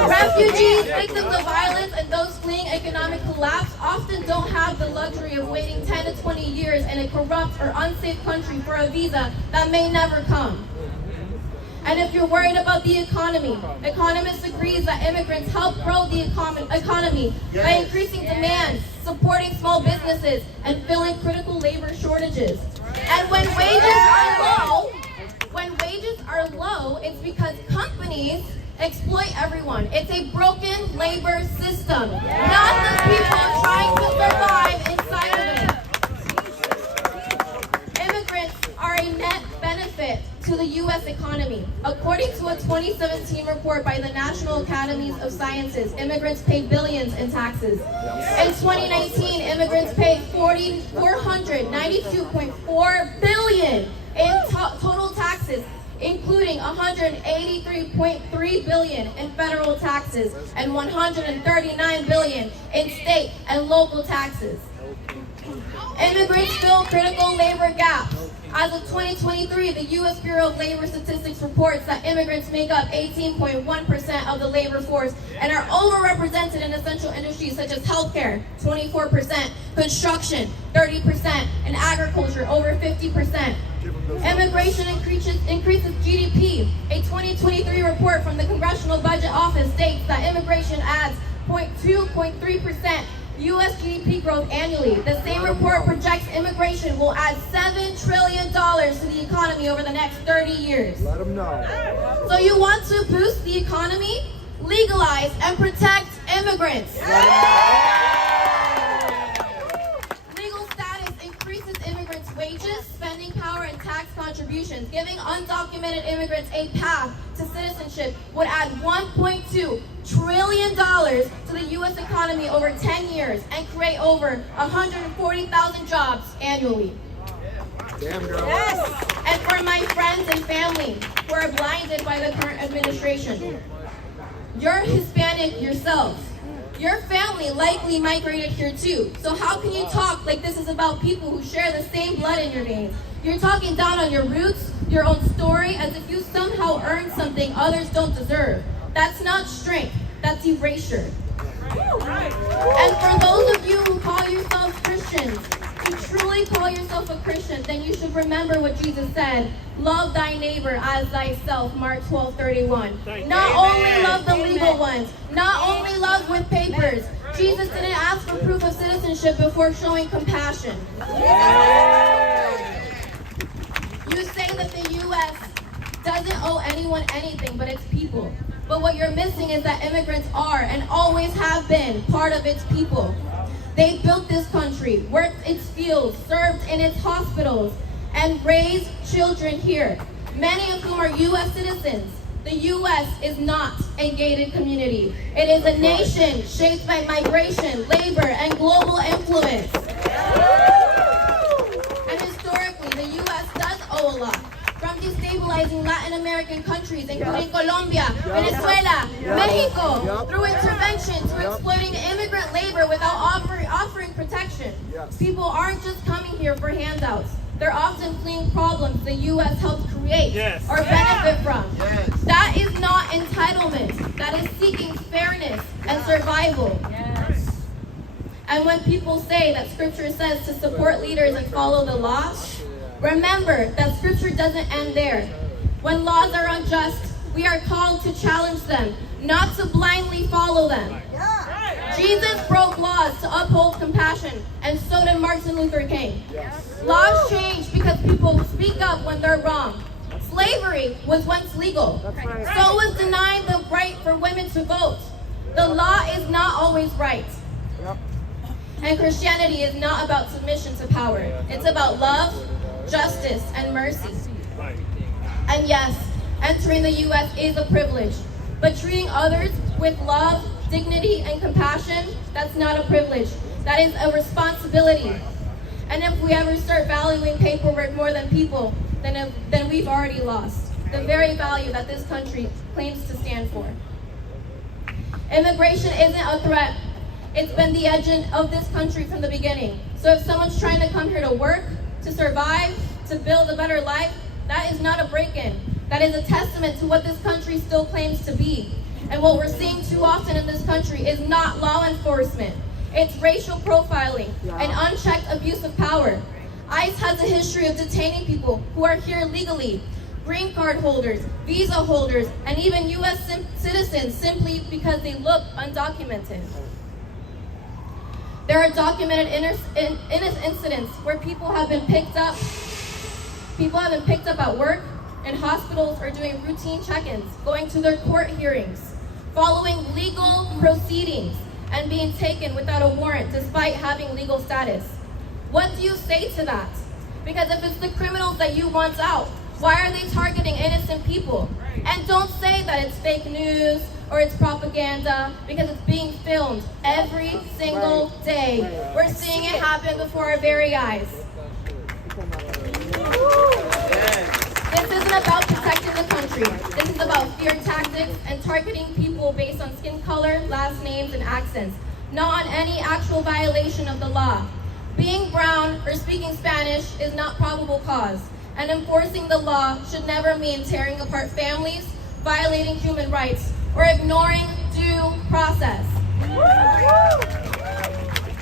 Refugees, victims of violence, and those fleeing economic collapse often don't have the luxury of waiting 10 to 20 years in a corrupt or unsafe country for a visa that may never come. And if you're worried about the economy, economists agree that immigrants help grow the economy by increasing demand, supporting small businesses, and filling critical labor shortages. And when wages are low, it's because companies exploit everyone. It's a broken labor system, not the people trying to survive inside of it. Immigrants are a net benefit to the U.S. economy. According to a 2017 report by the National Academies of Sciences, immigrants pay billions in taxes. In 2019, immigrants paid $492.4 billion in total taxes, including $183.3 billion in federal taxes and $139 billion in state and local taxes. Immigrants fill critical labor gaps. As of 2023, the U.S. Bureau of Labor Statistics reports that immigrants make up 18.1% of the labor force and are overrepresented in essential industries such as healthcare, 24%, construction, 30%, and agriculture, over 50%. Immigration increases GDP. A 2023 report from the Congressional Budget Office states that immigration adds 0.3% U.S. GDP growth annually. The same report projects immigration will add $7 trillion to the economy over the next 30 years. Let them know. So you want to boost the economy? Legalize and protect immigrants. Legal status increases immigrants' wages, spending power, and tax contributions. Giving undocumented immigrants a path to citizenship would add $1.2 trillion to the U.S. economy over 10 years and create over 140,000 jobs annually. Damn, girl. Yes. And for my friends and family who are blinded by the current administration, you're Hispanic yourself. Your family likely migrated here too. So how can you talk like this is about people who share the same blood in your veins? You're talking down on your roots, your own story, as if you somehow earned something others don't deserve. That's not strength, that's erasure. And for those of you who call yourselves Christians, to truly call yourself a Christian, then you should remember what Jesus said. Love thy neighbor as thyself, Mark 12:31. Not only love the legal ones, not only love with papers. Jesus didn't ask for proof of citizenship before showing compassion. You say that the U.S. doesn't owe anyone anything but its people. But what you're missing is that immigrants are and always have been part of its people. They built this country, worked its fields, served in its hospitals, and raised children here, many of whom are U.S. citizens. The U.S. is not a gated community. It is a nation shaped by migration, labor, and global influence. And historically, the U.S. does owe a lot. From destabilizing Latin American countries, including Colombia, Venezuela, Mexico, through intervention to exploiting immigrant labor without offering protection. People aren't just coming here for handouts. They're often fleeing problems the U.S. helped create or benefit from. That is not entitlement. That is seeking fairness and survival. And when people say that Scripture says to support leaders and follow the law, remember that Scripture doesn't end there. When laws are unjust, we are called to challenge them, not to blindly follow them. Jesus broke laws to uphold compassion, and so did Martin Luther King. Laws change because people speak up when they're wrong. Slavery was once legal. So was denying the right for women to vote. The law is not always right. And Christianity is not about submission to power. It's about love, justice, and mercy. And yes, entering the U.S. is a privilege, but treating others with love, dignity, and compassion, that's not a privilege. That is a responsibility. And if we ever start valuing paperwork more than people, then we've already lost the very value that this country claims to stand for. Immigration isn't a threat. It's been the engine of this country from the beginning. So if someone's trying to come here to work, to survive, to build a better life, that is not a break-in. That is a testament to what this country still claims to be. And what we're seeing too often in this country is not law enforcement. It's racial profiling and unchecked abuse of power. ICE has a history of detaining people who are here legally, green card holders, visa holders, and even U.S. citizens simply because they look undocumented. There are documented incidents where people have been picked up at work, in hospitals, or doing routine check-ins, going to their court hearings, following legal proceedings, and being taken without a warrant despite having legal status. What do you say to that? Because if it's the criminals that you want out, why are they targeting innocent people? And don't say that it's fake news or it's propaganda, because it's being filmed every single day. We're seeing it happen before our very eyes. This isn't about protecting the country. This is about fear tactics and targeting people based on skin color, last names, and accents, not on any actual violation of the law. Being brown or speaking Spanish is not probable cause, and enforcing the law should never mean tearing apart families, violating human rights, or ignoring due process.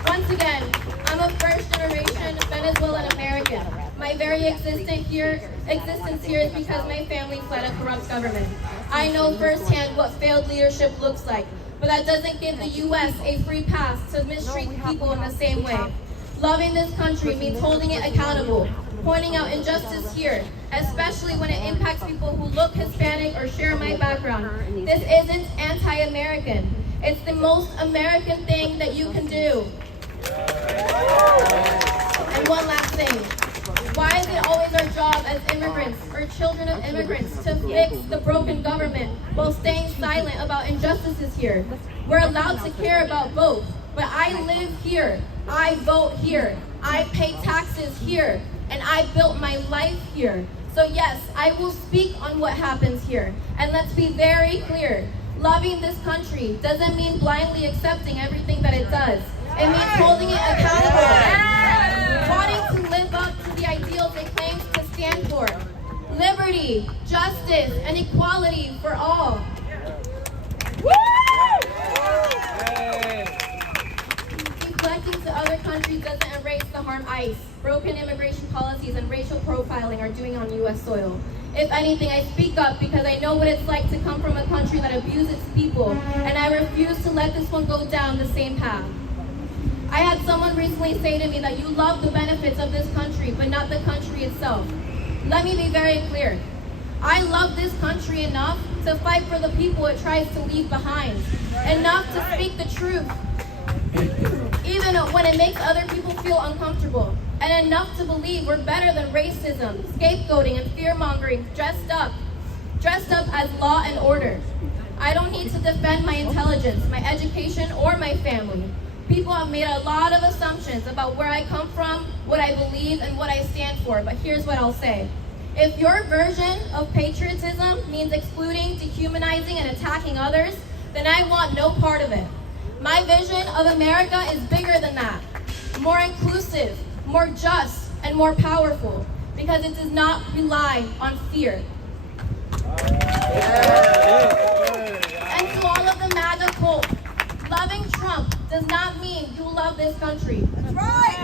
Once again, I'm a first-generation Venezuelan American. My very existence here is because my family fled a corrupt government. I know firsthand what failed leadership looks like, but that doesn't give the U.S. a free pass to mistreat people in the same way. Loving this country means holding it accountable, pointing out injustice here, especially when it impacts people who look Hispanic or share my background. This isn't anti-American. It's the most American thing that you can do. And one last thing. Why is it always our job as immigrants or children of immigrants to fix the broken government while staying silent about injustices here? We're allowed to care about both, but I live here, I vote here, I pay taxes here, and I built my life here. So yes, I will speak on what happens here. And let's be very clear. Loving this country doesn't mean blindly accepting everything that it does. It means holding it accountable. Wanting to live up to the ideals it claims to stand for. Liberty, justice, and equality for all. Deflecting to other countries doesn't erase the harm ICE, broken immigration policies, and racial profiling are doing on U.S. soil. If anything, I speak up because I know what it's like to come from a country that abuses people, and I refuse to let this one go down the same path. I had someone recently say to me that you love the benefits of this country, but not the country itself. Let me be very clear. I love this country enough to fight for the people it tries to leave behind, enough to speak the truth, even when it makes other people feel uncomfortable, and enough to believe we're better than racism, scapegoating, and fear-mongering dressed up as law and order. I don't need to defend my intelligence, my education, or my family. People have made a lot of assumptions about where I come from, what I believe, and what I stand for, but here's what I'll say. If your version of patriotism means excluding, dehumanizing, and attacking others, then I want no part of it. My vision of America is bigger than that, more inclusive, more just, and more powerful, because it does not rely on fear. And to all of the MAGA cult, loving Trump does not mean you love this country. That's right.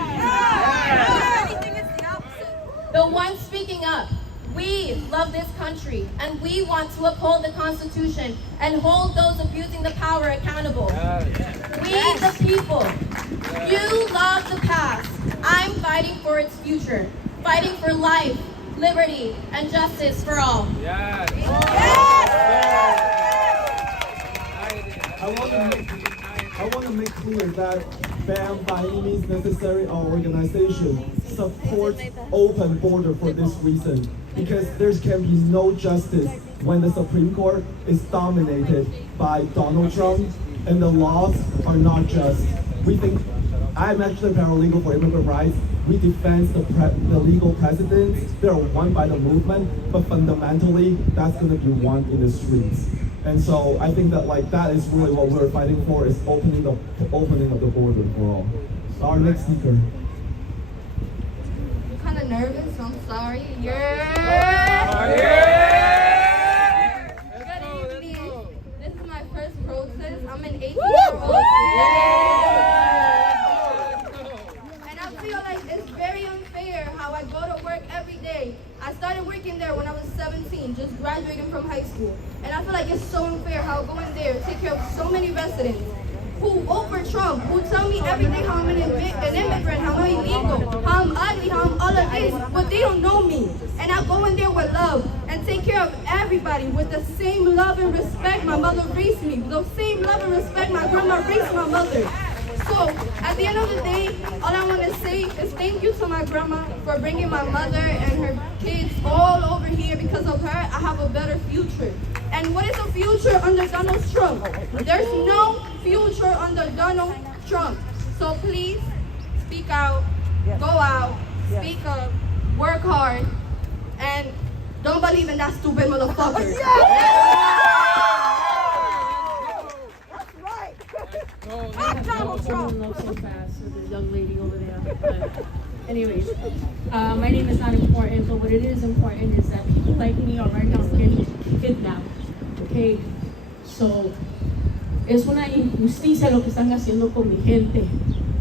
Anything is the opposite. The ones speaking up, We love this country, and we want to uphold the Constitution and hold those abusing the power accountable. We, the people, you love the past. I'm fighting for its future, fighting for life, liberty, and justice for all. I want to make clear that BAM, by any means necessary, our organization supports open border for this reason, because there can be no justice when the Supreme Court is dominated by Donald Trump and the laws are not just. We think, I'm actually a paralegal for immigrant rights. We defend the legal precedents. They're won by the movement, but fundamentally, that's going to be won in the streets. And so I think that that is really what we're fighting for, is opening of the border for all. Our next speaker. I'm kind of nervous, I'm sorry. Good evening. This is my first protest. I'm an 18-year-old. And I feel like it's very unfair how I go to work every day. I started working there when I was 17, just graduating from high school. And I feel like it's so unfair how I go in there, take care of so many residents who vote for Trump, who tell me every day how I'm an immigrant, how I'm illegal, how I'm ugly, how I'm all of this, but they don't know me. And I go in there with love and take care of everybody with the same love and respect my mother raised me, the same love and respect my grandma raised my mother. So, at the end of the day, all I want to say is thank you to my grandma for bringing my mother and her kids all over here. Because of her, I have a better future. And what is a future under Donald Trump? There's no future under Donald Trump. So please, speak out, go out, speak up, work hard, and don't believe in that stupid motherfucker. Donald Trump. So fast, so the young lady over there. But anyways, my name is not important, but what it is important is that people like me are right now getting kidnapped. Okay, so es una injusticia lo que están haciendo con mi gente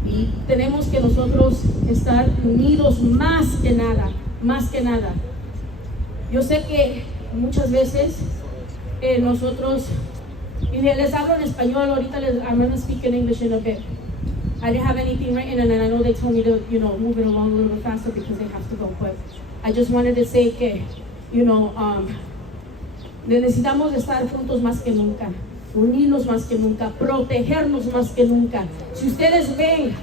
y tenemos que nosotros estar unidos más que nada, más que nada. Yo sé que muchas veces nosotros. Y les hablo en español, ahorita I'm going to speak in English in a bit. I didn't have anything written, and I know they told me to, move it along a little bit faster because they have to go. But I just wanted to say que, necesitamos estar juntos más que nunca, unirnos más que nunca, protegernos más que nunca. Si ustedes ven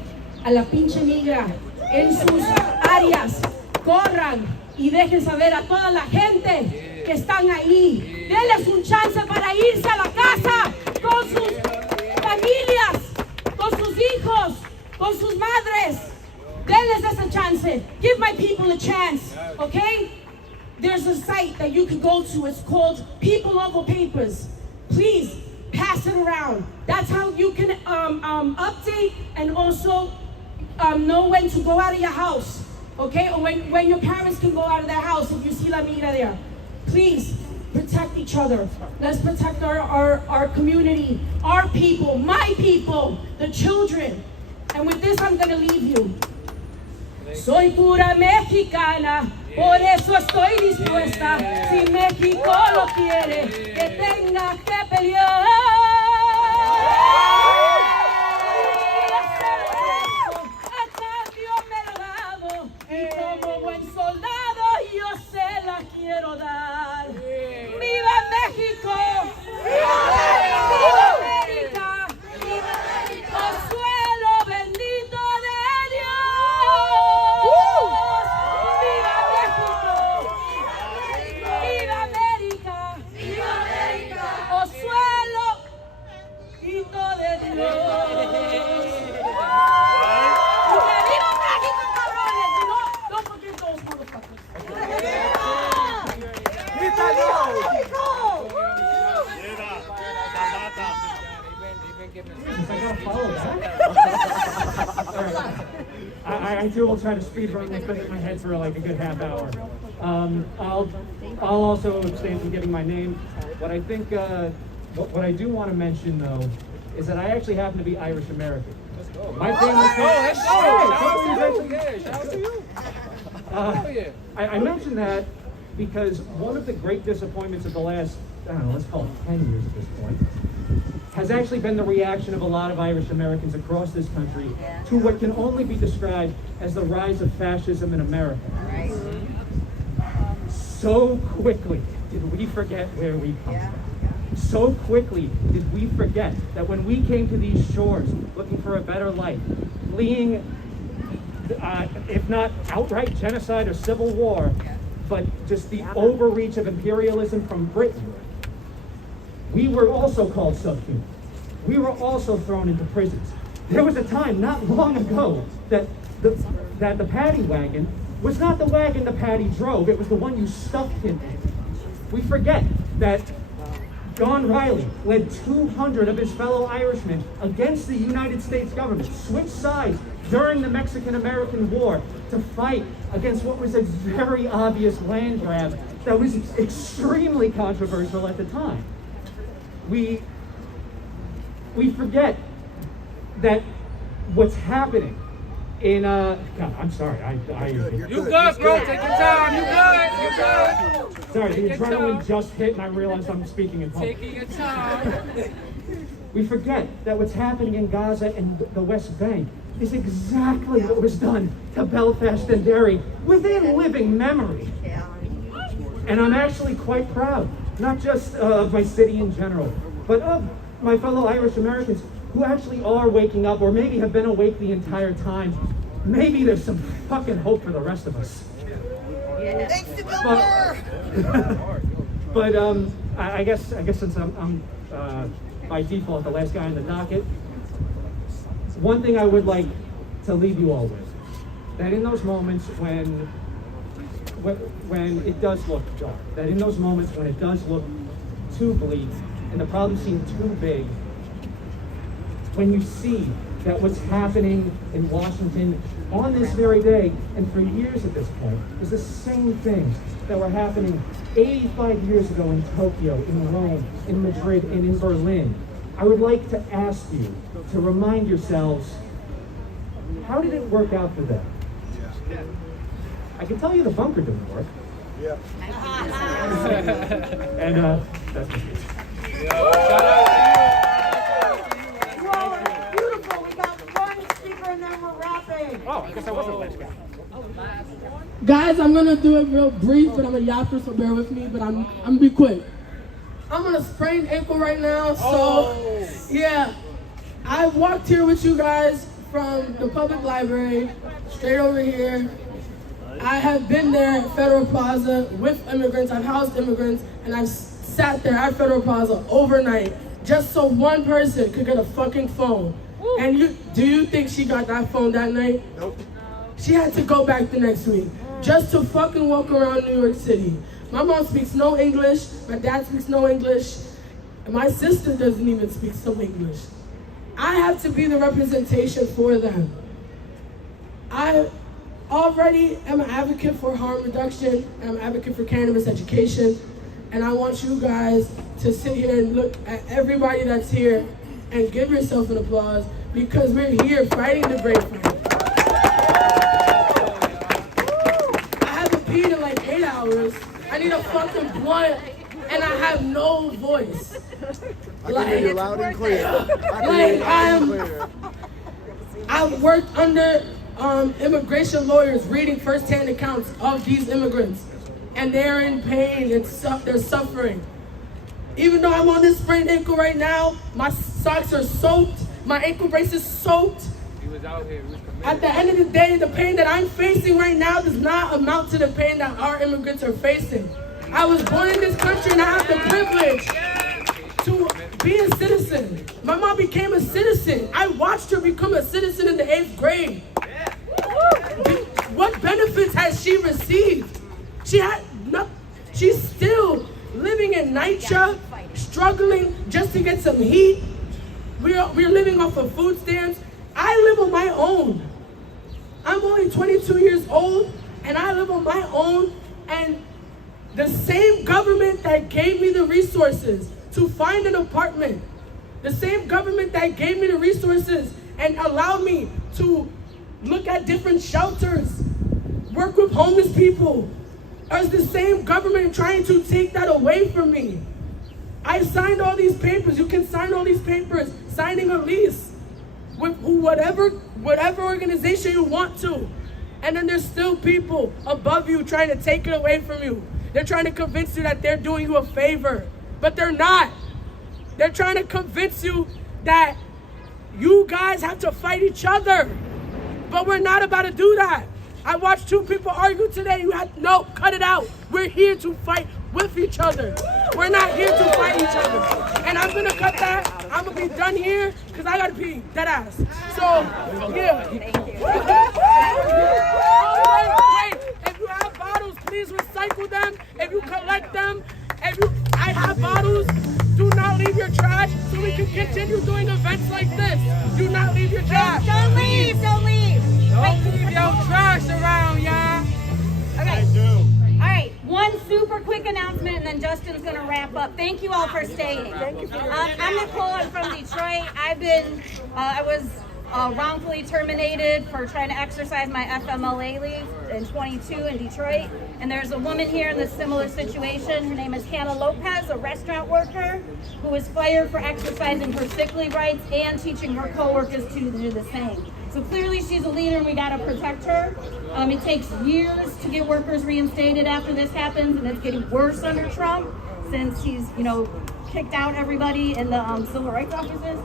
a la pinche migra en sus áreas, corran y dejen saber a toda la gente que están ahí. Denles un chance para irse a la casa con sus familias, con sus hijos, con sus madres. Denles esa chance. Give my people a chance, okay? There's a site that you can go to. It's called People Over Papers. Please pass it around. That's how you can update and also know when to go out of your house, okay? Or when your parents can go out of their house if you see la mira there. Please protect each other. Let's protect our community, our people, my people, the children. And with this, I'm going to leave you. Soy pura mexicana, por eso estoy dispuesta. Si México lo quiere, que tenga que pelear. A cambio me lo dado, y como buen soldado yo se la quiero dar. ¡Viva México! ¡Viva América! ¡Viva América! ¡Consuelo bendito de Dios! ¡Viva México! ¡Viva América! ¡Viva América! ¡Consuelo bendito de Dios! ¡Viva México, cabrones! Don't forget those motherfuckers. I too will try to speed run this thing in my head for like a good half hour. I'll also abstain from giving my name. What I think, what I do want to mention though, is that I actually happen to be Irish American. My family. I mentioned that because one of the great disappointments of the last, I don't know, let's call it 10 years at this point, has actually been the reaction of a lot of Irish Americans across this country to what can only be described as the rise of fascism in America. Right. So quickly did we forget where we come from. So quickly did we forget that when we came to these shores looking for a better life, fleeing, if not outright genocide or civil war, but just the overreach of imperialism from Britain, we were also called subhuman. We were also thrown into prisons. There was a time not long ago that the paddy wagon was not the wagon the paddy drove, it was the one you stuffed him in. We forget that John Riley led 200 of his fellow Irishmen against the United States government, switched sides during the Mexican-American War to fight against what was a very obvious land grab that was extremely controversial at the time. We forget that what's happening in God, I'm sorry, You good, bro? Take your time. You good? Sorry, the adrenaline just hit and I realized I'm speaking in public. Taking your time. We forget that what's happening in Gaza and the West Bank is exactly what was done to Belfast and Derry within living memory. And I'm actually quite proud, not just of my city in general, but of my fellow Irish Americans who actually are waking up, or maybe have been awake the entire time. Maybe there's some fucking hope for the rest of us. Thanks to Bill Burr. But I guess since I'm by default the last guy on the docket, one thing I would like to leave you all with, that in those moments when it does look dark, that in those moments when it does look too bleak and the problems seem too big, when you see that what's happening in Washington on this very day, and for years at this point, is the same things that were happening 85 years ago in Tokyo, in Rome, in Madrid, and in Berlin, I would like to ask you to remind yourselves, how did it work out for them? I can tell you the bunker didn't work. Yeah. And that's my speech. You all are beautiful. We got one speaker and then we're wrapping. Oh, I guess I wasn't the last guy. Guys, I'm gonna do it real brief, but I'm a yapper, so bear with me, but I'm gonna be quick. I'm on a sprained ankle right now, so yeah. I walked here with you guys from the public library, straight over here. I have been there at Federal Plaza with immigrants, I've housed immigrants, and I've sat there at Federal Plaza overnight just so one person could get a fucking phone. And do you think she got that phone that night? Nope. She had to go back the next week just to fucking walk around New York City. My mom speaks no English, my dad speaks no English, and my sister doesn't even speak some English. I have to be the representation for them. I already am an advocate for harm reduction, I'm an advocate for cannabis education, and I want you guys to sit here and look at everybody that's here and give yourself an applause, because we're here fighting the great fight. I haven't peed in like 8 hours. I need a fucking blunt, and I have no voice. I can hear you loud and clear. I've worked under immigration lawyers reading firsthand accounts of these immigrants, and they're in pain and they're suffering. Even though I'm on this sprained ankle right now, my socks are soaked, my ankle brace is soaked. At the end of the day, the pain that I'm facing right now does not amount to the pain that our immigrants are facing. I was born in this country and I have the privilege to be a citizen. My mom became a citizen. I watched her become a citizen in the 8th grade. What benefits has she received? She's still living in NYCha, struggling just to get some heat. We're living off of food stamps. I live on my own. I'm only 22 years old and I live on my own, and the same government that gave me the resources to find an apartment, the same government that gave me the resources and allowed me to look at different shelters, work with homeless people, is the same government trying to take that away from me. I signed all these papers. You can sign all these papers, signing a lease with whatever organization you want to. And then there's still people above you trying to take it away from you. They're trying to convince you that they're doing you a favor, but they're not. They're trying to convince you that you guys have to fight each other, but we're not about to do that. I watched two people argue today. No, cut it out. We're here to fight with each other. We're not here to fight each other. And I'm gonna cut that. I'm gonna be done here because I gotta pee, dead ass. So, yeah. Wait. If you have bottles, please recycle them. If you collect them, I have bottles. Do not leave your trash so we can continue doing events like this. Do not leave your trash. Don't leave. Don't leave your trash around, y'all. Okay. All right, one super quick announcement, and then Justin's going to wrap up. Thank you all for staying. I'm Nicole. I'm from Detroit. I was wrongfully terminated for trying to exercise my FMLA leave in 22 in Detroit. And there's a woman here in this similar situation. Her name is Hannah Lopez, a restaurant worker who was fired for exercising her sick leave rights and teaching her coworkers to do the same. So clearly she's a leader and we gotta protect her. It takes years to get workers reinstated after this happens, and it's getting worse under Trump since he's, kicked out everybody in the civil rights offices.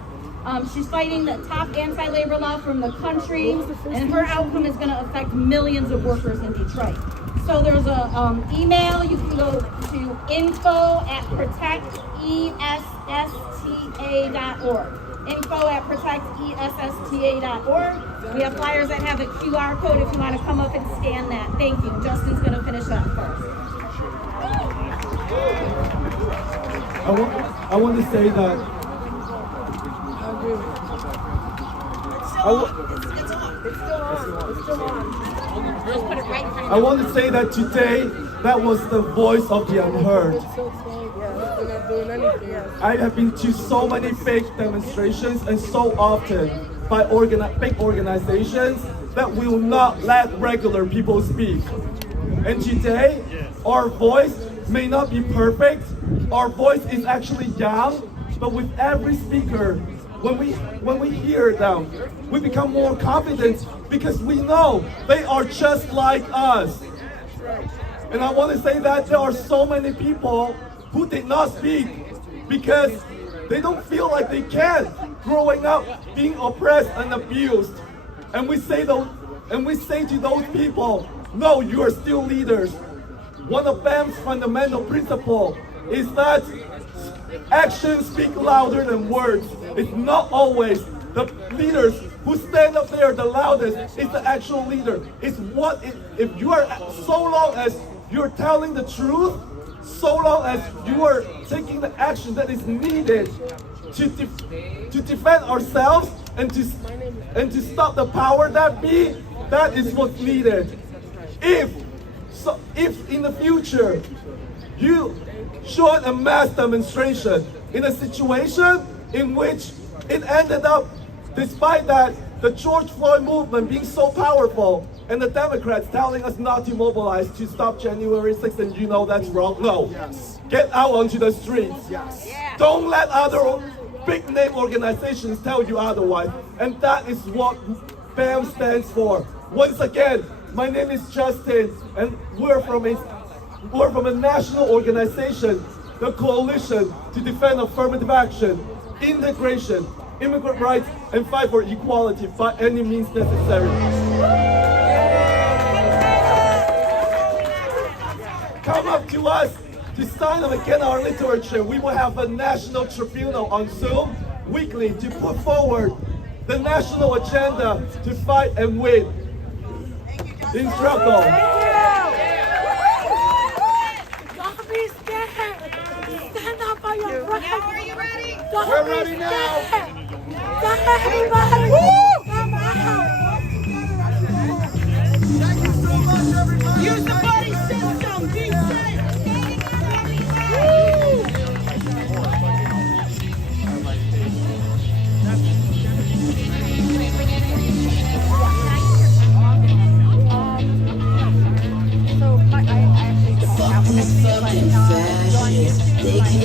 She's fighting the top anti-labor law from the country, and her outcome is gonna affect millions of workers in Detroit. So there's a email, you can go to info@protectessa.org. info@protectessa.org. We have flyers that have a QR code if you want to come up and scan that. Thank you. Justin's going to finish that first. I want to say that I want to say that today, that was the voice of the unheard. I have been to so many fake demonstrations and so often by big organizations that will not let regular people speak. And today, our voice may not be perfect. Our voice is actually young, but with every speaker, when we hear them, we become more confident because we know they are just like us. And I want to say that there are so many people who did not speak because they don't feel like they can, growing up being oppressed and abused. And we say to those people, no, you are still leaders. One of BAM's fundamental principle is that actions speak louder than words. It's not always the leaders who stand up there the loudest is the actual leader. It's if you are, so long as you're telling the truth, so long as you are taking the action that is needed to defend ourselves and to stop the power that be, that is what's needed. If in the future you join a mass demonstration in a situation in which it ended up, despite that, the George Floyd movement being so powerful and the Democrats telling us not to mobilize to stop January 6th, and you know that's wrong. No. Yes. Get out onto the streets. Yes. Don't let other big name organizations tell you otherwise. And that is what BAM stands for. Once again, my name is Justin, and we're from a national organization, the Coalition to Defend Affirmative Action, Integration, Immigrant Rights, and Fight for Equality by any means necessary. Come up to us to sign up again our literature. We will have a national tribunal on Zoom weekly to put forward the national agenda to fight and win in struggle. Don't be scared. Stand up for your rights. Are you ready? We're ready now. Everybody. Come out. Thank you so much, everybody. Use the buddy system. Be safe.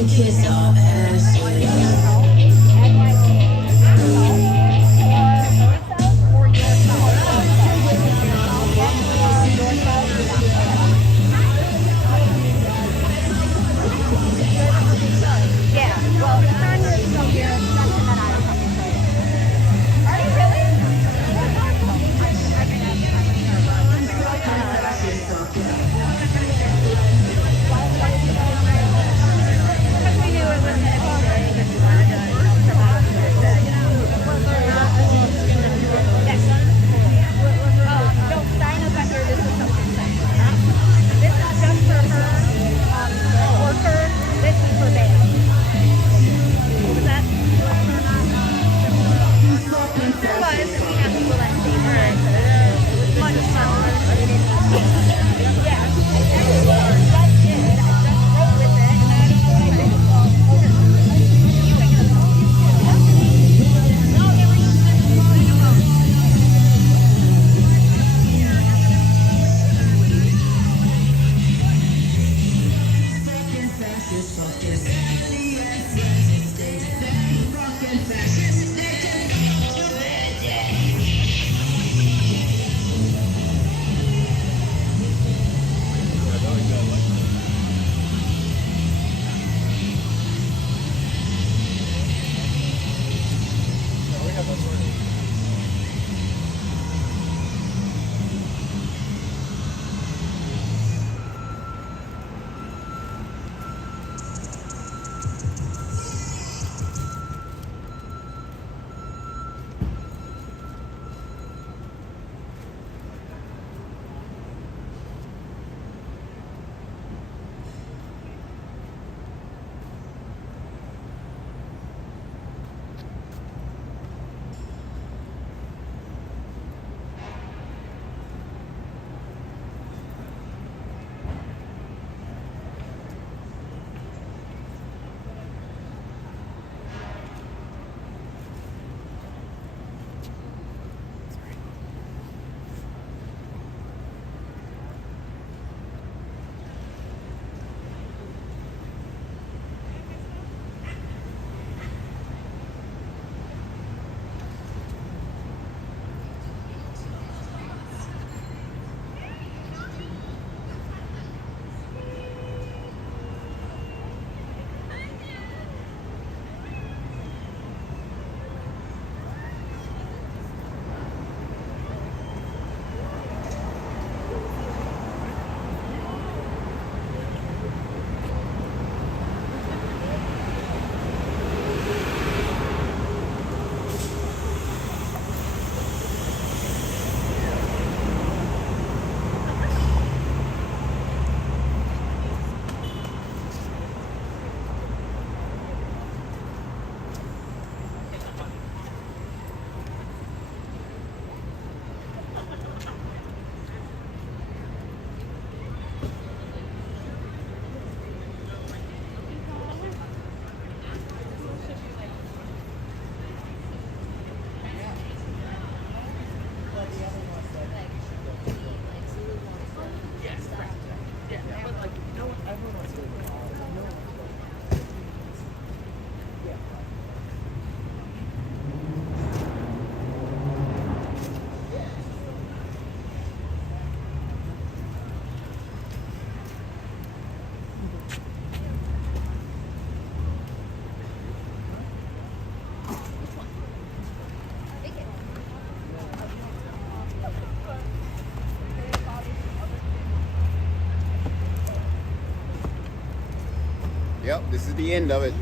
kiss all ass. Yep, this is the end of it.